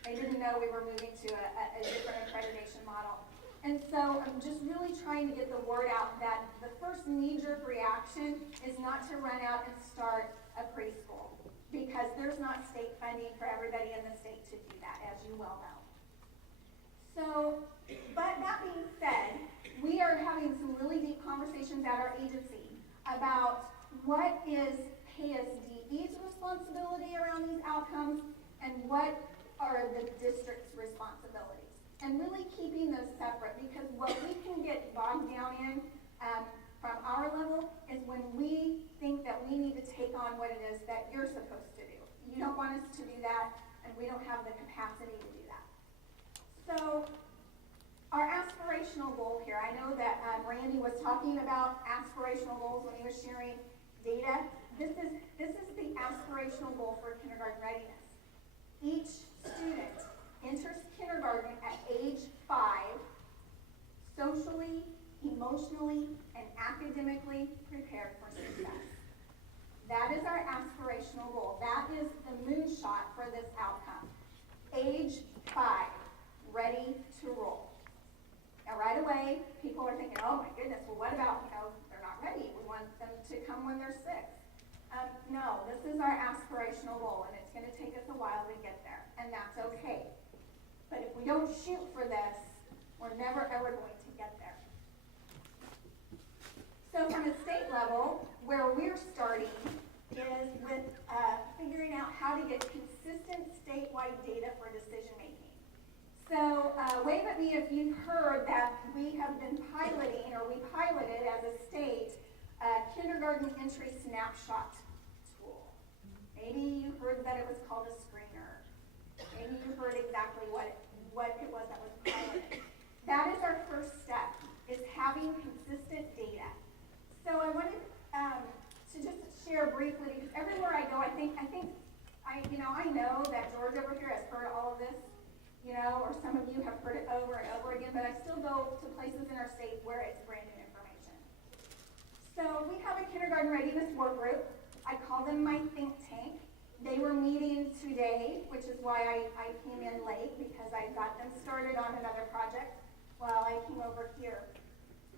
They didn't know we were moving to a different accreditation model. And so I'm just really trying to get the word out that the first knee-jerk reaction is not to run out and start a preschool, because there's not state funding for everybody in the state to do that, as you well know. So, but that being said, we are having some really deep conversations at our agency about what is KSDE's responsibility around these outcomes and what are the district's responsibilities. And really keeping those separate, because what we can get bogged down in from our level is when we think that we need to take on what it is that you're supposed to do. You don't want us to do that, and we don't have the capacity to do that. So our aspirational goal here, I know that Randy was talking about aspirational goals when he was sharing data. This is the aspirational goal for kindergarten readiness. Each student enters kindergarten at age 5, socially, emotionally, and academically prepared for success. That is our aspirational goal. That is the moonshot for this outcome. Age 5, ready to roll. Now, right away, people are thinking, oh my goodness, well, what about, they're not ready. We want them to come when they're 6. No, this is our aspirational goal, and it's going to take us a while to get there, and that's okay. But if we don't shoot for this, we're never ever going to get there. so from a state level, where we're starting is with figuring out how to get consistent statewide data for decision making. So wave at me if you've heard that we have been piloting, or we piloted as a state, a kindergarten entry snapshot tool. Maybe you heard that it was called a screener. Maybe you heard exactly what it was that was piloted. That is our first step, is having consistent data. So I wanted to just share briefly, because everywhere I go, I know that George over here has heard all of this, or some of you have heard it over and over again, but I still go to places in our state where it's brand new information. So we have a kindergarten readiness work group. I call them my think tank. They were meeting today, which is why I came in late, because I got them started on another project while I came over here.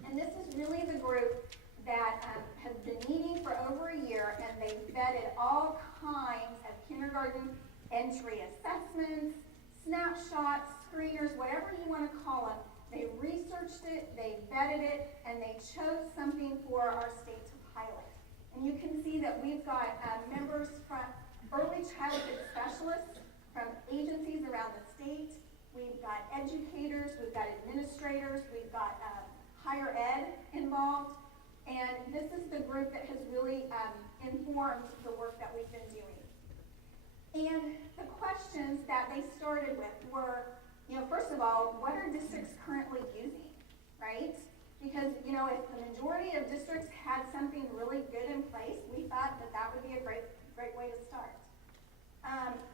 And this is really the group that has been meeting for over a year, and they've vetted all kinds of kindergarten entry assessments, snapshots, screeners, whatever you want to call them. They researched it, they vetted it, and they chose something for our state to pilot. And you can see that we've got members from early childhood specialists from agencies around the state. We've got educators, we've got administrators, we've got higher ed involved. And this is the group that has really informed the work that we've been doing. And the questions that they started with were, first of all, what are districts currently using, right? Because, if the majority of districts had something really good in place, we thought that would be a great way to start.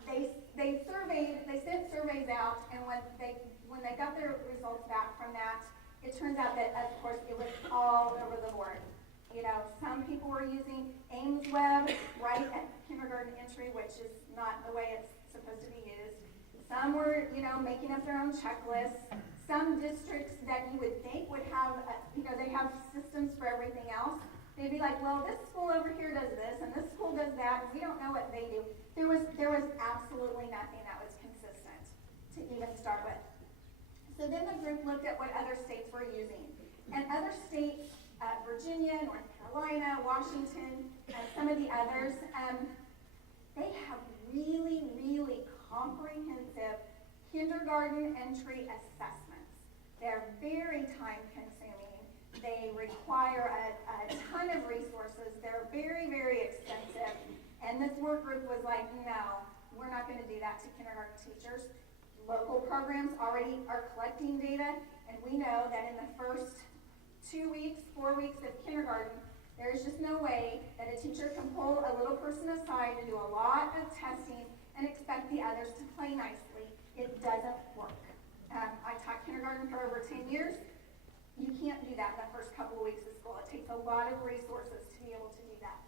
They sent surveys out, and when they got their results back from that, it turns out that, of course, it was all over the board. Some people were using Ames Web right at kindergarten entry, which is not the way it's supposed to be used. Some were, making up their own checklists. Some districts that you would think would have, they have systems for everything else. They'd be like, well, this school over here does this, and this school does that, and we don't know what they do. There was absolutely nothing that was consistent to even start with. So then the group looked at what other states were using. And other states, Virginia, North Carolina, Washington, some of the others, they have really, really comprehensive kindergarten entry assessments. They're very time consuming. They require a ton of resources. They're very, very expensive. And this work group was like, no, we're not going to do that to kindergarten teachers. Local programs already are collecting data, and we know that in the first 2 weeks, 4 weeks of kindergarten, there's just no way that a teacher can pull a little person aside to do a lot of testing and expect the others to play nicely. It doesn't work. I taught kindergarten for over 10 years. You can't do that in the first couple of weeks of school. It takes a lot of resources to be able to do that.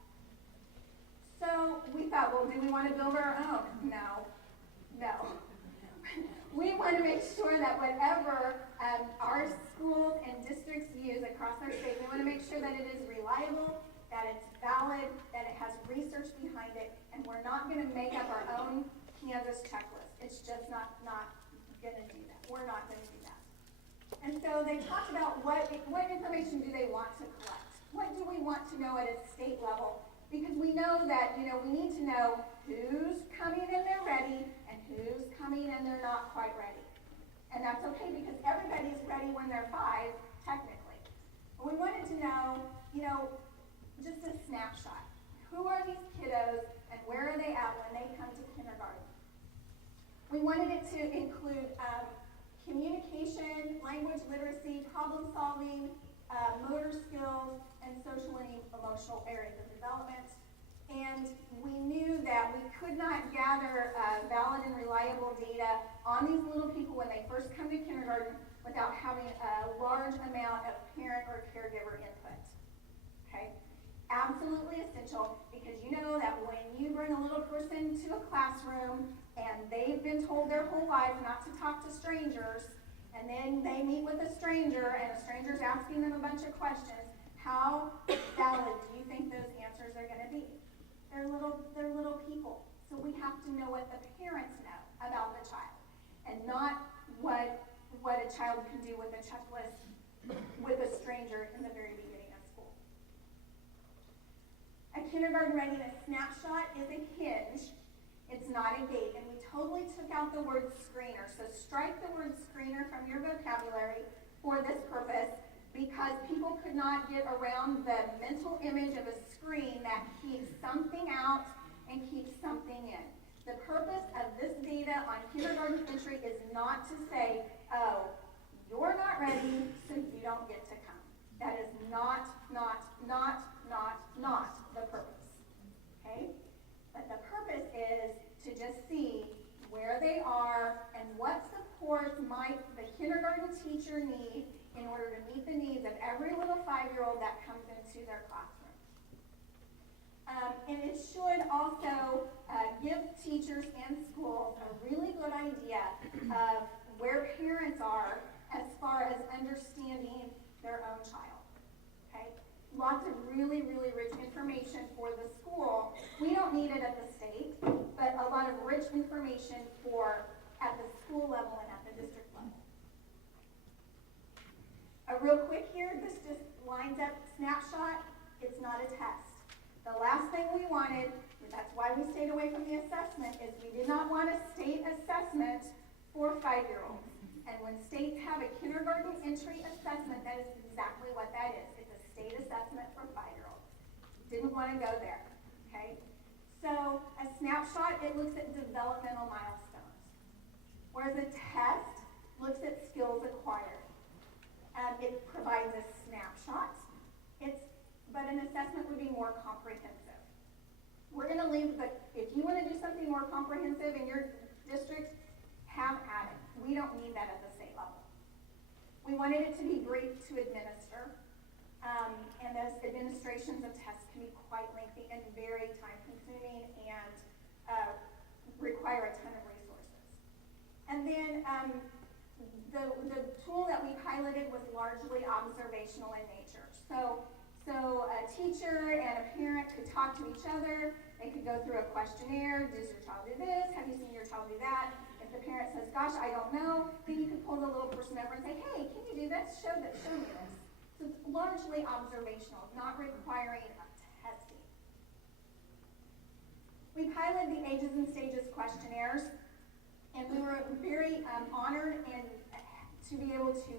So we thought, well, do we want to build our own? No. We want to make sure that whatever our schools and districts use across our state, we want to make sure that it is reliable, that it's valid, that it has research behind it, and we're not going to make up our own Kansas checklist. It's just not going to do that. We're not going to do that. And so they talked about what information do they want to collect? What do we want to know at a state level? Because we know that, we need to know who's coming and they're ready and who's coming and they're not quite ready. And that's okay, because everybody's ready when they're 5, technically. But we wanted to know, just a snapshot. Who are these kiddos and where are they at when they come to kindergarten? We wanted it to include communication, language literacy, problem solving, motor skills, and social and emotional areas of development. And we knew that we could not gather valid and reliable data on these little people when they first come to kindergarten without having a large amount of parent or caregiver input. Okay? Absolutely essential, because you know that when you bring a little person to a classroom and they've been told their whole life not to talk to strangers, and then they meet with a stranger and a stranger's asking them a bunch of questions, how valid do you think those answers are going to be? They're little people. So we have to know what the parents know about the child, and not what a child can do with a checklist with a stranger in the very beginning of school. A kindergarten readiness snapshot is a hinge. It's not a gate, and we totally took out the word screener. So strike the word screener from your vocabulary for this purpose, because people could not get around the mental image of a screen that keeps something out and keeps something in. The purpose of this data on kindergarten entry is not to say, oh, you're not ready, so you don't get to come. That is not the purpose, okay? But the purpose is to just see where they are and what support might the kindergarten teacher need in order to meet the needs of every little 5-year-old that comes into their classroom. And it should also give teachers and schools a really good idea of where parents are as far as understanding their own child, okay? Lots of really, really rich information for the school. We don't need it at the state, but a lot of rich information for at the school level and at the district level. Real quick here, this just lines up snapshot. It's not a test. The last thing we wanted, and that's why we stayed away from the assessment, is we did not want a state assessment for 5-year-olds. And when states have a kindergarten entry assessment, that is exactly what that is. It's a state assessment for 5-year-olds. Didn't want to go there, okay? So a snapshot, it looks at developmental milestones, whereas a test looks at skills acquired. It provides a snapshot, but an assessment would be more comprehensive. We're going to leave if you want to do something more comprehensive in your district, have at it. We don't need that at the state level. We wanted it to be brief to administer, and those administrations of tests can be quite lengthy and very time-consuming and require a ton of resources. And then the tool that we piloted was largely observational in nature. So a teacher and a parent could talk to each other. They could go through a questionnaire. Does your child do this? Have you seen your child do that? If the parent says, gosh, I don't know, then you could pull the little person over and say, hey, can you do this? Show me this. So it's largely observational, not requiring testing. We piloted the ages and stages questionnaires, and we were very honored and to be able to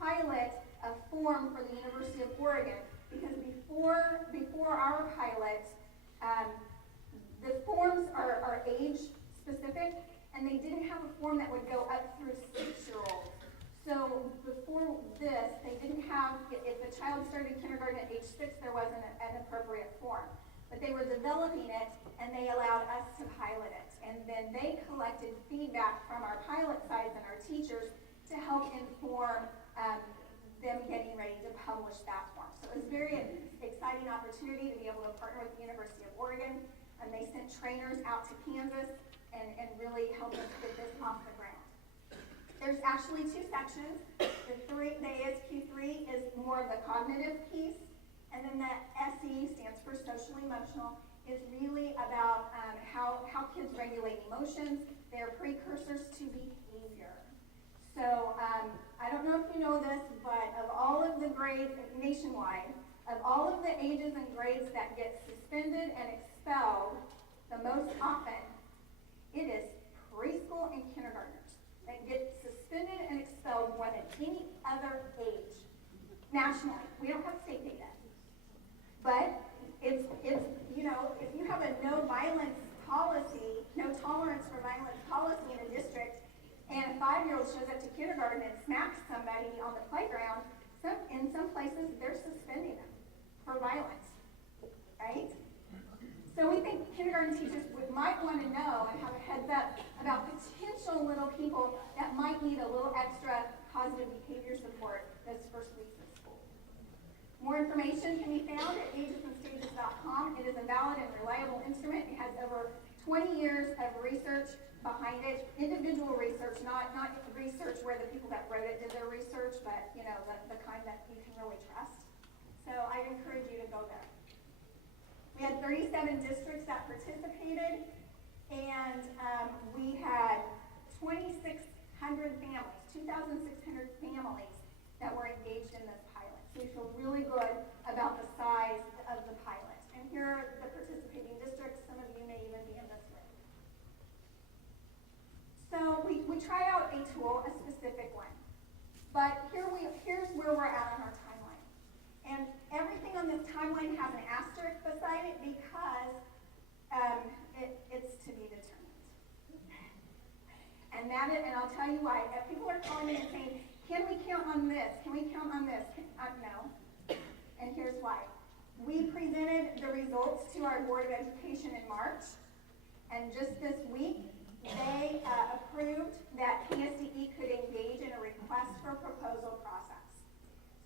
pilot a form for the University of Oregon, because before our pilot, the forms are age specific, and they didn't have a form that would go up through 6-year-olds. So before this, they didn't have, if the child started kindergarten at age 6, there wasn't an appropriate form. But they were developing it, and they allowed us to pilot it. And then they collected feedback from our pilot sites and our teachers to help inform them getting ready to publish that form. So it was a very exciting opportunity to be able to partner with the University of Oregon, and they sent trainers out to Kansas and really helped us get this off the ground. There's actually 2 sections. The ASQ3 is more of the cognitive piece, and then the SE stands for social emotional, is really about how kids regulate emotions. They're precursors to behavior. So I don't know if you know this, but of all of the grades nationwide, of all of the ages and grades that get suspended and expelled, the most often, it is preschool and kindergartners that get suspended and expelled more than any other age nationally. We don't have state data. But it's if you have a no violence policy, no tolerance for violence policy in a district, and a 5-year-old shows up to kindergarten and smacks somebody on the playground, in some places they're suspending them for violence, right? So we think kindergarten teachers might want to know and have a heads up about potential little people that might need a little extra positive behavior support those first weeks of school. More information can be found at agesandstages.com. It is a valid and reliable instrument. It has over 20 years of research behind it, individual research, not research where the people that wrote it did their research, but the kind that you can really trust. So I'd encourage you to go there. We had 37 districts that participated, and we had 2,600 families, 2,600 families that were engaged in this pilot. So we feel really good about the size of the pilot. And here are we're at on our timeline. And everything on this timeline has an asterisk beside it because it's to be determined. And I'll tell you why. If people are calling me and saying, can we count on this? Can we count on this? No. And here's why. We presented the results to our Board of Education in March, and just this week, they approved that KSDE could engage in a request for proposal process.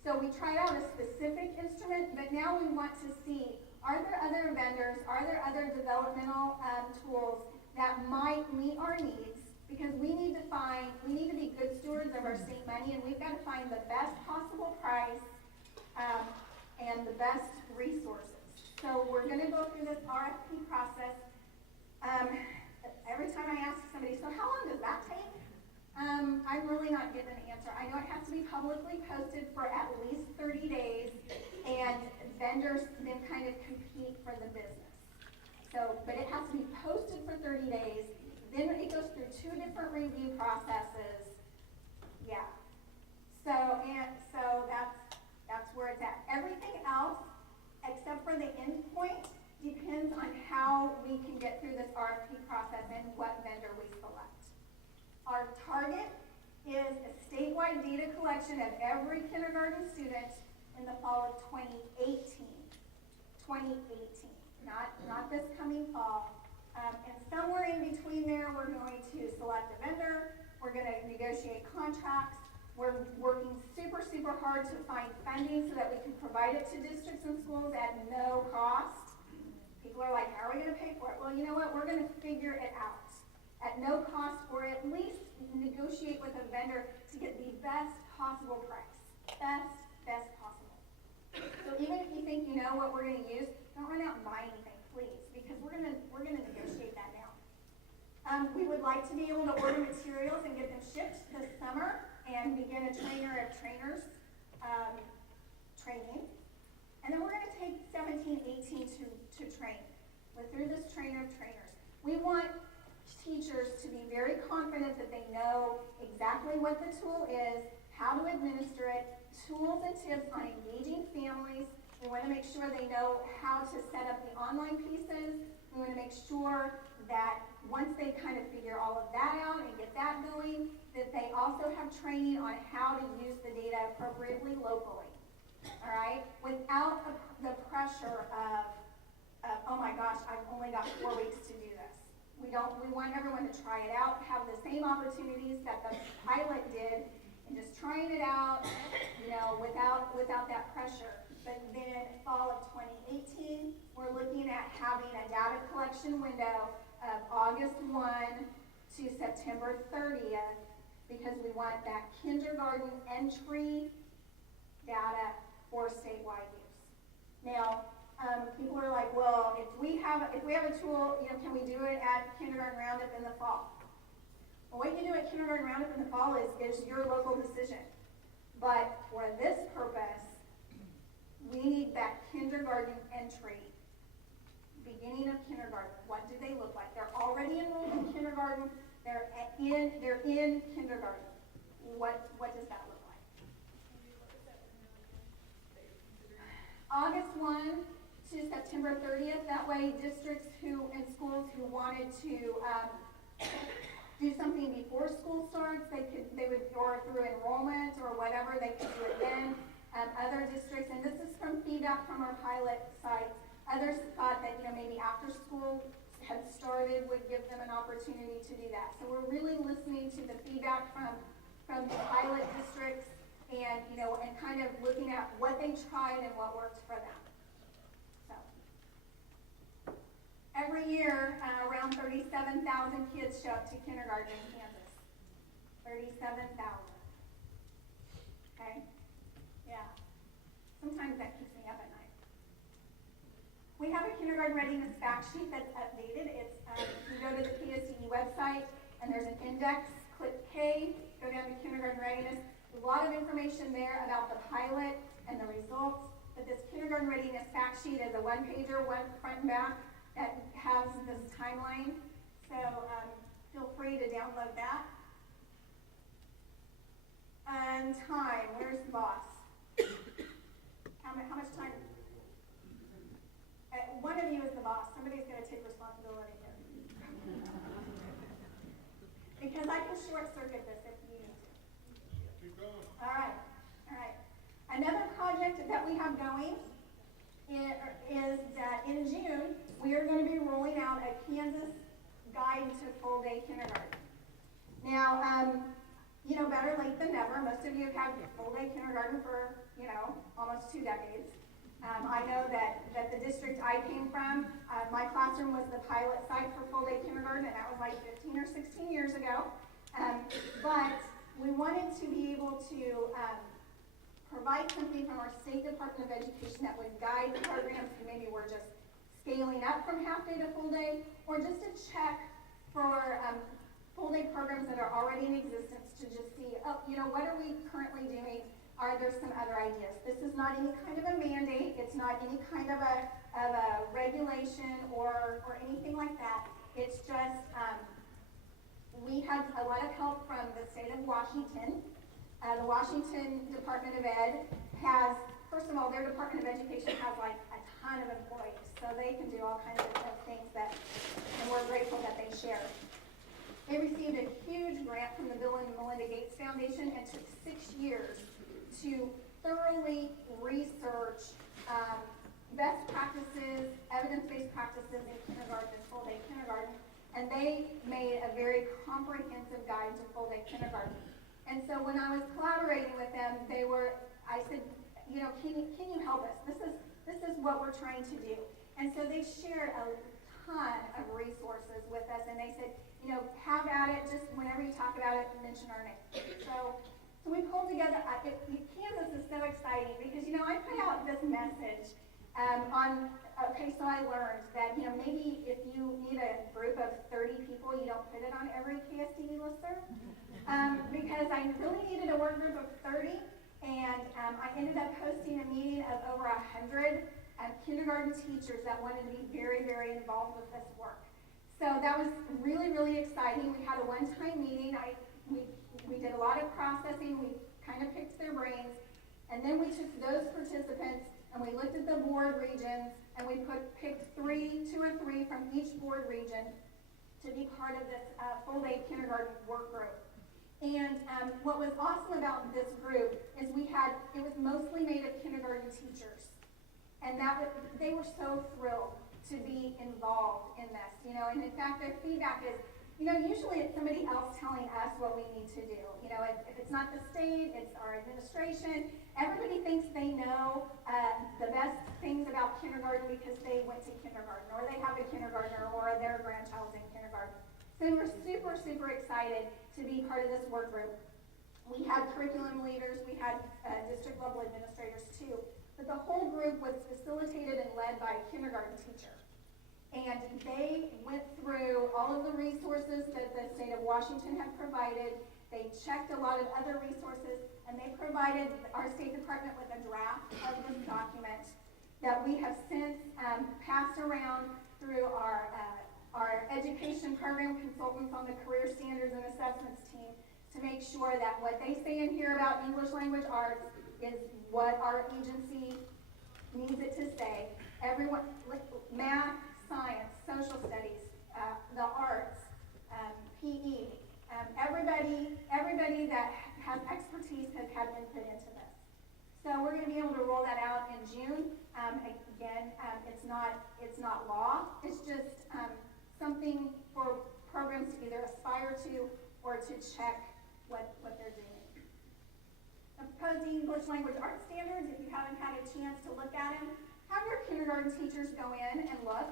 So we tried out a specific instrument, but now we want to see, are there other vendors, are there other developmental tools that might meet our needs? Because we need to be good stewards of our state money, and we've got to find the best possible price and the best resources. So we're going to go through this RFP process. Every time I ask somebody, so how long does that take? I'm really not getting an answer. I know it has to be publicly posted for at least 30 days, and vendors then kind of compete for the business. So, but it has to be posted for 30 days. Then it goes through 2 different review processes. Yeah. So that's where it's at. Everything else, except for the endpoint, depends on how we can get through this RFP process and what vendor we select. Our target is a statewide data collection of every kindergarten student in the fall of 2018. 2018, not this coming fall. And somewhere in between there, we're going to select a vendor. We're going to negotiate contracts. We're working super, super hard to find funding so that we can provide it to districts and schools at no cost. People are like, how are we going to pay for it? Well, you know what? We're going to figure it out at no cost, or at least negotiate with a vendor to get the best possible price. Best possible. So even if you think you know what we're going to use, don't run out and buy anything, please, because we're going to negotiate that now. We would like to be able to order materials and get them shipped this summer and begin a trainer of trainers training. And then we're going to take 17, 18 to train. We're through this trainer of trainers. We want teachers to be very confident that they know exactly what the tool is, how to administer it, tools and tips on engaging families. We want to make sure they know how to set up the online pieces. We want to make sure that once they kind of figure all of that out and get that going, that they also have training on how to use the data appropriately locally. All right? Without the pressure of, oh my gosh, I've only got 4 weeks to do this. We want everyone to try it out, have the same opportunities that the pilot did, and just trying it out, without that pressure. But then fall of 2018, we're looking at having a data collection window of August 1 to September 30th, because we want that kindergarten entry data for statewide use. Now, people are like, well, if we have a tool, can we do it at Kindergarten Roundup in the fall? Well, what you do at Kindergarten Roundup in the fall is your local decision. But for this purpose, we need that kindergarten entry, beginning of kindergarten. What do they look like? They're already enrolled in kindergarten. They're in kindergarten. What does that look like? August 1 to September 30th. That way, districts and schools who wanted to do something before school starts, they would, or through enrollment or whatever, they could do it then. Other districts, and this is from feedback from our pilot sites, others thought that maybe after school had started would give them an opportunity to do that. So we're really listening to the feedback from the pilot districts, and and kind of looking at what they tried and what worked for them. So every year, around 37,000 kids show up to kindergarten in Kansas. 37,000. Okay? Yeah. Sometimes that keeps me up at night. We have a kindergarten readiness fact sheet that's updated. It's you go to the KSDE website and there's an index. Click K, go down to kindergarten readiness. A lot of information there about the pilot and the results. But this kindergarten readiness fact sheet is a one-pager, one front and back, that has this timeline. So feel free to download that. And time, where's the boss? one of you is the boss. Somebody's going to take responsibility here. Because I can short circuit this if you need to. Keep going. All right. Another project that we have going is that in June, we are going to be rolling out a Kansas guide to full day kindergarten. Now, better late than never. Most of you have had full day kindergarten for, almost 2 decades. I know that the district I came from, my classroom was the pilot site for full day kindergarten, and that was like 15 or 16 years ago. But we wanted to be able to provide something from our State Department of Education that would guide the programs who maybe were just scaling up from half day to full day, or just a check for full day programs that are already in existence to just see, what are we currently doing? Are there some other ideas? This is not any kind of a mandate. It's not any kind of a regulation or anything like that. It's just we had a lot of help from the state of Washington. The Washington Department of Ed has, first of all, their Department of Education has like a ton of employees, so they can do all kinds of things and we're grateful that they share. They received a huge grant from the Bill and Melinda Gates Foundation and took 6 years to thoroughly research best practices, evidence-based practices in kindergarten and full-day kindergarten, and they made a very comprehensive guide to full-day kindergarten. And so when I was collaborating with them, I said, can you help us? This is what we're trying to do. And so they shared a ton of resources with us, and they said, have at it, just whenever you talk about it, mention our name. So we pulled together, Kansas is so exciting because, I put out this message so I learned that, maybe if you need a group of 30 people, you don't put it on every KSDE listserv. Because I really needed a work group of 30, and I ended up hosting a meeting of over 100 kindergarten teachers that wanted to be very, very involved with this work. So that was really, really exciting. We had a one-time meeting. We did a lot of processing. We kind of picked their brains. And then we took those participants and we looked at the board regions and we picked 2 or 3 from each board region to be part of this full-day kindergarten work group. And what was awesome about this group is it was mostly made of kindergarten teachers. And they were so thrilled to be involved in this, and in fact their feedback is, usually it's somebody else telling us what we need to do. If it's not the state, it's our administration. Everybody thinks they know the best things about kindergarten because they went to kindergarten, or they have a kindergartner, or their grandchild's in kindergarten. So we're super, super excited to be part of this work group. We had curriculum leaders, we had district level administrators too, but the whole group was facilitated and led by a kindergarten teacher. And they went through all of the resources that the state of Washington had provided. They checked a lot of other resources, and they provided our State Department with a draft of this document that we have since passed around through our education program consultants on the Career Standards and Assessments team to make sure that what they say in here about English language arts is what our agency needs it to say. Everyone, math, science, social studies, the arts, PE, everybody that has expertise has had input into this. So we're going to be able to roll that out in June. Again, it's not law. It's just something for programs to either aspire to or to check what they're doing. The proposed English language arts standards, if you haven't had a chance to look at them, have your kindergarten teachers go in and look,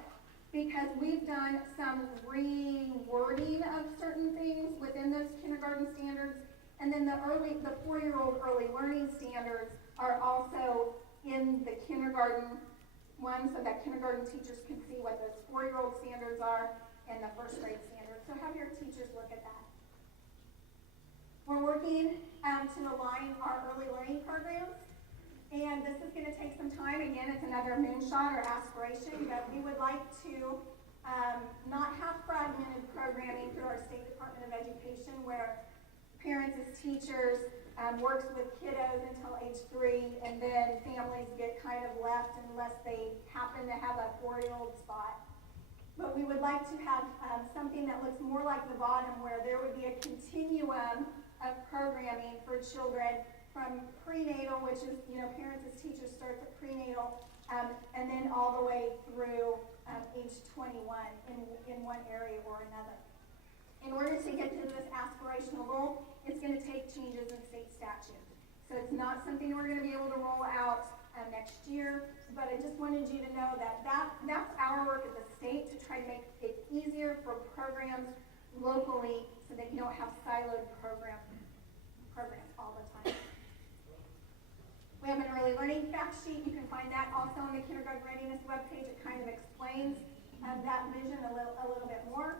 because we've done some rewording of certain things within those kindergarten standards, and then the 4-year-old early learning standards are also in the kindergarten one, so that kindergarten teachers can see what those 4-year-old standards are and the first grade standards. So have your teachers look at that. We're working to align our early learning programs. And this is going to take some time. Again, it's another moonshot or aspiration, but we would like to not have fragmented programming through our State Department of Education where parents as teachers, works with kiddos until age 3, and then families get kind of left unless they happen to have a 4-year-old spot. But we would like to have something that looks more like the bottom, where there would be a continuum of programming for children from prenatal, which is, parents as teachers starts at prenatal, and then all the way through age 21 in one area or another. In order to get to this aspirational goal, it's going to take changes in state statute. So it's not something we're going to be able to roll out next year, but I just wanted you to know that's our work at the state, to try to make it easier for programs locally so that you don't have siloed programs all the time. We have an early learning fact sheet. You can find that also on the Kindergarten Readiness webpage. It kind of explains that vision a little bit more.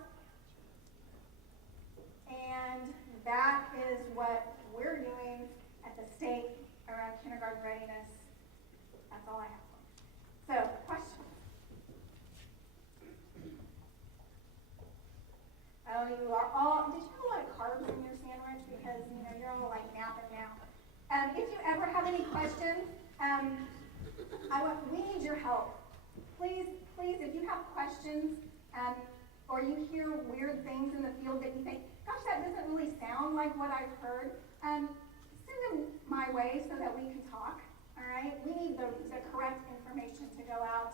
And that is what we're doing at the state around kindergarten readiness. That's all I have. So, questions? Oh, you are all, did you have a lot of carbs in your sandwich? Because, you're all like napping now. If you ever have any questions, we need your help. Please, if you have questions, or you hear weird things in the field that you think, gosh, that doesn't really sound like what I've heard, send them my way so that we can talk, all right? We need the correct information to go out,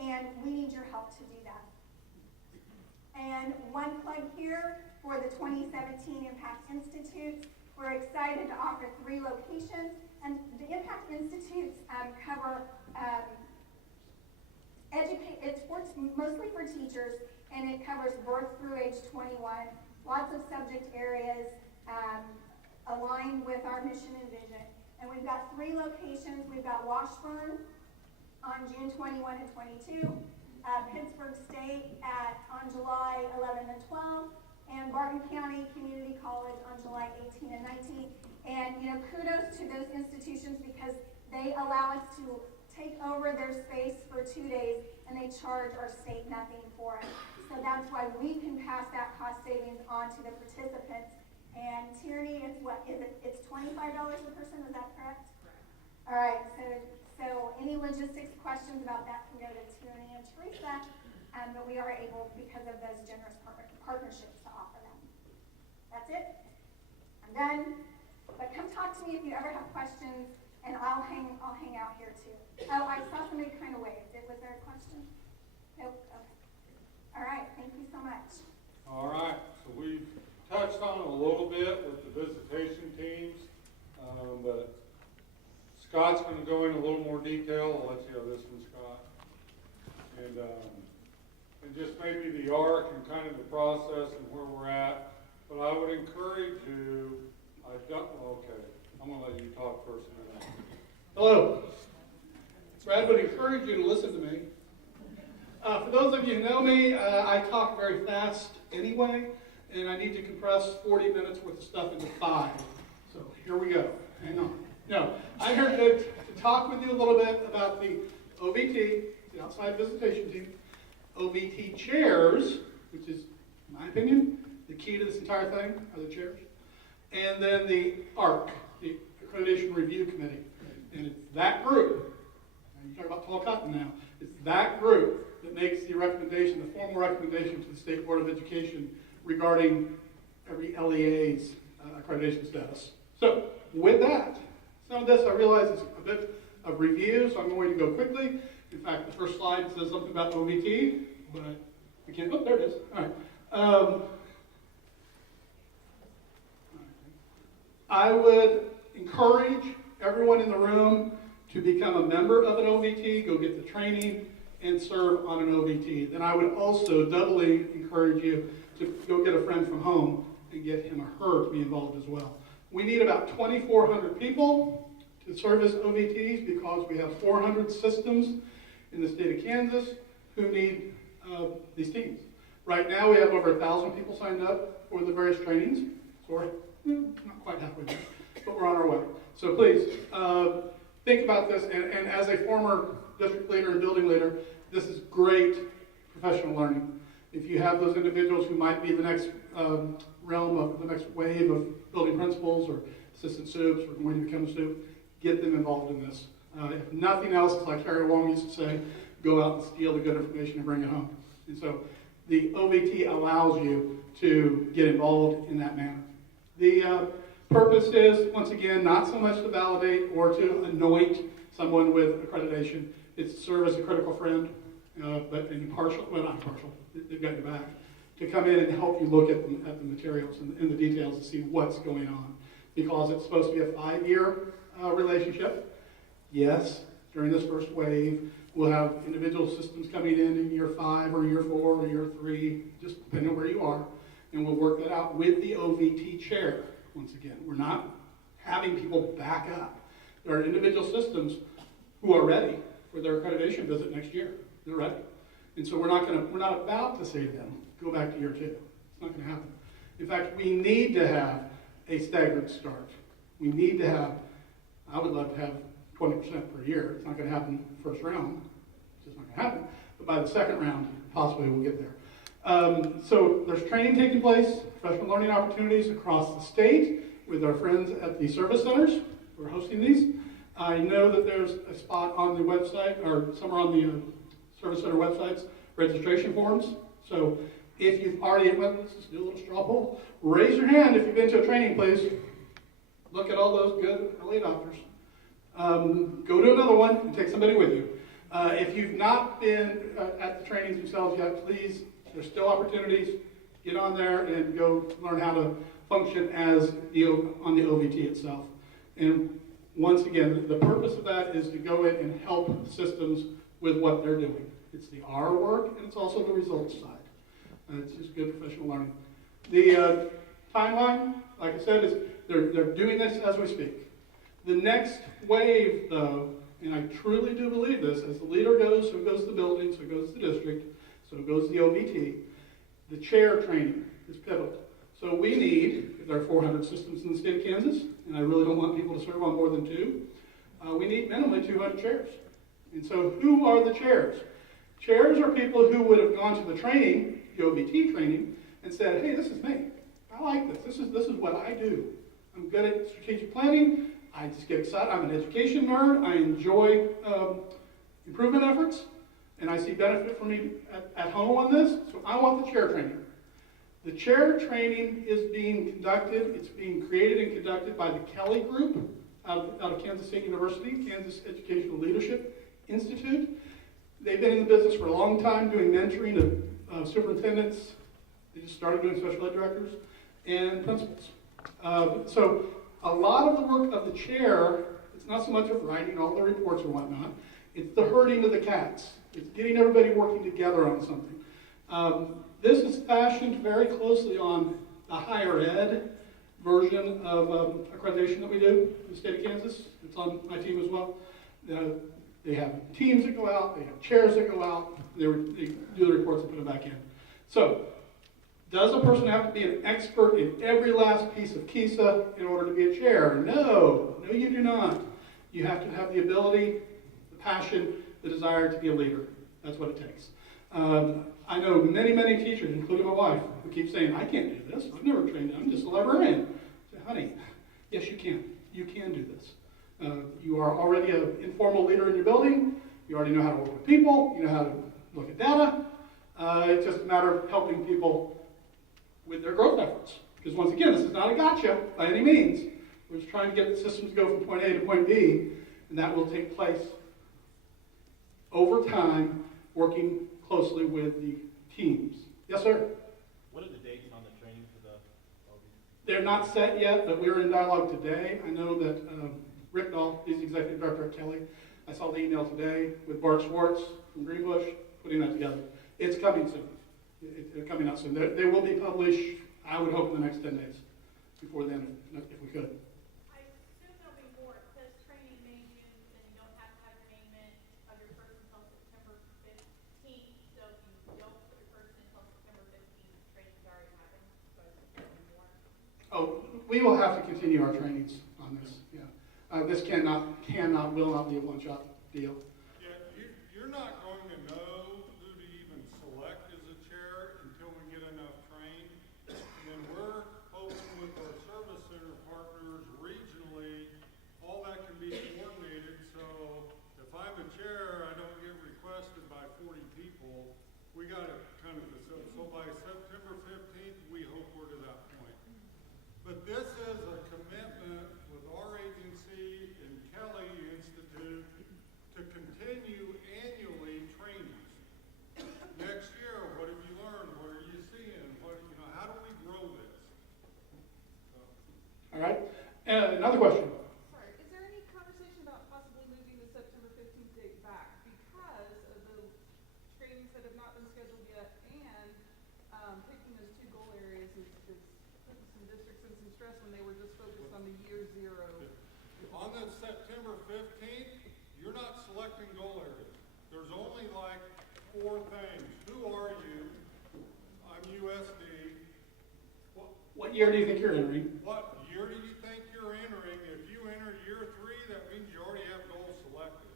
and we need your help to do that. And one plug here for the 2017 Impact Institutes. We're excited to offer 3 locations, and the Impact Institutes cover it's mostly for teachers, and it covers birth through age 21. Lots of subject areas aligned with our mission and vision. And we've got 3 locations. We've got Washburn on June 21 and 22, Pittsburgh State on July 11 and 12, and Barton County Community College on July 18 and 19. And kudos to those institutions, because they allow us to take over their space for 2 days, and they charge our state nothing for it. So that's why we can pass that cost savings on to the participants. And Tierney is it's $25 a person, is that correct? Correct. All right, so any logistics questions about that can go to Tierney and Teresa, but we are able, because of those generous partnerships, to offer them. That's it. I'm done. But come talk to me if you ever have questions, and I'll hang out here too. Oh, I saw somebody kind of waved. Was there a question? Nope. Okay. All right. Thank you so much. All right. So we've touched on it a little bit with the visitation teams, but Scott's going to go into a little more detail. I'll let you have this one, Scott. And just maybe the arc and kind of the process and where we're at. But I would encourage you, okay, I'm going to let you talk first. Hello. Brad would encourage you to listen to me. For those of you who know me, I talk very fast anyway, and I need to compress 40 minutes worth of stuff into 5. So here we go. Hang on. No, I'm here to talk with you a little bit about the OVT, the Outside Visitation Team, OVT chairs, which is, in my opinion, the key to this entire thing, are the chairs, and then the ARC, the Accreditation Review Committee. And it's that group, you talk about tall cotton now, it's that group that makes the recommendation, the formal recommendation to the State Board of Education regarding every LEA's accreditation status. So with that, some of this I realize is a bit of review, so I'm going to go quickly. In fact, the first slide says something about OVT, but we can't, oh, there it is. All right. I would encourage everyone in the room to become a member of an OVT, go get the training, and serve on an OVT. Then I would also doubly encourage you to go get a friend from home and get him or her to be involved as well. We need about 2,400 people to serve as OVTs because we have 400 systems in the state of Kansas who need these teams. Right now we have over 1,000 people signed up for the various trainings. So we're not quite halfway there, but we're on our way. So please, think about this, and as a former district leader and building leader, this is great professional learning. If you have those individuals who might be the next realm of the next wave of building principals or assistant soups or going to become a soup, get them involved in this. If nothing else, it's like Harry Wong used to say, go out and steal the good information and bring it home. And so the OVT allows you to get involved in that manner. The purpose is, once again, not so much to validate or to anoint someone with accreditation. It's to serve as a critical friend, but impartial, well, not impartial, they've got your back, to come in and help you look at the materials and the details to see what's going on. Because it's supposed to be a 5-year relationship. Yes, during this first wave, we'll have individual systems coming in year 5 or year 4 or year 3, just depending on where you are. And we'll work that out with the OVT chair. Once again, we're not having people back up. There are individual systems who are ready for their accreditation visit next year. They're ready. And so we're not about to say to them, go back to year 2. It's not going to happen. In fact, we need to have a staggered start. We need to have, I would love to have 20% per year. It's not going to happen first round. It's just not going to happen. But by the second round, possibly we'll get there. So there's training taking place, professional learning opportunities across the state with our friends at the service centers who are hosting these. I know that there's a spot on the website, or somewhere on the service center websites, registration forms. So if you've already, let's just do a little straw poll. Raise your hand if you've been to a training, please. Look at all those good early adopters. Go to another one and take somebody with you. If you've not been at the trainings themselves yet, please, there's still opportunities. Get on there and go learn how to function as on the OVT itself. And once again, the purpose of that is to go in and help systems with what they're doing. It's the R work, and it's also the results side. It's just good professional learning. The timeline, like I said, is they're doing this as we speak. The next wave, though, and I truly do believe this, as the leader goes, so goes the building, so goes the district, so goes the OVT. The chair training is pivotal. So we need, if there are 400 systems in the state of Kansas, and I really don't want people to serve on more than 2, we need minimally 200 chairs. And so who are the chairs? Chairs are people who would have gone to the training, the OVT training, and said, hey, this is me. I like this. This is what I do. I'm good at strategic planning. I just get excited. I'm an education nerd. I enjoy improvement efforts, and I see benefit for me at home on this, so I want the chair training. The chair training is being conducted, it's being created and conducted by the Kelly Group out of Kansas State University, Kansas Educational Leadership Institute. They've been in the business for a long time doing mentoring of superintendents. They just started doing special ed directors and principals. So a lot of the work of the chair, it's not so much of writing all the reports or whatnot, it's the herding of the cats. It's getting everybody working together on something. This is fashioned very closely on the higher ed version of accreditation that we do in the state of Kansas. It's on my team as well. They have teams that go out, they have chairs that go out, they do the reports and put them back in. So, does a person have to be an expert in every last piece of KISA in order to be a chair? No, you do not. You have to have the ability, the passion, the desire to be a leader. That's what it takes. I know many, many teachers, including my wife, who keep saying, I can't do this. I've never trained. I'm just a librarian. I say, honey, yes, you can. You can do this. You are already an informal leader in your building. You already know how to work with people. You know how to look at data. It's just a matter of helping people with their growth efforts. Because once again, this is not a gotcha by any means. We're just trying to get the systems to go from point A to point B, and that will take place over time, working closely with the teams. Yes, sir? What are the dates on the training for the OVT? They're not set yet, but we're in dialogue today. I know that Rick Dahl, he's the executive director at Kelly. I saw the email today with Bart Schwartz from Greenbush putting that together. It's coming soon. It's coming out soon. They will be published, I would hope, in the next 10 days. Before then, if we could. I assume there'll be more. It says training May, June, and you don't have to have your name in of your person until September 15th. So if you don't put your person until September 15th, training's already happened. So I think there'll be more. Oh, we will have to continue our trainings on this. Yeah, this will not be a one-shot deal. Yeah, you're not going to know who to even select as a chair until we get enough trained. And then we're so by September 15th, we hope we're to that point. But this is a commitment with our agency and Kelly Institute to continue annually trainings. Next year, what have you learned? What are you seeing? How do we grow this? All right. Another question. Sorry, is there any conversation about possibly moving the September 15th date back because of the trainings that have not been scheduled yet, and picking those two goal areas is putting some districts in some stress when they were just focused on the year zero? On the September 15th, you're not selecting goal areas. There's only like 4 things. Who are you? I'm USD. What year do you think you're entering? What year do you think you're entering? If you enter year 3, that means you already have goals selected.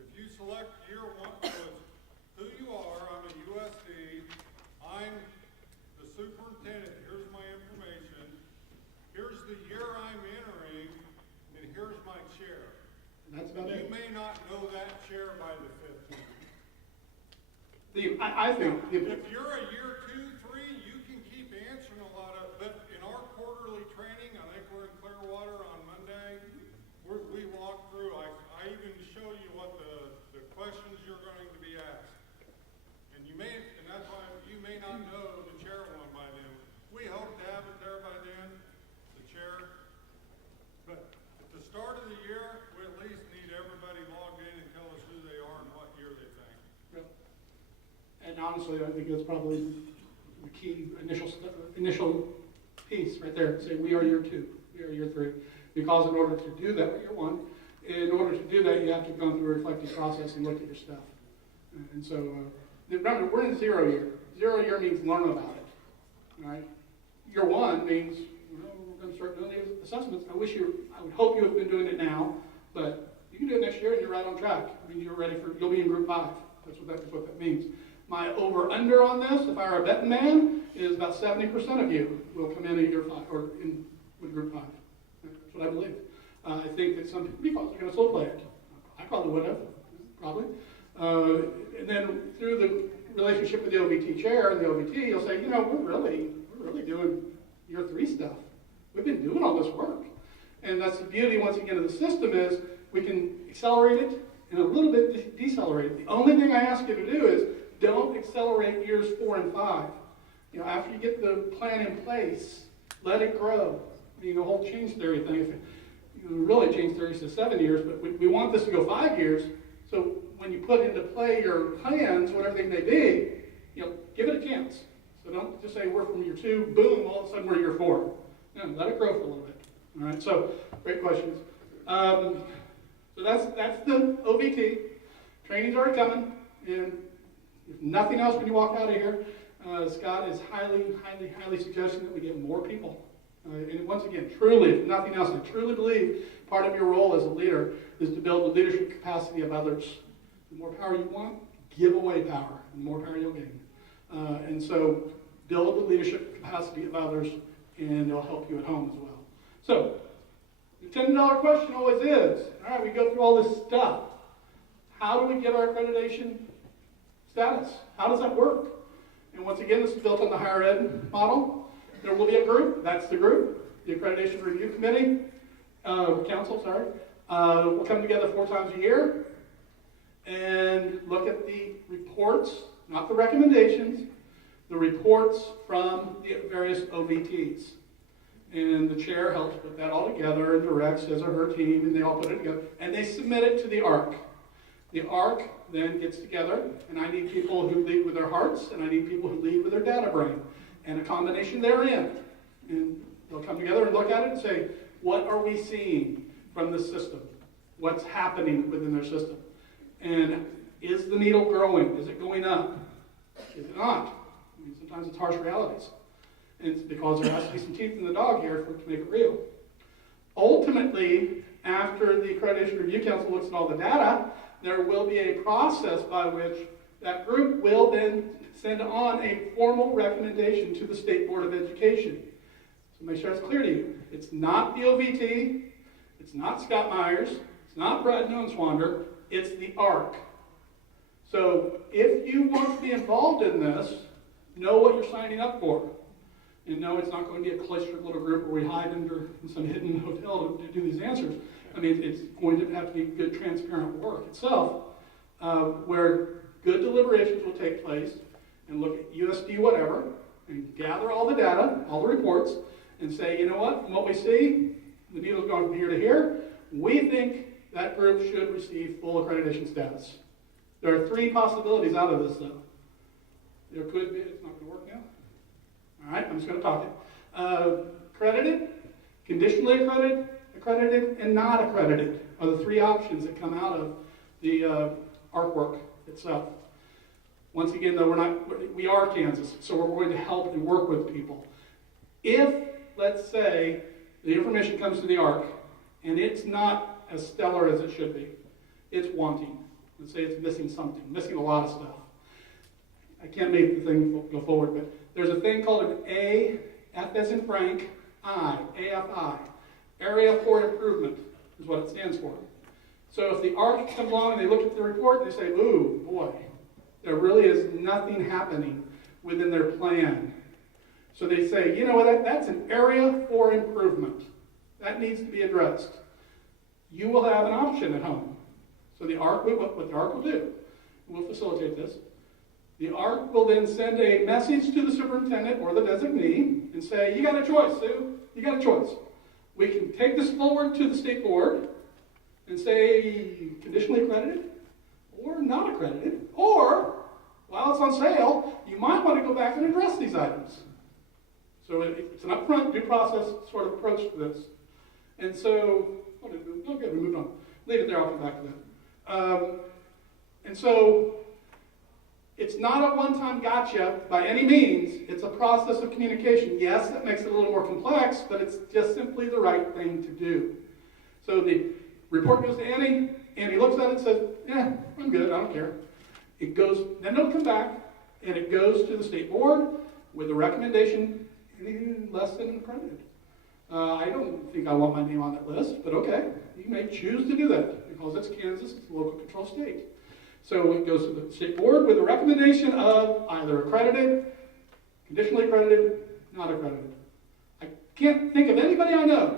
If you select year 1, so it's who you are, I'm a USD, I'm the superintendent, here's my information, here's the year I'm entering, and here's my chair. That's about You it. may not know that chair by the 15th. I think If you're a year 2, 3, you can keep answering a lot of, but in our quarterly training, I think we're in Clearwater on Monday, we walk through, I even show you what the questions you're going to be asked. And that's why you may not know the chair one by then. We hope to have it there by then, the chair. But at the start of the year, we at least need everybody logged in and tell us who they are and what year they think. And honestly, I think that's probably the key initial piece right there. Say, we are year 2, we are year 3. Because in order to do that, year 1, in order to do that, you have to go through a reflective process and look at your stuff. And so, remember, we're in 0 year. 0 year means learn about it. All right? Year 1 means, we're going to start doing the assessments. I would hope you have been doing it now, but you can do it next year and you're right on track. I mean, you'll be in group 5. That's what that means. My over-under on this, if I were a betting man, is about 70% of you will come in at year 5, or with group 5. That's what I believe. I think that some people are going to slow play it. I probably would have, probably. And then through the relationship with the OVT chair and the OVT, you'll say, we're really doing year 3 stuff. We've been doing all this work. And that's the beauty, once again, of the system is we can accelerate it and a little bit decelerate it. The only thing I ask you to do is don't accelerate years 4 and 5. After you get the plan in place, let it grow. The whole change theory thing, really change theory says 7 years, but we want this to go 5 years. So when you put into play your plans, whatever they may be, give it a chance. So don't just say we're from year 2, boom, all of a sudden we're year 4. Let it grow for a little bit. All right, so great questions. So that's the OVT. Training's already coming, and if nothing else when you walk out of here, Scott is highly suggesting that we get more people. And once again, truly, if nothing else, I truly believe part of your role as a leader is to build the leadership capacity of others. The more power you want, give away power. The more power you'll gain. And so build the leadership capacity of others, and it'll help you at home as well. So the $10 question always is, all right, we go through all this stuff. How do we get our accreditation status? How does that work? And once again, this is built on the higher ed model. There will be a group, that's the group, the Accreditation Review Committee, Council, sorry, will come together 4 times a year and look at the reports, not the recommendations, the reports from the various OVTs. And the chair helps put that all together and directs his or her team, and they all put it together, and they submit it to the ARC. The ARC then gets together, and I need people who lead with their hearts, and I need people who lead with their data brain, and a combination therein. And they'll come together and look at it and say, what are we seeing from this system? What's happening within their system? And is the needle growing? Is it going up? Is it not? I mean, sometimes it's harsh realities. And it's because there has to be some teeth in the dog here for it to make it real. Ultimately, after the Accreditation Review Council looks at all the data, there will be a process by which that group will then send on a formal recommendation to the State Board of Education. So make sure it's clear to you. It's not the OVT, it's not Scott Myers, it's not Brad Nonswander, it's the ARC. So if you want to be involved in this, Know what you're signing up for. And no, it's not going to be a cloistered little group where we hide under some hidden hotel to do these answers. I mean, it's going to have to be good, transparent work itself, where good deliberations will take place, and look at USD whatever, and gather all the data, all the reports, and say, you know what, from what we see, the needle's going from here to here, we think that group should receive full accreditation status. There are 3 possibilities out of this, though. There could be, it's not going to work now. All right, I'm just going to talk it. Accredited, conditionally accredited, and not accredited are the 3 options that come out of the artwork itself. Once again, though, we are Kansas, so we're going to help and work with people. If, let's say, the information comes to the ARC, and it's not as stellar as it should be, it's wanting. Let's say it's missing something, missing a lot of stuff. I can't make the thing go forward, but there's a thing called an A, F as in Frank, I, AFI. Area for Improvement is what it stands for. So if the ARC comes along and they look at the report and they say, ooh, boy, there really is nothing happening within their plan. So they say, you know what, that's an area for improvement. That needs to be addressed. You will have an option at home. So the ARC, what the ARC will do, we'll facilitate this. The ARC will then send a message to the superintendent or the designee and say, you got a choice, Sue. You got a choice. We can take this forward to the state board and say conditionally accredited or not accredited, or while it's on sale, you might want to go back and address these items. So it's an upfront due process sort of approach to this. And so, okay, we moved on. Leave it there, I'll come back to that. And so, it's not a one-time gotcha by any means. It's a process of communication. Yes, that makes it a little more complex, but it's just simply the right thing to do. So the report goes to Annie. Annie looks at it and says, yeah, I'm good, I don't care. It goes, then it'll come back, and it goes to the state board with a recommendation anything less than accredited. I don't think I want my name on that list, but okay, you may choose to do that because it's Kansas, it's a local control state. So it goes to the state board with a recommendation of either accredited, conditionally accredited, not accredited. I can't think of anybody I know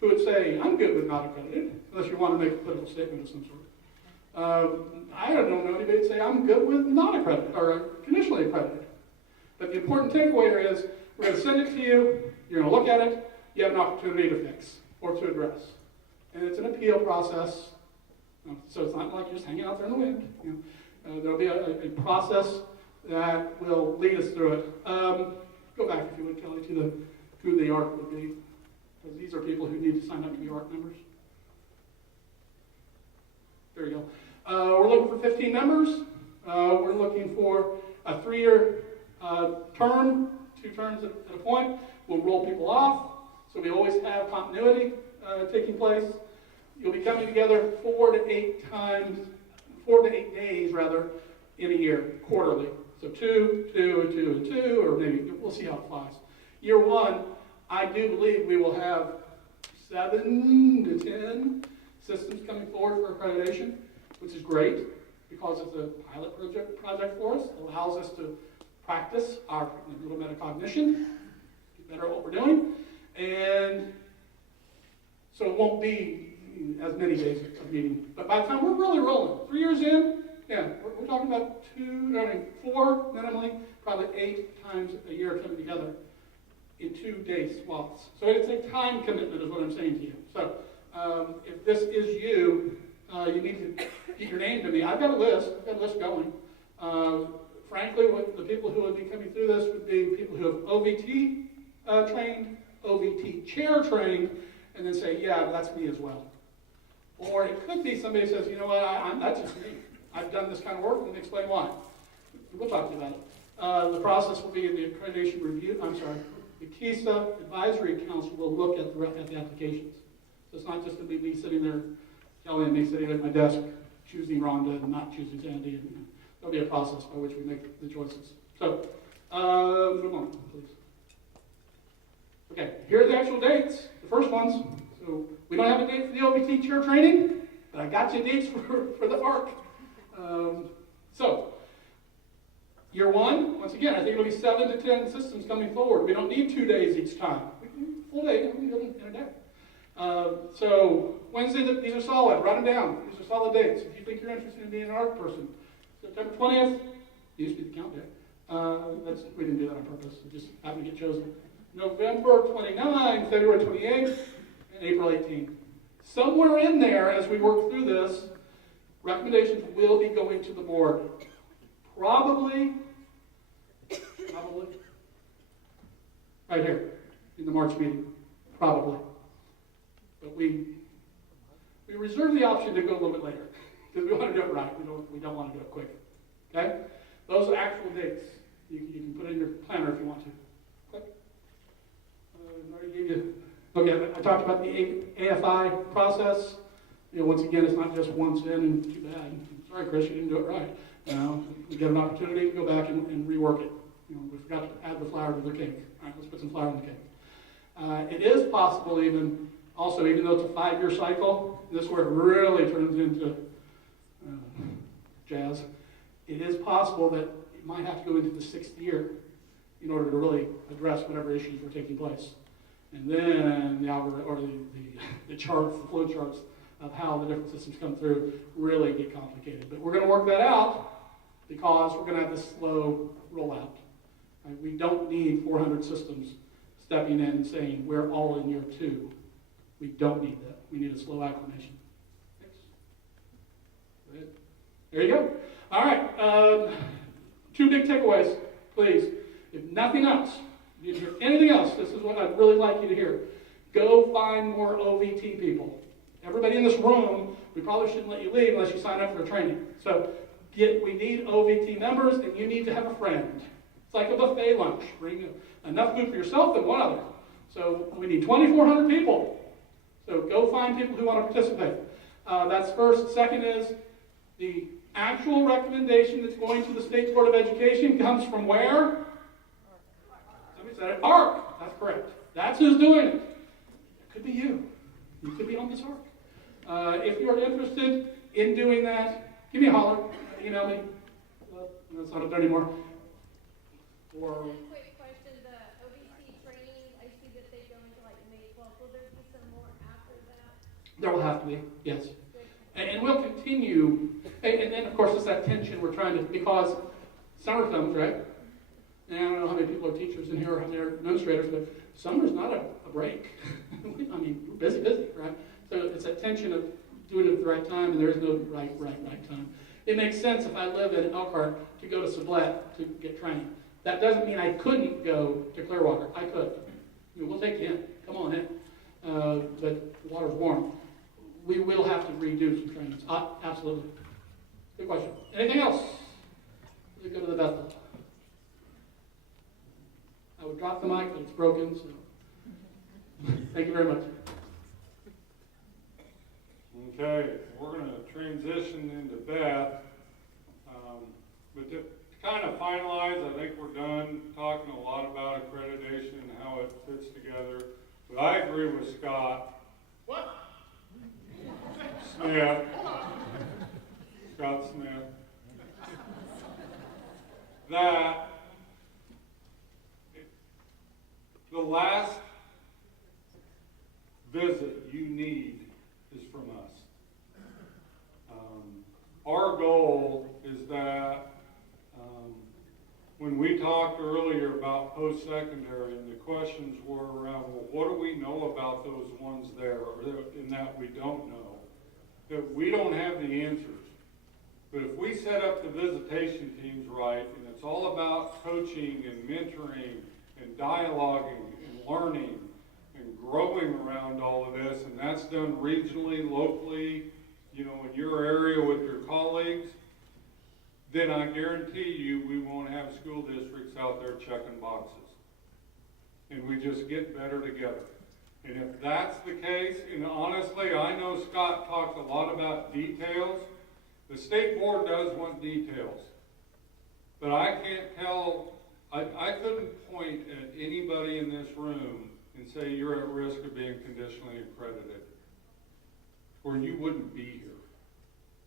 who would say, I'm good with not accredited, unless you want to make a political statement of some sort. I don't know anybody who would say, I'm good with not accredited, or conditionally accredited. But the important takeaway here is, we're going to send it to you, you're going to look at it, you have an opportunity to fix or to address. And it's an appeal process. So it's not like you're just hanging out there in the wind. You know, there'll be a process that will lead us through it. Go back, if you would, Kelly, to who the ARC would be. Because these are people who need to sign up to be ARC members. There you go. We're looking for 15 members. We're looking for a 3-year term, 2 terms at a point. We'll roll people off, so we always have continuity taking place. You'll be coming together 4 to 8 times, 4 to 8 days rather, in a year, quarterly. So 2, 2, and 2, and 2, or maybe we'll see how it flies. Year 1, I do believe we will have 7 to 10 systems coming forward for accreditation, which is great because it's a pilot project for us. It allows us to practice our little metacognition, get better at what we're doing, and so it won't be as many days of meeting. But by the time we're really rolling, 3 years in, yeah, we're talking about 4 minimally, probably 8 times a year coming together in 2-day swaths. So it's a time commitment is what I'm saying to you. So if this is you, you need to get your name to me. I've got a list going. Frankly, the people who would be coming through this would be people who have OVT trained, OVT chair trained, and then say, yeah, that's me as well. Or it could be somebody who says, you know what, that's just me. I've done this kind of work, and explain why. We'll talk to you about it. The process will be the accreditation review, the KSDE Advisory Council will look at the applications. So it's not just going to be me sitting there, Kelly and me sitting at my desk, choosing Rhonda and not choosing Sandy. And there'll be a process by which we make the choices. So, move on, please. Okay, here are the actual dates, the first ones. So we don't have a date for the OVT chair training, but I got you dates for the ARC. So Year one, once again, I think it'll be 7 to 10 systems coming forward. We don't need 2 days each time. We can full day, we can do it in a day. So Wednesday, these are solid. Write them down. These are solid dates. If you think you're interested in being an art person, September 20th used to be the count day. We didn't do that on purpose. It just happened to get chosen. November 29, February 28th, and April 18th. Somewhere in there, as we work through this, recommendations will be going to the board. Probably right here in the March meeting. Probably. But we reserve the option to go a little bit later because we want to do it right. We don't want to do it quick. Okay? Those are actual dates. You can put it in your planner if you want to. Okay? I already gave you. Okay, I talked about the AFI process. Once again, it's not just once in and too bad. Sorry, Chris, you didn't do it right. We get an opportunity to go back and rework it. We forgot to add the flour to the cake. All right, let's put some flour in the cake. It is possible even though it's a 5-year cycle, this is where it really turns into jazz. It is possible that it might have to go into the 6th year in order to really address whatever issues were taking place. And then the algorithm, or the charts, the flow charts of how the different systems come through really get complicated. But we're going to work that out because we're going to have this slow rollout. Right? We don't need 400 systems stepping in and saying, we're all in year 2. We don't need that. We need a slow acclimation. Thanks. Go ahead. There you go. All right. 2 big takeaways, please. If nothing else, if you hear anything else, this is what I'd really like you to hear. Go find more OVT people. Everybody in this room, we probably shouldn't let you leave unless you sign up for a training. So we need OVT members, and you need to have a friend. It's like a buffet lunch. Bring enough food for yourself and one other. So we need 2,400 people. So go find people who want to participate. That's first. Second is the actual recommendation that's going to the State Board of Education comes from where? Somebody said it. ARC. That's correct. That's who's doing it. It could be you. You could be on this ARC. If you're interested in doing that, give me a holler. Email me. That's not up there anymore. Or Quick question, the OVC training, I see that they go into like May 12th. Will there be some more after that? there will have to be, yes. And we'll continue. And then, of course, it's that tension we're trying to, because summer comes, right? And I don't know how many people are teachers in here or how many are administrators, but summer's not a break. I mean, we're busy, right? So it's that tension of doing it at the right time, and there is no right time. It makes sense if I live in Elkhart to go to Sublette to get training. That doesn't mean I couldn't go to Clearwater. I could. We'll take you in. Come on in. But the water's warm. We will have to redo some trainings. Absolutely. Good question. Anything else? Let's go to the Bethel. I would drop the mic, but it's broken, so thank you very much. Okay, we're going to transition into Beth. But to kind of finalize, I think we're done talking a lot about accreditation and how it fits together. But I agree with Scott. What? Smith. Scott Smith. That the last visit you need is from us. Our goal is that when we talked earlier about post-secondary and the questions were around, well, what do we know about those ones there, or in that we don't know, that we don't have the answers. But if we set up the visitation teams right, and it's all about coaching and mentoring and dialoguing and learning and growing around all of this, and that's done regionally, locally, in your area with your colleagues, then I guarantee you we won't have school districts out there checking boxes. And we just get better together. And if that's the case, and honestly, I know Scott talks a lot about details. The state board does want details. But I can't tell, I couldn't point at anybody in this room and say you're at risk of being conditionally accredited, or you wouldn't be here.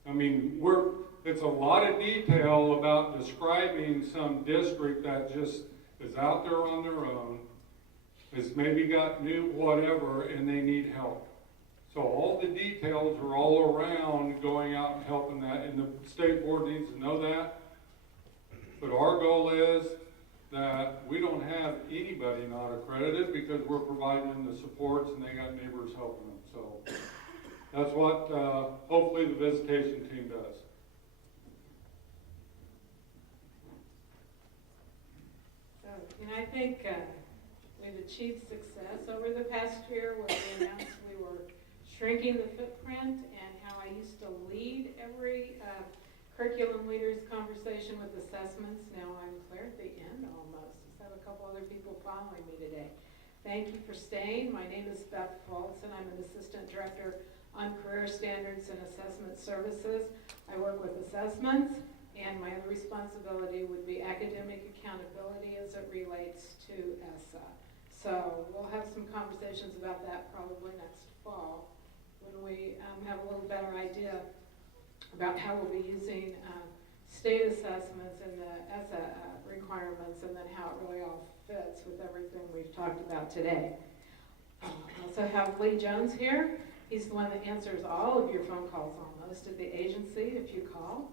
I mean, it's a lot of detail about describing some district that just is out there on their own, has maybe got new whatever, and they need help. So all the details are all around going out and helping that, and the state board needs to know that. But our goal is that we don't have anybody not accredited because we're providing them the supports and they got neighbors helping them. So that's what hopefully the visitation team does. So, and I think we've achieved success over the past year where we announced we were shrinking the footprint, and how I used to lead every curriculum leaders conversation with assessments. Now I'm clear at the end almost. Just have a couple other people following me today. Thank you for staying. My name is Beth Fultz, and I'm an assistant director on career standards and assessment services. I work with assessments, and my other responsibility would be academic accountability as it relates to ESSA. So we'll have some conversations about that probably next fall when we have a little better idea about how we'll be using state assessments and the ESSA requirements, and then how it really all fits with everything we've talked about today. I also have Lee Jones here. He's the one that answers all of your phone calls almost at the agency if you call.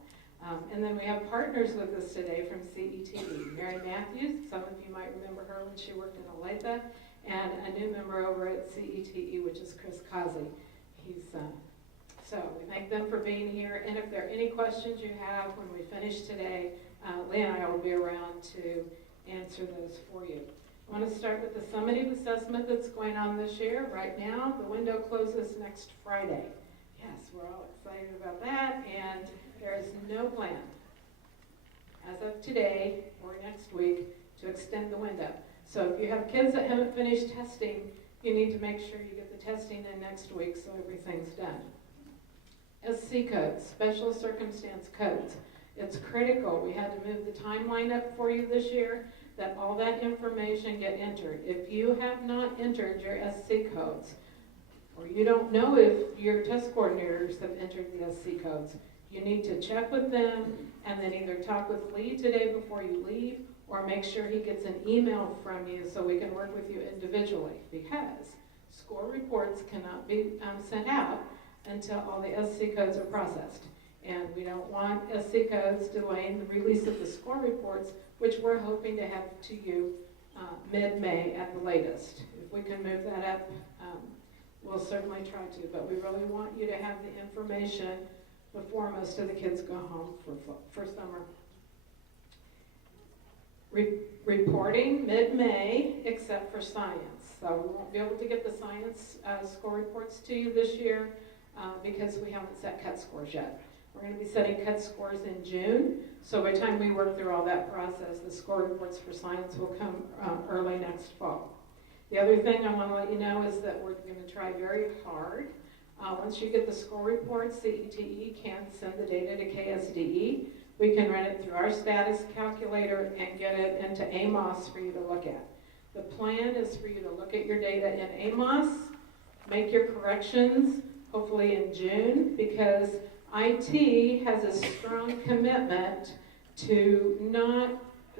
And then we have partners with us today from CETE. Mary Matthews, some of you might remember her when she worked in Olathe, and a new member over at CETE, which is Chris Kazi. So we thank them for being here, and if there are any questions you have when we finish today, Lee and I will be around to answer those for you. I want to start with the summative assessment that's going on this year. Right now, the window closes next Friday. Yes, we're all excited about that, and there is no plan as of today or next week to extend the window. So if you have kids that haven't finished testing, you need to make sure you get the testing in next week so everything's done. SC codes, special circumstance codes. It's critical. We had to move the timeline up for you this year that all that information get entered. If you have not entered your SC codes, or you don't know if your test coordinators have entered the SC codes, you need to check with them and then either talk with Lee today before you leave, or make sure he gets an email from you so we can work with you individually, because score reports cannot be sent out until all the SC codes are processed. And we don't want SC codes delaying the release of the score reports, which we're hoping to have to you mid-May at the latest. If we can move that up, we'll certainly try to, but we really want you to have the information before most of the kids go home for summer. Reporting mid-May, except for science. So we won't be able to get the science score reports to you this year because we haven't set cut scores yet. We're going to be setting cut scores in June. So by the time we work through all that process, the score reports for science will come early next fall. The other thing I want to let you know is that we're going to try very hard. Once you get the score reports, CETE can send the data to KSDE. We can run it through our status calculator and get it into AMOS for you to look at. The plan is for you to look at your data in AMOS, make your corrections, hopefully in June, because IT has a strong commitment to not,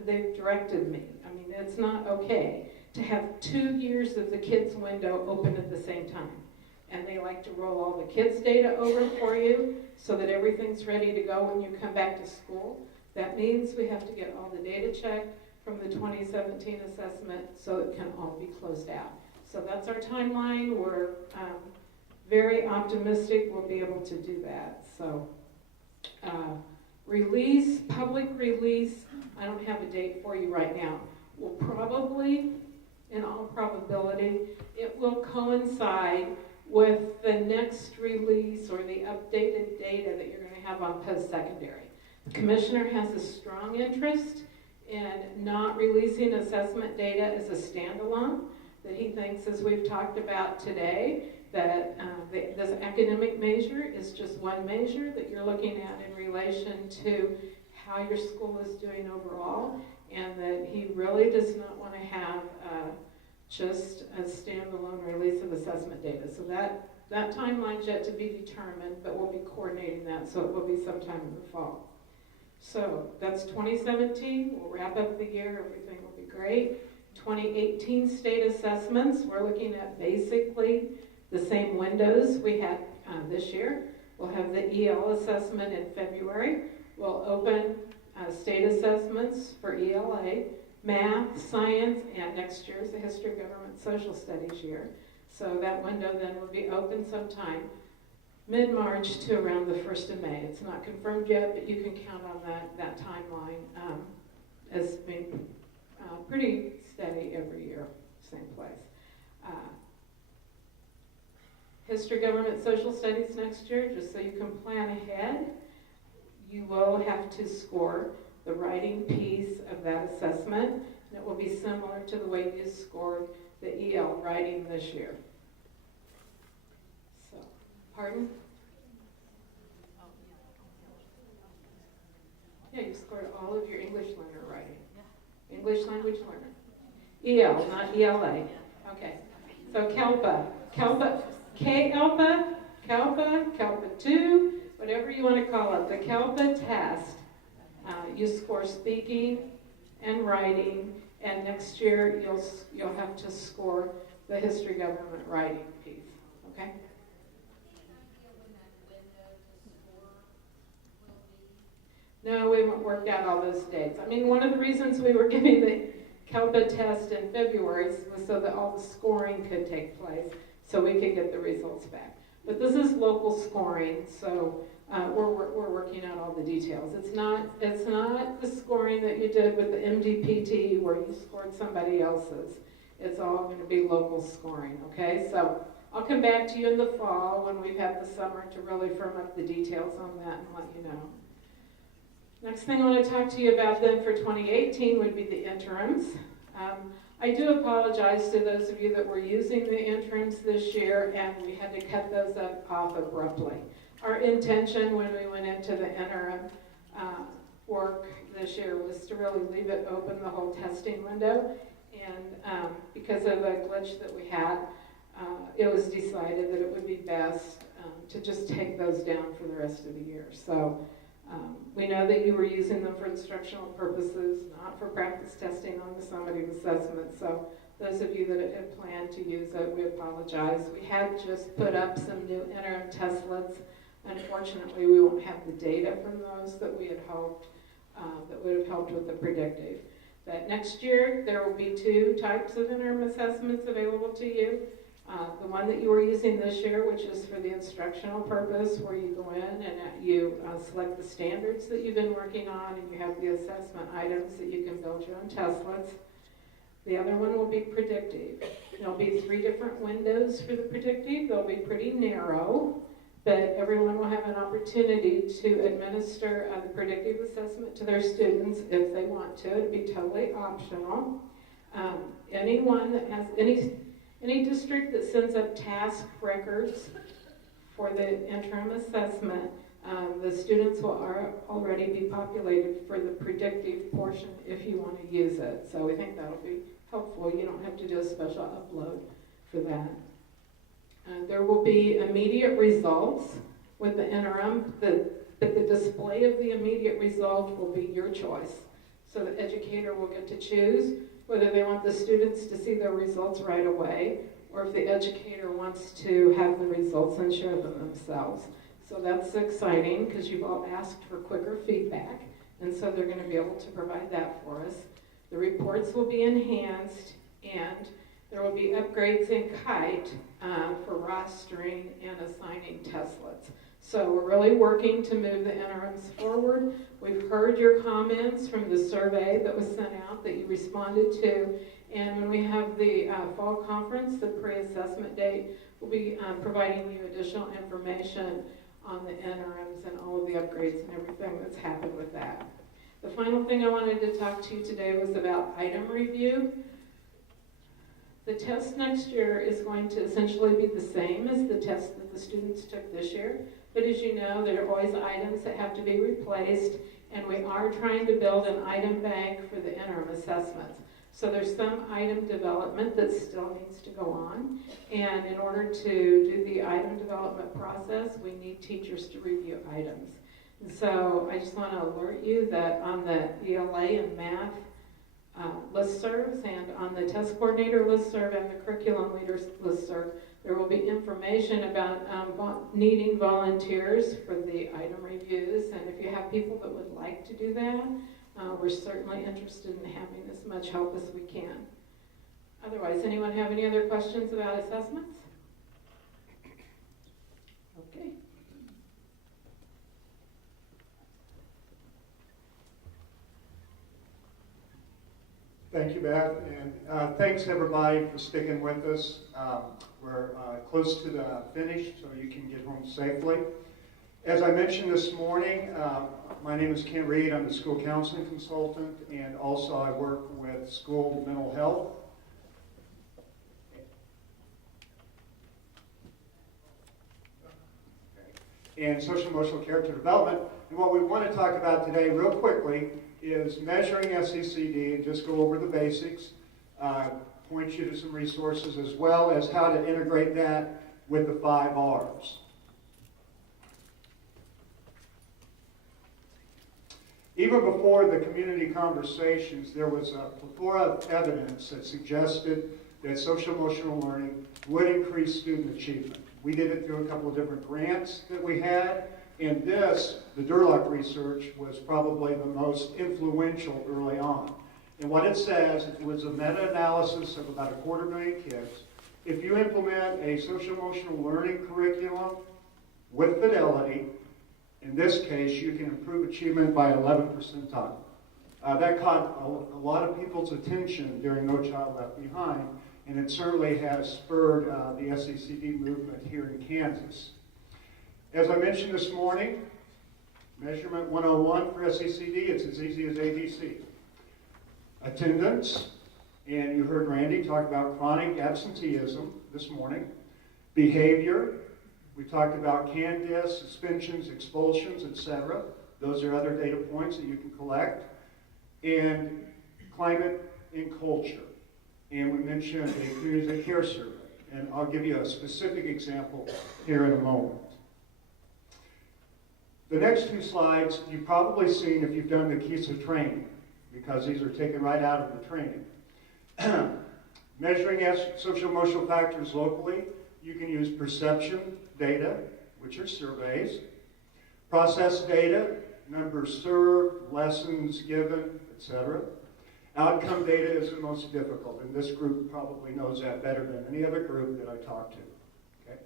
they've directed me, I mean, it's not okay to have 2 years of the kids' window open at the same time. And they like to roll all the kids' data over for you so that everything's ready to go when you come back to school. That means we have to get all the data checked from the 2017 assessment so it can all be closed out. So that's our timeline. We're very optimistic we'll be able to do that. So release, public release, I don't have a date for you right now. We'll probably, in all probability, it will coincide with the next release or the updated data that you're going to have on post-secondary. The commissioner has a strong interest in not releasing assessment data as a standalone, that he thinks, as we've talked about today, that this academic measure is just one measure that you're looking at in relation to how your school is doing overall, and that he really does not want to have just a standalone release of assessment data. So that That timeline's yet to be determined, but we'll be coordinating that, so it will be sometime in the fall. So that's 2017. We'll wrap up the year. Everything will be great. 2018 state assessments. We're looking at basically the same windows we had this year. We'll have the EL assessment in February. We'll open state assessments for ELA, math, science, and next year's the history, government, social studies year. So that window then will be open sometime mid-March to around the 1st of May. It's not confirmed yet, but you can count on that timeline as being pretty steady every year, same place. History, government, social studies next year, just so you can plan ahead, you will have to score the writing piece of that assessment, and it will be similar to the way you scored the EL writing this year. So, pardon? Yeah, you scored all of your English learner writing. English language learner. EL, not ELA. Okay. So CALPA, K-ALPA, CALPA 2, whatever you want to call it, the CALPA test. You score speaking and writing, and next year you'll have to score the history, government, writing piece. Okay? No, we haven't worked out all those dates. I mean, one of the reasons we were giving the CALPA test in February was so that all the scoring could take place, so we could get the results back. But this is local scoring, so we're working out all the details. It's not the scoring that you did with the MDPT where you scored somebody else's. It's all going to be local scoring, okay? So I'll come back to you in the fall when we've had the summer to really firm up the details on that and let you know. Next thing I want to talk to you about then for 2018 would be the interims. I do apologize to those of you that were using the interims this year and we had to cut those off abruptly. Our intention when we went into the interim work this year was to really leave it open the whole testing window, and because of a glitch that we had, it was decided that it would be best to just take those down for the rest of the year. So we know that you were using them for instructional purposes, not for practice testing on the summative assessment. So those of you that had planned to use it, we apologize. We had just put up some new interim testlets. Unfortunately, we won't have the data from those that we had hoped that would have helped with the predictive. But next year, there will be 2 types of interim assessments available to you. The one that you were using this year, which is for the instructional purpose, where you go in and you select the standards that you've been working on, and you have the assessment items that you can build your own testlets. The other one will be predictive. There'll be 3 different windows for the predictive. They'll be pretty narrow, but everyone will have an opportunity to administer the predictive assessment to their students if they want to. It'll be totally optional. Anyone that has any district that sends up task records for the interim assessment, the students will already be populated for the predictive portion if you want to use it. So we think that'll be helpful. You don't have to do a special upload for that. There will be immediate results with the interim, but the display of the immediate result will be your choice. So the educator will get to choose whether they want the students to see their results right away, or if the educator wants to have the results and share them themselves. So that's exciting because you've all asked for quicker feedback, and so they're going to be able to provide that for us. The reports will be enhanced, and there will be upgrades in Kite for rostering and assigning testlets. So we're really working to move the interims forward. We've heard your comments from the survey that was sent out that you responded to. And when we have the fall conference, the pre-assessment date, we'll be providing you additional information on the interims and all of the upgrades and everything that's happened with that. The final thing I wanted to talk to you today was about item review. The test next year is going to essentially be the same as the test that the students took this year. But as you know, there are always items that have to be replaced, and we are trying to build an item bank for the interim assessments. So there's some item development that still needs to go on. And in order to do the item development process, we need teachers to review items. And so I just want to alert you that on the ELA and math listservs and on the test coordinator listserv and the curriculum leaders listserv, there will be information about needing volunteers for the item reviews. And if you have people that would like to do that, we're certainly interested in having as much help as we can. Otherwise, anyone have any other questions about assessments? Okay. Thank you, Beth, and thanks everybody for sticking with us. We're close to the finish, so you can get home safely. As I mentioned this morning, my name is Ken Reed. I'm the school counseling consultant, and also I work with school mental health. And social emotional character development. And what we want to talk about today real quickly is measuring SECD, and just go over the basics, point you to some resources, as well as how to integrate that with the 5 R's. Even before the community conversations, there was a plethora of evidence that suggested that social emotional learning would increase student achievement. We did it through a couple of different grants that we had, and this, the Durlock research, was probably the most influential early on. And what it says, it was a meta-analysis of about 250,000 kids. If you implement a social emotional learning curriculum with fidelity, in this case, you can improve achievement by 11 percentile. That caught a lot of people's attention during No Child Left Behind, and it certainly has spurred the SECD movement here in Kansas. As I mentioned this morning, measurement 101 for SECD, it's as easy as ABC. Attendance, and you heard Randy talk about chronic absenteeism this morning. Behavior, we talked about CANDIS, suspensions, expulsions, etc. Those are other data points that you can collect. And climate and culture. And we mentioned a community care survey. And I'll give you a specific example here in a moment. The next 2 slides you've probably seen if you've done the KISA training, because these are taken right out of the training. Measuring social emotional factors locally, you can use perception data, which are surveys, process data, numbers served, lessons given, etc. Outcome data is the most difficult, and this group probably knows that better than any other group that I talk to. Okay?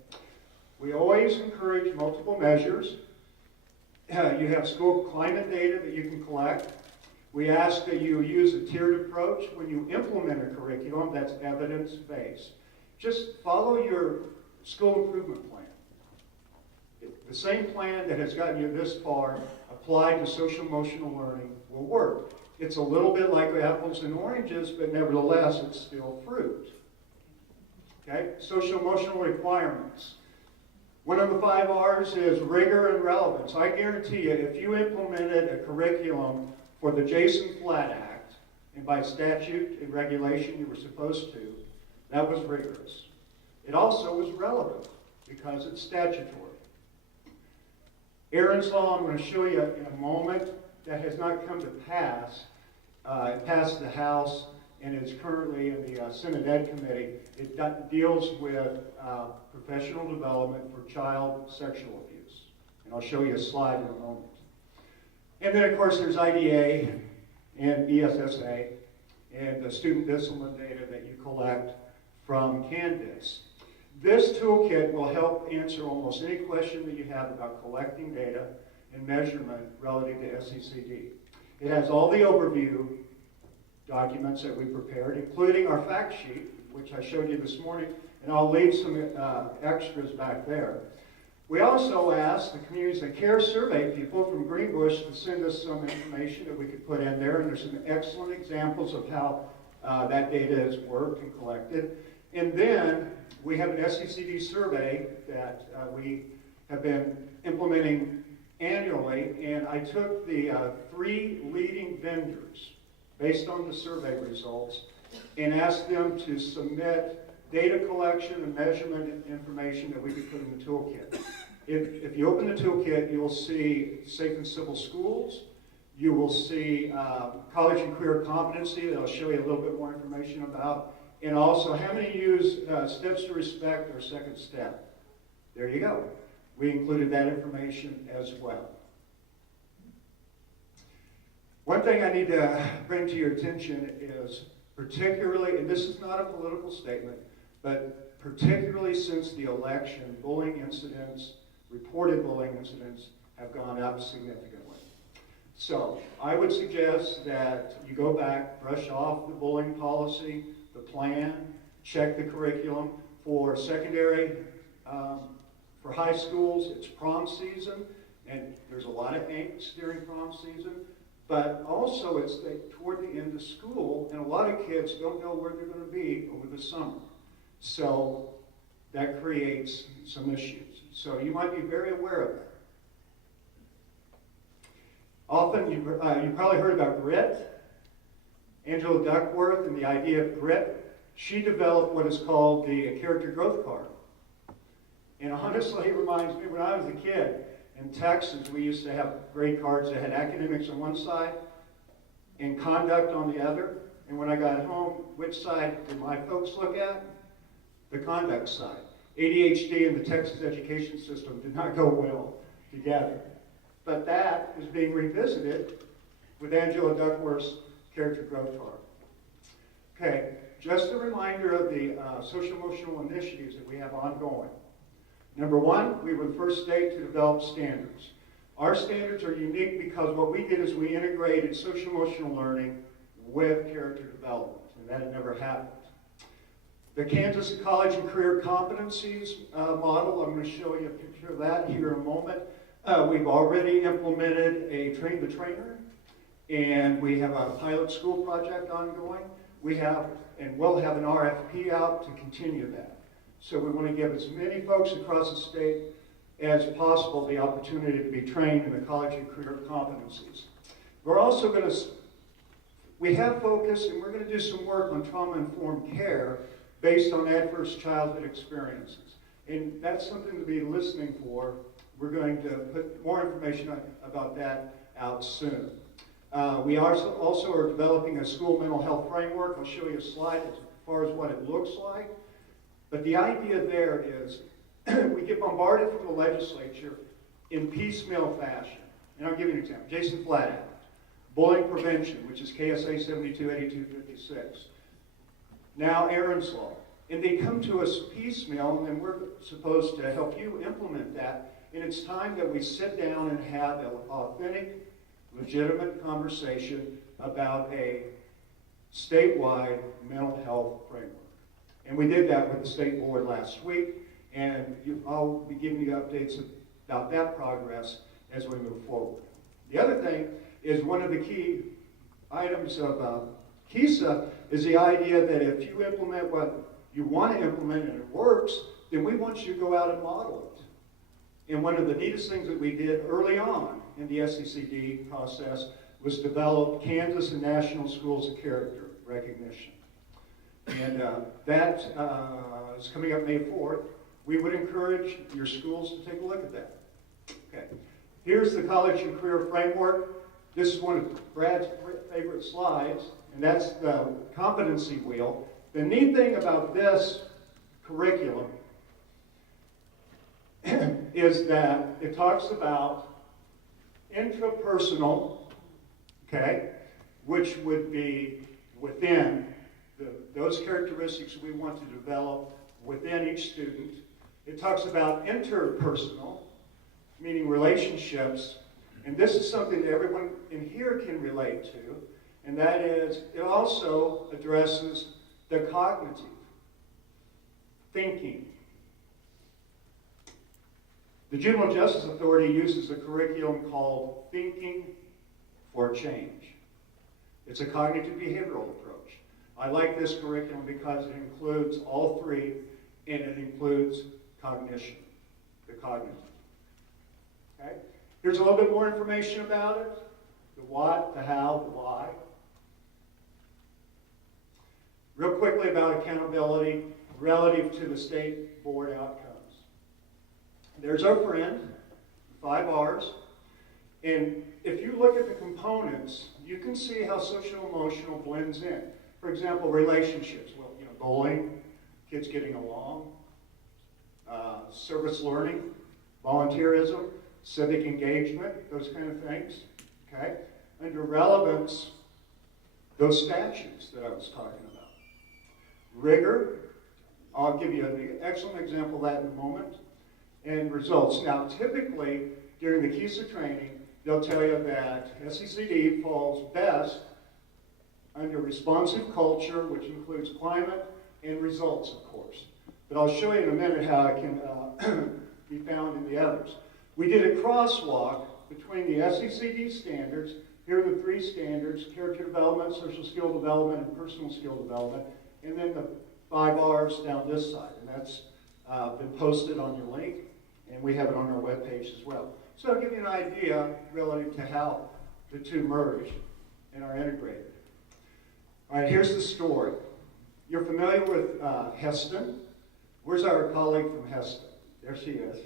We always encourage multiple measures. You have school climate data that you can collect. We ask that you use a tiered approach when you implement a curriculum that's evidence-based. Just follow your school improvement plan. The same plan that has gotten you this far applied to social emotional learning will work. It's a little bit like apples and oranges, but nevertheless, it's still fruit. Okay? Social emotional requirements. One of the 5 R's is rigor and relevance. I guarantee you, if you implemented a curriculum for the Jason Flatt Act, and by statute and regulation you were supposed to, that was rigorous. It also was relevant because it's statutory. Aaron's Law, I'm going to show you in a moment, that has not come to pass. It passed the House and is currently in the Senate Ed Committee. It deals with professional development for child sexual abuse. And I'll show you a slide in a moment. And then, of course, there's IDA and ESSA and the student discipline data that you collect from CANDIS. This toolkit will help answer almost any question that you have about collecting data and measurement relative to SECD. It has all the overview documents that we prepared, including our fact sheet, which I showed you this morning, and I'll leave some extras back there. We also asked the Communities that Care survey people from Greenbush to send us some information that we could put in there, and there's some excellent examples of how that data is worked and collected. And then we have an SECD survey that we have been implementing annually, and I took the 3 leading vendors based on the survey results and asked them to submit data collection and measurement information that we could put in the toolkit. If you open the toolkit, you'll see safe and civil schools. You will see college and career competency that I'll show you a little bit more information about. And also how many use steps to respect or second step. There you go. We included that information as well. One thing I need to bring to your attention is particularly, and this is not a political statement, but particularly since the election, bullying incidents, reported bullying incidents have gone up significantly. So I would suggest that you go back, brush off the bullying policy, the plan, check the curriculum. For secondary, for high schools, it's prom season, and there's a lot of angst during prom season, but also it's toward the end of school, and a lot of kids don't know where they're going to be over the summer. So that creates some issues. So you might be very aware of that. Often, you probably heard about grit. Angela Duckworth and the idea of grit. She developed what is called the character growth card. And honestly, it reminds me, when I was a kid in Texas, we used to have grade cards that had academics on one side and conduct on the other. And when I got home, which side did my folks look at? The conduct side. ADHD and the Texas education system did not go well together. But that is being revisited with Angela Duckworth's character growth card. Okay, just a reminder of the social-emotional initiatives that we have ongoing. Number one, we were the first state to develop standards. Our standards are unique because what we did is we integrated social-emotional learning with character development, and that had never happened. The Kansas College and Career Competencies model, I'm going to show you a picture of that here in a moment. We've already implemented a train the trainer, and we have a pilot school project ongoing. We have, and we'll have an RFP out to continue that. So we want to give as many folks across the state as possible the opportunity to be trained in the college and career competencies. We're also going to, we have focused, and we're going to do some work on trauma-informed care based on adverse childhood experiences. And that's something to be listening for. We're going to put more information about that out soon. We also are developing a school mental health framework. I'll show you a slide as far as what it looks like. But the idea there is we get bombarded from the legislature in piecemeal fashion. And I'll give you an example. Jason Flatt Act, bullying prevention, which is KSA 728256. Now Aaron's Law. And they come to us piecemeal, and we're supposed to help you implement that. And it's time that we sit down and have an authentic, legitimate conversation about a statewide mental health framework. And we did that with the state board last week, and I'll be giving you updates about that progress as we move forward. The other thing is one of the key items of KISA is the idea that if you implement what you want to implement and it works, then we want you to go out and model it. And one of the neatest things that we did early on in the SECD process was develop Kansas and National Schools of Character recognition. And that is coming up May 4th. We would encourage your schools to take a look at that. Okay. Here's the College and Career Framework. This is one of Brad's favorite slides, and that's the competency wheel. The neat thing about this curriculum is that it talks about intrapersonal, okay, which would be within those characteristics we want to develop within each student. It talks about interpersonal, meaning relationships, and this is something that everyone in here can relate to, and that is, it also addresses the cognitive, thinking. The Juvenile Justice Authority uses a curriculum called Thinking for Change. It's a cognitive behavioral approach. I like this curriculum because it includes all three, and it includes cognition, the cognitive. Okay? Here's a little bit more information about it. The what, the how, the why. Real quickly about accountability relative to the state board outcomes. There's our friend, 5 R's. And if you look at the components, you can see how social emotional blends in. For example, relationships. Well, bullying, kids getting along, service learning, volunteerism, civic engagement, those kind of things. Okay? Under relevance, those statutes that I was talking about. Rigor, I'll give you an excellent example of that in a moment. And results. Now, typically, during the KSDE training, they'll tell you that SECD falls best under responsive culture, which includes climate and results, of course. But I'll show you in a minute how it can be found in the others. We did a crosswalk between the SECD standards. Here are the 3 standards: character development, social skill development, and personal skill development. And then the 5 R's down this side. And that's been posted on your link, and we have it on our webpage as well. So I'll give you an idea relative to how the 2 merge and are integrated. All right, here's the story. You're familiar with Heston. Where's our colleague from Heston? There she is.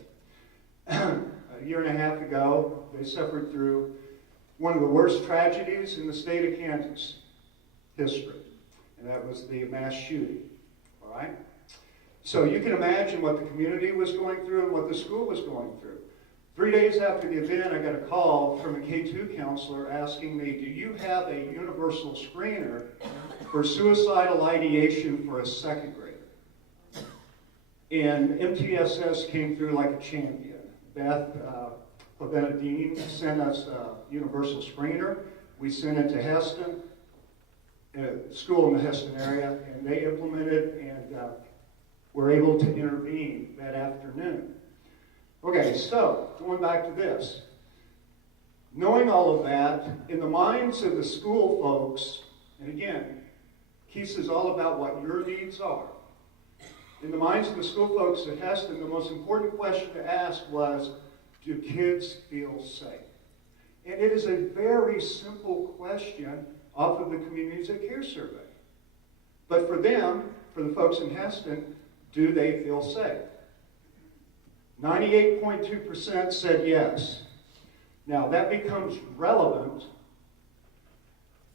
A year and a half ago, they suffered through one of the worst tragedies in the state of Kansas history, and that was the mass shooting. All right? So you can imagine what the community was going through and what the school was going through. 3 days after the event, I got a call from a K2 counselor asking me, do you have a universal screener for suicidal ideation for a 2nd grader? And MTSS came through like a champion. Beth Benedine sent us a universal screener. We sent it to Heston, a school in the Heston area, and they implemented and were able to intervene that afternoon. Okay, so going back to this. Knowing all of that, in the minds of the school folks, and again, KSDE is all about what your needs are. In the minds of the school folks at Heston, the most important question to ask was, do kids feel safe? And it is a very simple question off of the Communities of Care survey. But for them, for the folks in Heston, do they feel safe? 98.2% said yes. Now that becomes relevant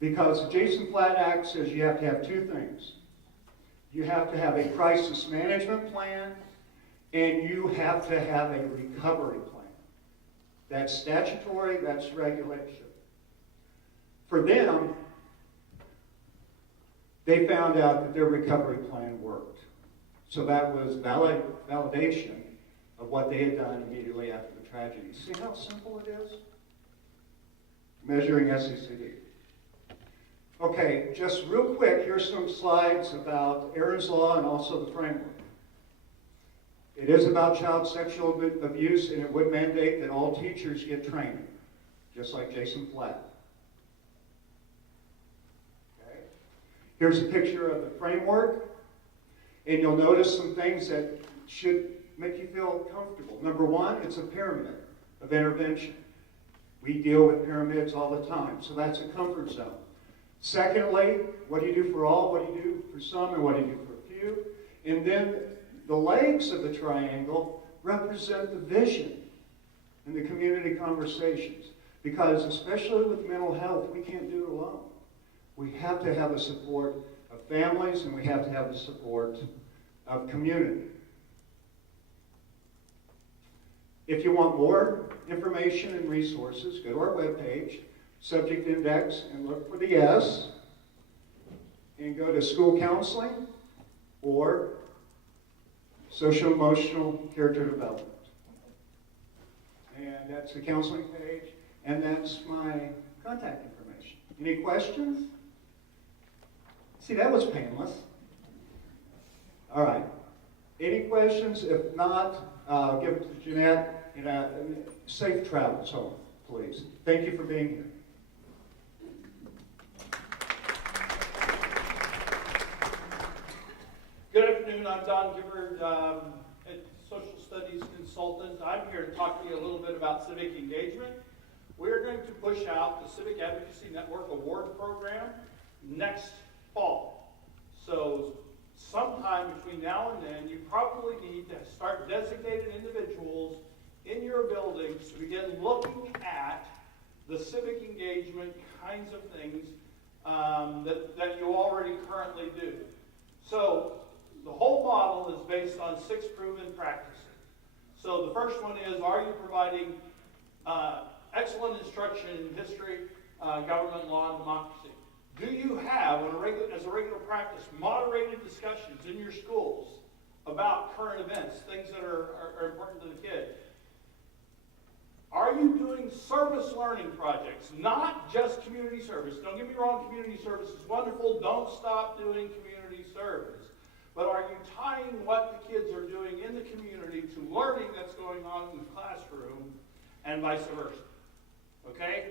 because the Jason Flatt Act says you have to have 2 things. You have to have a crisis management plan and you have to have a recovery plan. That's statutory, that's regulation. For them, they found out that their recovery plan worked. So that was validation of what they had done immediately after the tragedy. See how simple it is? Measuring SECD. Okay, just real quick, here's some slides about Aaron's Law and also the framework. It is about child sexual abuse, and it would mandate that all teachers get training, just like Jason Flatt. Okay. Here's a picture of the framework, and you'll notice some things that should make you feel comfortable. Number 1, it's a pyramid of intervention. We deal with pyramids all the time, so that's a comfort zone. Secondly, what do you do for all, what do you do for some, and what do you do for a few? And then the legs of the triangle represent the vision in the community conversations. Because especially with mental health, we can't do it alone. We have to have the support of families, and we have to have the support of community. If you want more information and resources, go to our webpage, subject index, and look for the S, and go to school counseling or social emotional character development. And that's the counseling page, and that's my contact information. Any questions? See, that was painless. All right. Any questions? If not, I'll give it to Jeanette, and safe travels home, please. Thank you for being here. Good afternoon, I'm Don Gibbard, a social studies consultant. I'm here to talk to you a little bit about civic engagement. We're going to push out the Civic Advocacy Network Award Program next fall. So sometime between now and then, you probably need to start designated individuals in your buildings to begin looking at the civic engagement kinds of things that you already currently do. So the whole model is based on 6 proven practices. So the first one is, are you providing excellent instruction in history, government, law, and democracy? Do you have, as a regular practice, moderated discussions in your schools about current events, things that are important to the kids? Are you doing service learning projects, not just community service? Don't get me wrong, community service is wonderful. Don't stop doing community service. But are you tying what the kids are doing in the community to learning that's going on in the classroom and vice versa? Okay?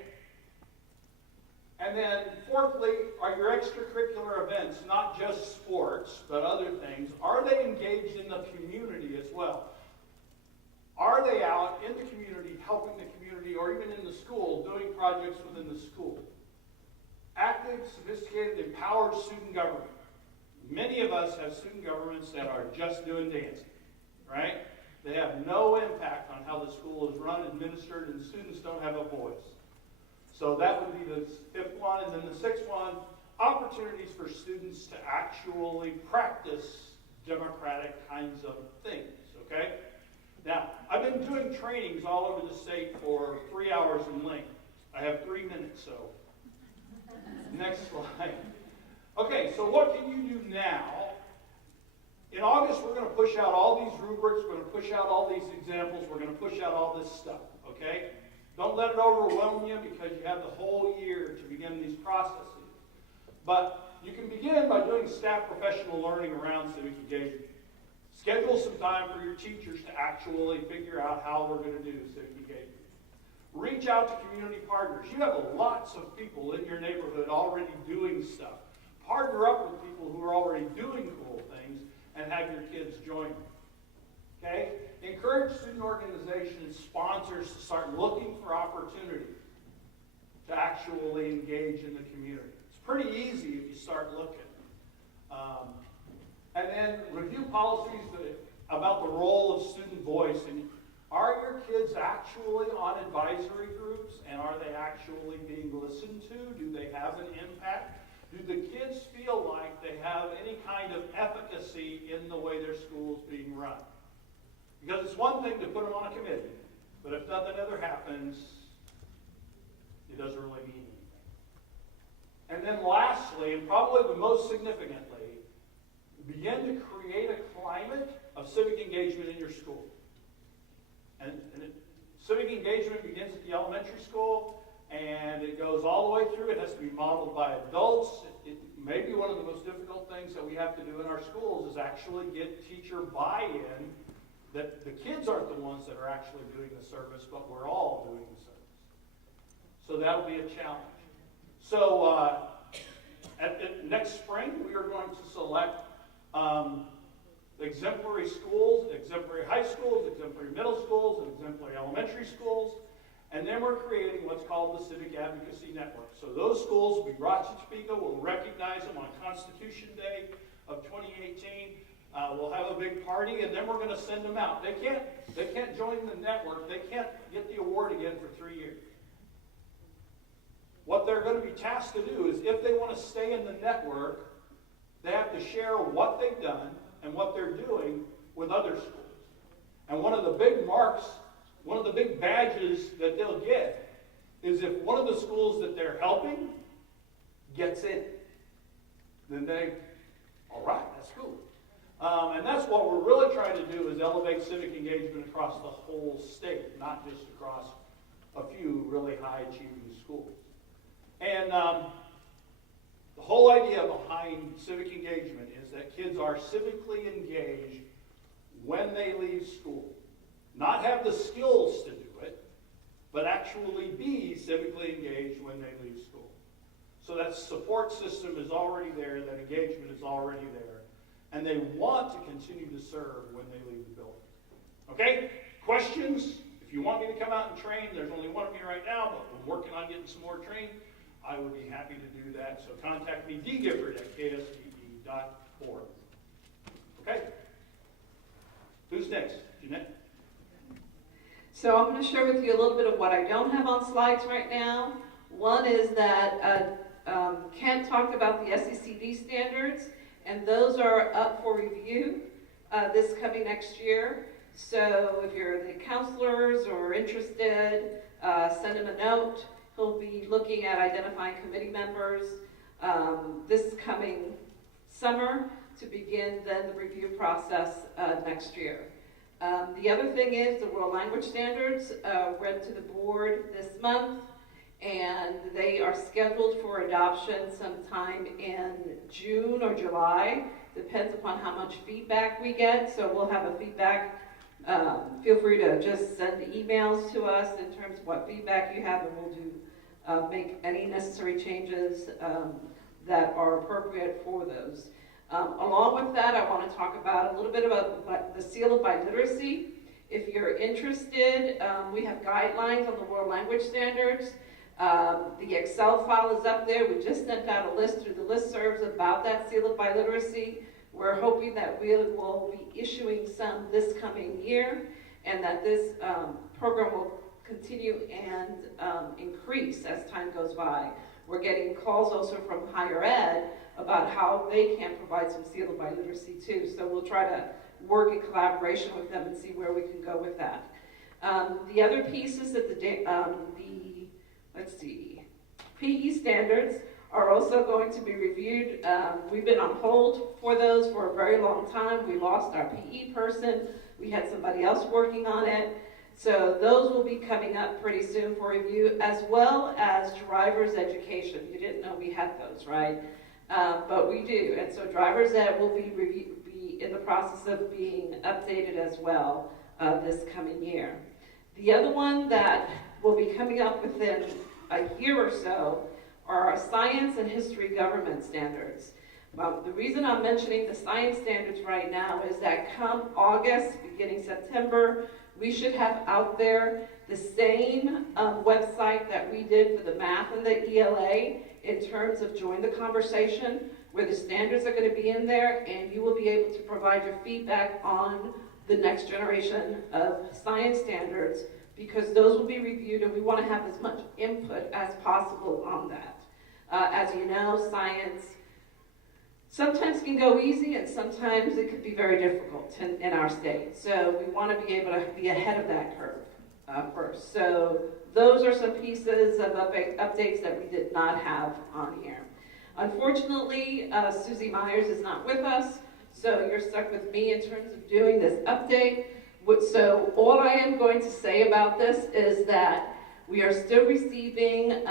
And then, fourthly, are your extracurricular events, not just sports, but other things, are they engaged in the community as well? Are they out in the community, helping the community, or even in the school, doing projects within the school? Active, sophisticated, empowered student government. Many of us have student governments that are just doing dancing, right? They have no impact on how the school is run, administered, and students don't have a voice. So that would be the 5th one. And then the 6th one, opportunities for students to actually practice democratic kinds of things, okay? Now, I've been doing trainings all over the state for 3 hours in length. I have 3 minutes, so next slide. Okay, so what can you do now? In August, we're going to push out all these rubrics. We're going to push out all these examples. We're going to push out all this stuff, okay? Don't let it overwhelm you because you have the whole year to begin these processes. But you can begin by doing staff professional learning around civic engagement. Schedule some time for your teachers to actually figure out how we're going to do civic engagement. Reach out to community partners. You have lots of people in your neighborhood already doing stuff. Partner up with people who are already doing cool things and have your kids join them. Okay? Encourage student organizations, sponsors to start looking for opportunities to actually engage in the community. It's pretty easy if you start looking. And then review policies about the role of student voice. And are your kids actually on advisory groups? And are they actually being listened to? Do they have an impact? Do the kids feel like they have any kind of efficacy in the way their school is being run? Because it's one thing to put them on a committee, but if nothing ever happens, it doesn't really mean anything. And then lastly, and probably the most significantly, begin to create a climate of civic engagement in your school. Civic engagement begins at the elementary school, and it goes all the way through. It has to be modeled by adults. It may be one of the most difficult things that we have to do in our schools is actually get teacher buy-in that the kids aren't the ones that are actually doing the service, but we're all doing the service. So that'll be a challenge. So next spring, we are going to select exemplary schools, exemplary high schools, exemplary middle schools, and exemplary elementary schools. And then we're creating what's called the Civic Advocacy Network. So those schools will be brought to Topeka. We'll recognize them on Constitution Day of 2018. We'll have a big party, and then we're going to send them out. They can't join the network. They can't get the award again for 3 years. What they're going to be tasked to do is, if they want to stay in the network, they have to share what they've done and what they're doing with other schools. And one of the big marks, one of the big badges that they'll get is if one of the schools that they're helping gets in. Then all right, that's cool. And that's what we're really trying to do, is elevate civic engagement across the whole state, not just across a few really high-achieving schools. And the whole idea behind civic engagement is that kids are civically engaged when they leave school. Not have the skills to do it, but actually be civically engaged when they leave school. So that support system is already there, that engagement is already there, and they want to continue to serve when they leave the building. Okay? Questions? If you want me to come out and train, there's only one of me right now, but I'm working on getting some more trained. I would be happy to do that. So contact me, dgifford@ksde.org. KSDE.org. Okay? Who's next? Jeanette? So I'm going to share with you a little bit of what I don't have on slides right now. One is that Kent talked about the SECD standards, and those are up for review this coming next year. So if you're the counselors or interested, send him a note. He'll be looking at identifying committee members this coming summer to begin then the review process next year. The other thing is the World Language Standards went to the board this month, and they are scheduled for adoption sometime in June or July. Depends upon how much feedback we get. So we'll have a feedback. Feel free to just send emails to us in terms of what feedback you have, and we'll do make any necessary changes that are appropriate for those. Along with that, I want to talk about a little bit about the seal of biliteracy. If you're interested, we have guidelines on the World Language Standards. The Excel file is up there. We just sent out a list through the listservs about that seal of biliteracy. We're hoping that we will be issuing some this coming year, and that this program will continue and increase as time goes by. We're getting calls also from higher ed about how they can provide some seal of biliteracy too. So we'll try to work in collaboration with them and see where we can go with that. The other piece is that PE standards are also going to be reviewed. We've been on hold for those for a very long time. We lost our PE person. We had somebody else working on it. So those will be coming up pretty soon for review, as well as driver's education. You didn't know we had those, right? But we do. And so driver's ed will be in the process of being updated as well this coming year. The other one that will be coming up within a year or so are our science and history government standards. The reason I'm mentioning the science standards right now is that come August, beginning September, we should have out there the same website that we did for the math and the ELA in terms of join the conversation, where the standards are going to be in there, and you will be able to provide your feedback on the next generation of science standards, because those will be reviewed, and we want to have as much input as possible on that. As you know, science sometimes can go easy, and sometimes it could be very difficult in our state. So we want to be able to be ahead of that curve first. So those are some pieces of updates that we did not have on here. Unfortunately, Susie Myers is not with us, so you're stuck with me in terms of doing this update. So all I am going to say about this is that we are still receiving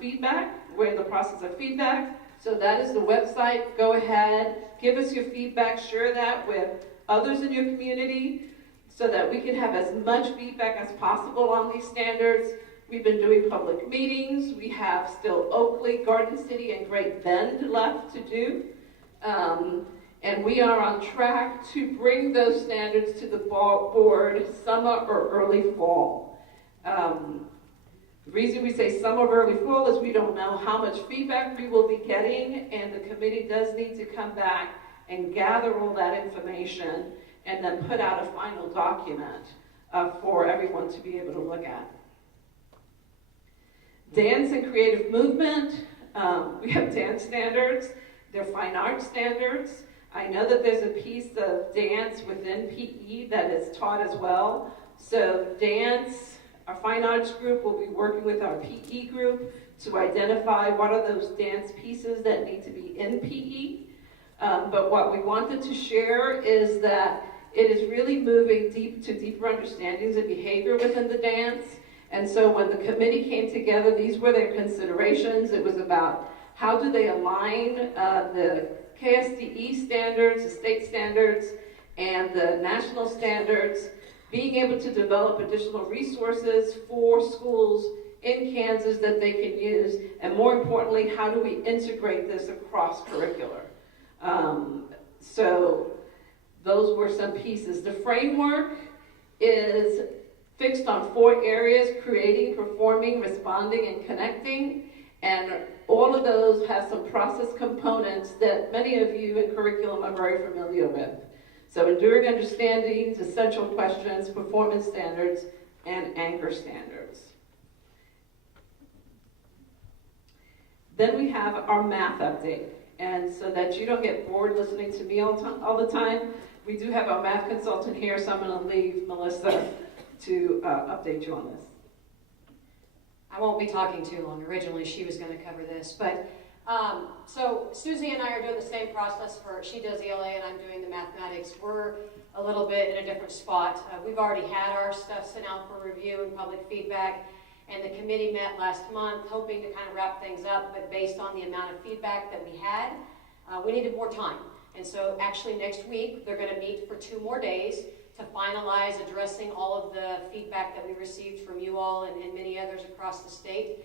feedback. We're in the process of feedback. So that is the website. Go ahead, give us your feedback, share that with others in your community so that we can have as much feedback as possible on these standards. We've been doing public meetings. We have still Oakley, Garden City, and Great Bend left to do. And we are on track to bring those standards to the board summer or early fall. The reason we say summer or early fall is we don't know how much feedback we will be getting, and the committee does need to come back and gather all that information and then put out a final document for everyone to be able to look at. Dance and creative movement, we have dance standards, they're fine arts standards. I know that there's a piece of dance within PE that is taught as well. So dance, our fine arts group will be working with our PE group to identify what are those dance pieces that need to be in PE. But what we wanted to share is that it is really moving deeper understandings of behavior within the dance. And so when the committee came together, these were their considerations. It was about how do they align the KSDE standards, the state standards, and the national standards, being able to develop additional resources for schools in Kansas that they can use, and more importantly, how do we integrate this across curricular? So those were some pieces. The framework is fixed on 4 areas: creating, performing, responding, and connecting. And all all of those have some process components that many of you in curriculum are very familiar with. So enduring understandings, essential questions, performance standards, and anchor standards. Then we have our math update. And so that you don't get bored listening to me all the time, we do have our math consultant here, so I'm going to leave Melissa to update you on this. I won't be talking too long. Originally, she was going to cover this. But so Susie and I are doing the same process for, she does ELA and I'm doing the mathematics. We're a little bit in a different spot. We've already had our stuff sent out for review and public feedback. And the committee met last month, hoping to kind of wrap things up, but based on the amount of feedback that we had, we needed more time. And so actually next week, they're going to meet for 2 more days to finalize addressing all of the feedback that we received from you all and many others across the state.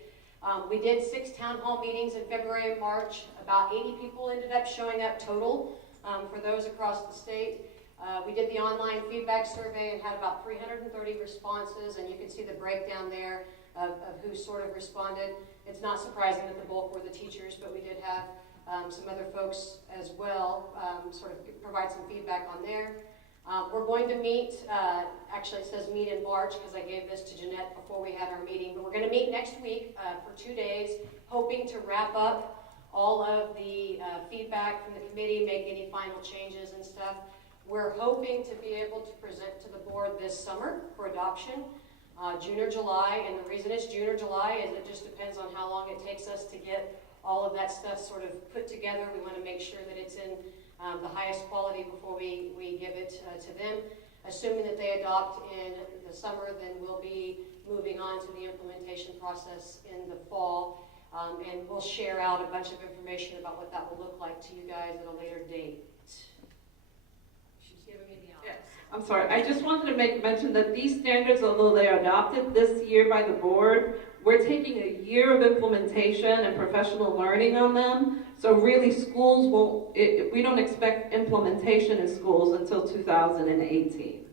We did 6 town hall meetings in February and March. About 80 people ended up showing up total for those across the state. We did the online feedback survey and had about 330 responses, and you can see the breakdown there of who sort of responded. It's not surprising that the bulk were the teachers, but we did have some other folks as well sort of provide some feedback on there. We're going to meet, actually it says meet in March because I gave this to Jeanette before we had our meeting, but we're going to meet next week for 2 days, hoping to wrap up all of the feedback from the committee, make any final changes and stuff. We're hoping to be able to present to the board this summer for adoption. June or July, and the reason it's June or July is it just depends on how long it takes us to get all of that stuff sort of put together. We want to make sure that it's in the highest quality before we give it to them. Assuming that they adopt in the summer, then we'll be moving on to the implementation process in the fall, and we'll share out a bunch of information about what that will look like to you guys at a later date. She's giving me the honors. I'm sorry, I just wanted to make mention that these standards, although they are adopted this year by the board, we're taking a year of implementation and professional learning on them. So really schools won't, we don't expect implementation in schools until 2018.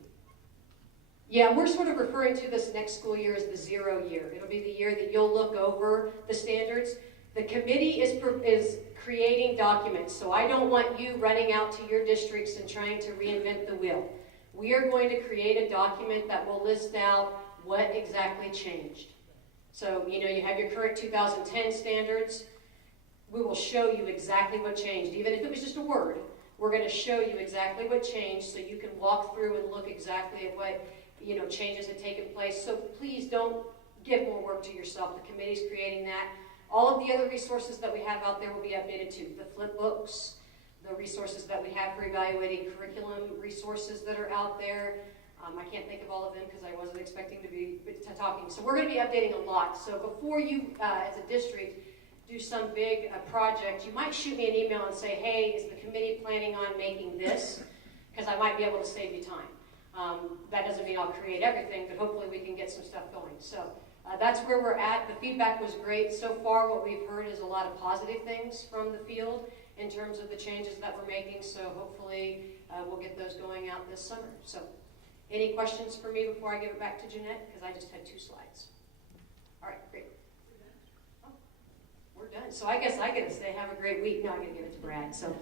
Yeah, we're sort of referring to this next school year as the 0 year. It'll be the year that you'll look over the standards. The committee is creating documents, so I don't want you running out to your districts and trying to reinvent the wheel. We are going to create a document that will list out what exactly changed. So, you know, you have your current 2010 standards. We will show you exactly what changed. Even if it was just a word, we're going to show you exactly what changed so you can walk through and look exactly at what, you know, changes had taken place. So please don't give more work to yourself. The committee's creating that. All of the other resources that we have out there will be updated too. The flip books, the resources that we have for evaluating curriculum resources that are out there. I can't think of all of them because I wasn't expecting to be talking. So we're going to be updating a lot. So before you, as a district, do some big project, you might shoot me an email and say, hey, is the committee planning on making this? Because I might be able to save you time. That doesn't mean I'll create everything, but hopefully we can get some stuff going. So that's where we're at. The feedback was great. So far what we've heard is a lot of positive things from the field in terms of the changes that we're making. So hopefully we'll get those going out this summer. So any questions for me before I give it back to Jeanette? Because I just had 2 slides. All right, great. Oh, we're done. So I guess I get to say have a great week. No, I'm going to give it to Brad. So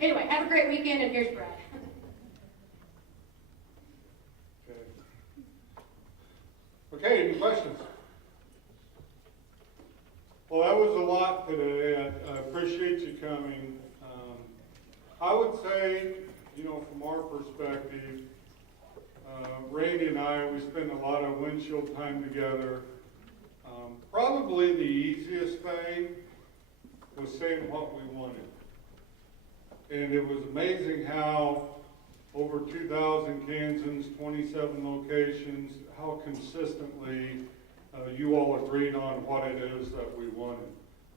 anyway, have a great weekend, and here's Brad. Okay, any questions? Well, that was a lot today. I appreciate you coming. I would say, you know, from our perspective, Randy and I, we spend a lot of windshield time together. Probably the easiest thing was saying what we wanted. And it was amazing how over 2,000 Kansans, 27 locations, how consistently you all agreed on what it is that we wanted.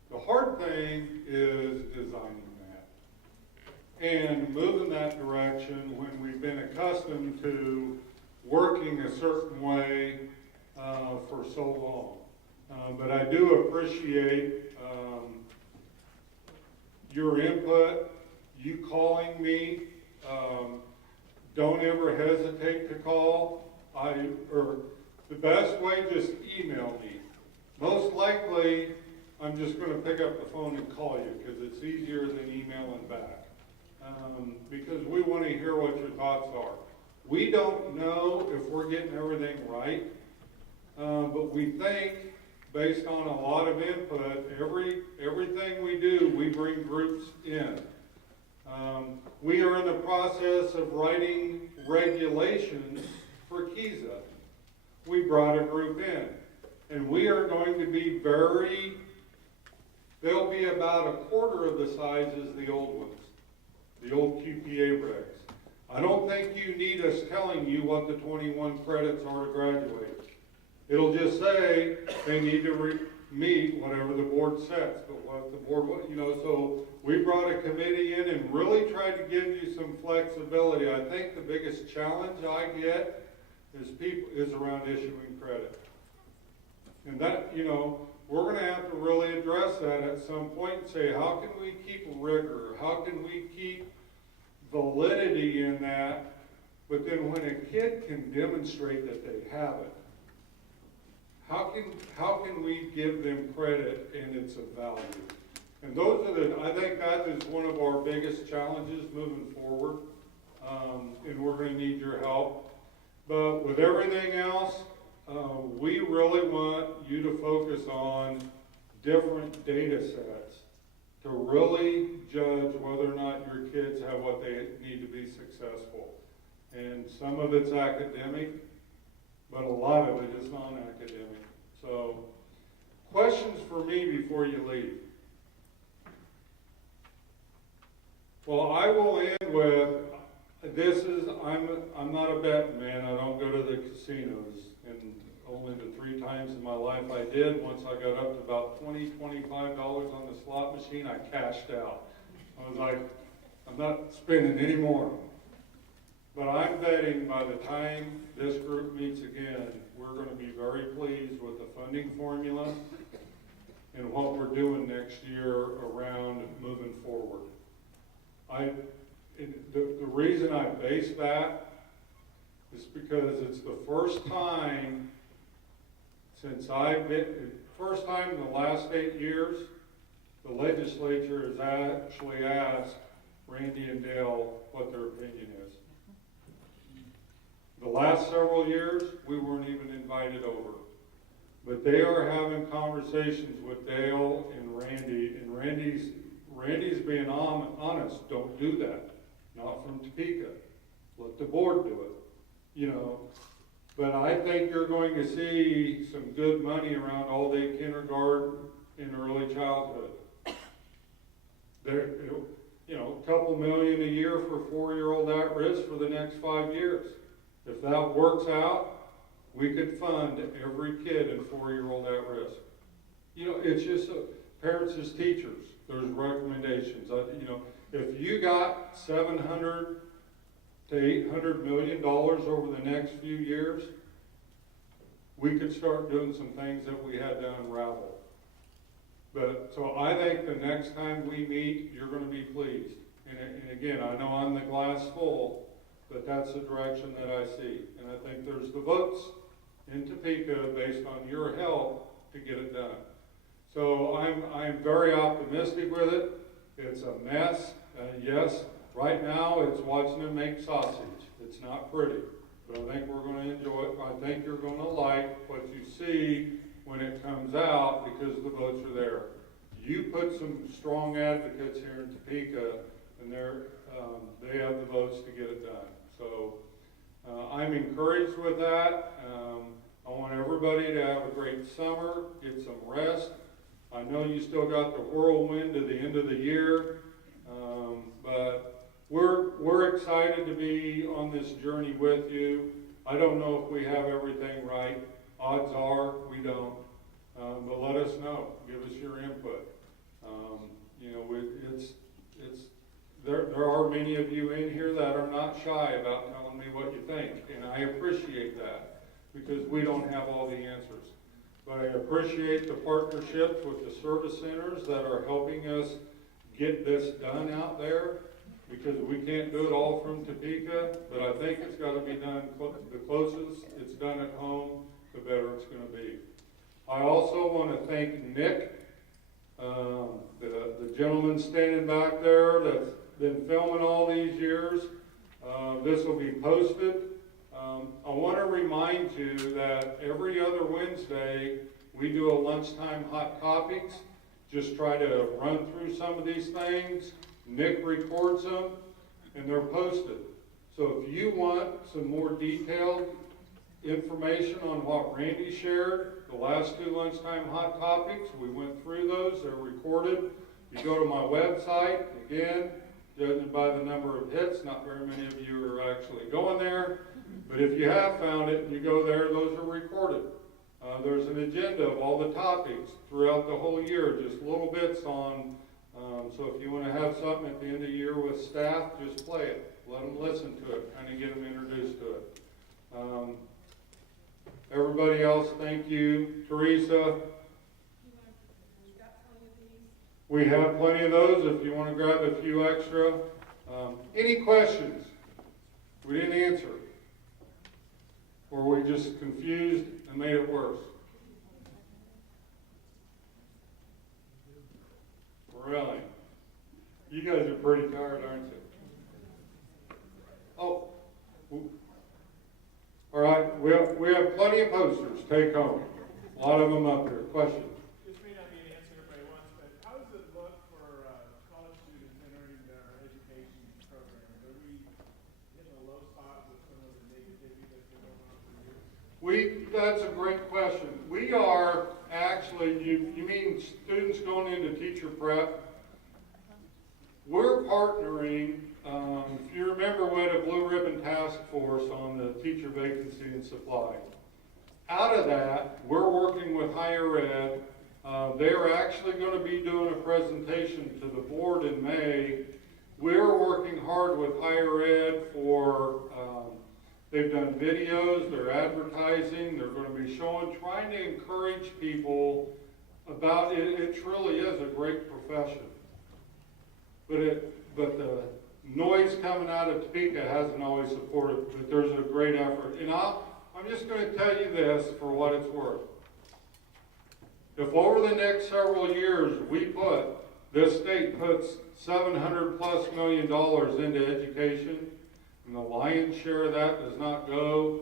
The hard thing is designing that and moving that direction when we've been accustomed to working a certain way for so long. But I do appreciate your input, you calling me. Don't ever hesitate to call. The best way, just email me. Most likely, I'm just gonna pick up the phone and call you, because it's easier than emailing back. Because we wanna hear what your thoughts are. We don't know if we're getting everything right, but we think, based on a lot of input, everything we do, we bring groups in. We are in the process of writing regulations for KSDE. We brought a group in, and we are going to be they'll be about a quarter of the size as the old ones, the old QPA regs. I don't think you need us telling you what the 21 credits are to graduate. It'll just say they need to meet whatever the board sets, but what the board, so we brought a committee in and really tried to give you some flexibility. I think the biggest challenge I get is around issuing credit. And that, we're going to have to really address that at some point and say, how can we keep rigor? How can we keep validity in that? But then when a kid can demonstrate that they have it, how can we give them credit and it's of value? And I think that is one of our biggest challenges moving forward, and we're going to need your help. But with everything else, we really want you to focus on different data sets to really judge whether or not your kids have what they need to be successful. And some of it's academic, but a lot of it is non-academic. So, questions for me before you leave? Well, I will end with, I'm not a betting man. I don't go to the casinos. And only the 3 times in my life I did. Once I got up to about $20, $25 on the slot machine, I cashed out. I was like, I'm not spending any more. But I'm betting by the time this group meets again, we're going to be very pleased with the funding formula and what we're doing next year around moving forward. The reason I base that is because it's the first time first time in the last 8 years, the legislature has actually asked Randy and Dale what their opinion is. The last several years, we weren't even invited over. But they are having conversations with Dale and Randy, and Randy's being honest. Don't do that. Not from Topeka. Let the board do it. But I think you're going to see some good money around all-day kindergarten and early childhood. A couple million a year for 4-year-old at risk for the next 5 years. If that works out, we could fund every kid in 4-year-old at risk. It's just parents as teachers. There's recommendations. If you got $700 to $800 million over the next few years, we could start doing some things that we had to unravel. So I think the next time we meet, you're going to be pleased. And again, I know I'm the glass full, but that's the direction that I see. And I think there's the votes in Topeka based on your help to get it done. So I'm very optimistic with it. It's a mess. Yes, right now it's watching them make sausage. It's not pretty, but I think we're going to enjoy it. I think you're going to like what you see when it comes out because the votes are there. You put some strong advocates here in Topeka, and they have the votes to get it done. So I'm encouraged with that. I want everybody to have a great summer, get some rest. I know you still got the whirlwind to the end of the year, but we're excited to be on this journey with you. I don't know if we have everything right. Odds are we don't, but let us know. Give us your input. There are many of you in here that are not shy about telling me what you think, and I appreciate that because we don't have all the answers. But I appreciate the partnerships with the service centers that are helping us get this done out there because we can't do it all from Topeka, but I think it's got to be done the closest it's done at home, the better it's going to be. I also want to thank Nick The gentleman standing back there that's been filming all these years, this will be posted. I want to remind you that every other Wednesday we do a lunchtime hot topics. Just try to run through some of these things. Nick records them and they're posted. So if you want some more detailed information on what Randy shared, the last two lunchtime hot topics, we went through those, they're recorded. You go to my website, again, judging by the number of hits, not very many of you are actually going there, but if you have found it and you go there, those are recorded. There's an agenda of all the topics throughout the whole year, just little bits on, so if you want to have something at the end of the year with staff, just play it. Let them listen to it, kind of get them introduced to it. Everybody else, thank you. Teresa. We have plenty of those if you want to grab a few extra. Any questions we didn't answer? Or we just confused and made it worse? Really? You guys are pretty tired, aren't you? Oh. All right, we have plenty of posters. Take home. A lot of them up here. Questions? This may not be an answer everybody wants, but how does it look for college students entering their education programs? Are we hitting a low spot with some of the negativity that's been going on for years? That's a great question. We are actually, you mean students going into teacher prep? We're partnering, if you remember, we had a blue ribbon task force on the teacher vacancy and supply. Out of that, we're working with higher ed. They're actually going to be doing a presentation to the board in May. We're working hard with higher ed for, they've done videos, they're advertising, they're going to be showing, trying to encourage people about it. It truly is a great profession. But the noise coming out of Topeka hasn't always supported, but there's a great effort. And I'm just going to tell you this for what it's worth. If over the next several years this state puts $700+ million into education, and the lion's share of that does not go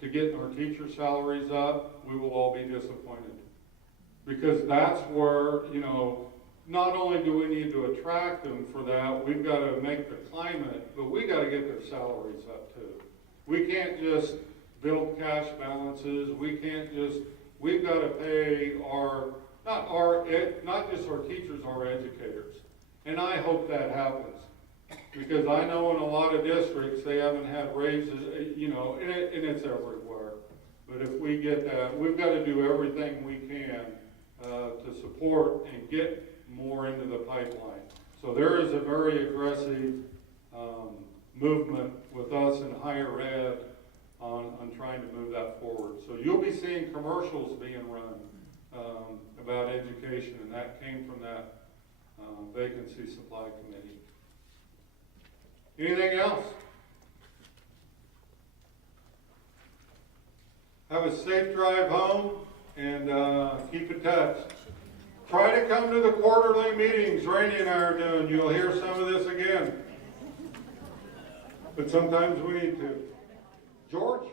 to getting our teacher salaries up, we will all be disappointed. Because that's where, not only do we need to attract them for that, we've got to make the climate, but we got to get their salaries up too. We can't just build cash balances. We've got to pay not just our teachers, our educators. And I hope that happens. Because I know in a lot of districts they haven't had raises, and it's everywhere. But if we get that, we've got to do everything we can to support and get more into the pipeline. So there is a very aggressive movement with us in higher ed on trying to move that forward. So you'll be seeing commercials being run about education, and that came from that vacancy supply committee. Anything else? Have a safe drive home and keep in touch. Try to come to the quarterly meetings Randy and I are doing. You'll hear some of this again. But sometimes we need to. George?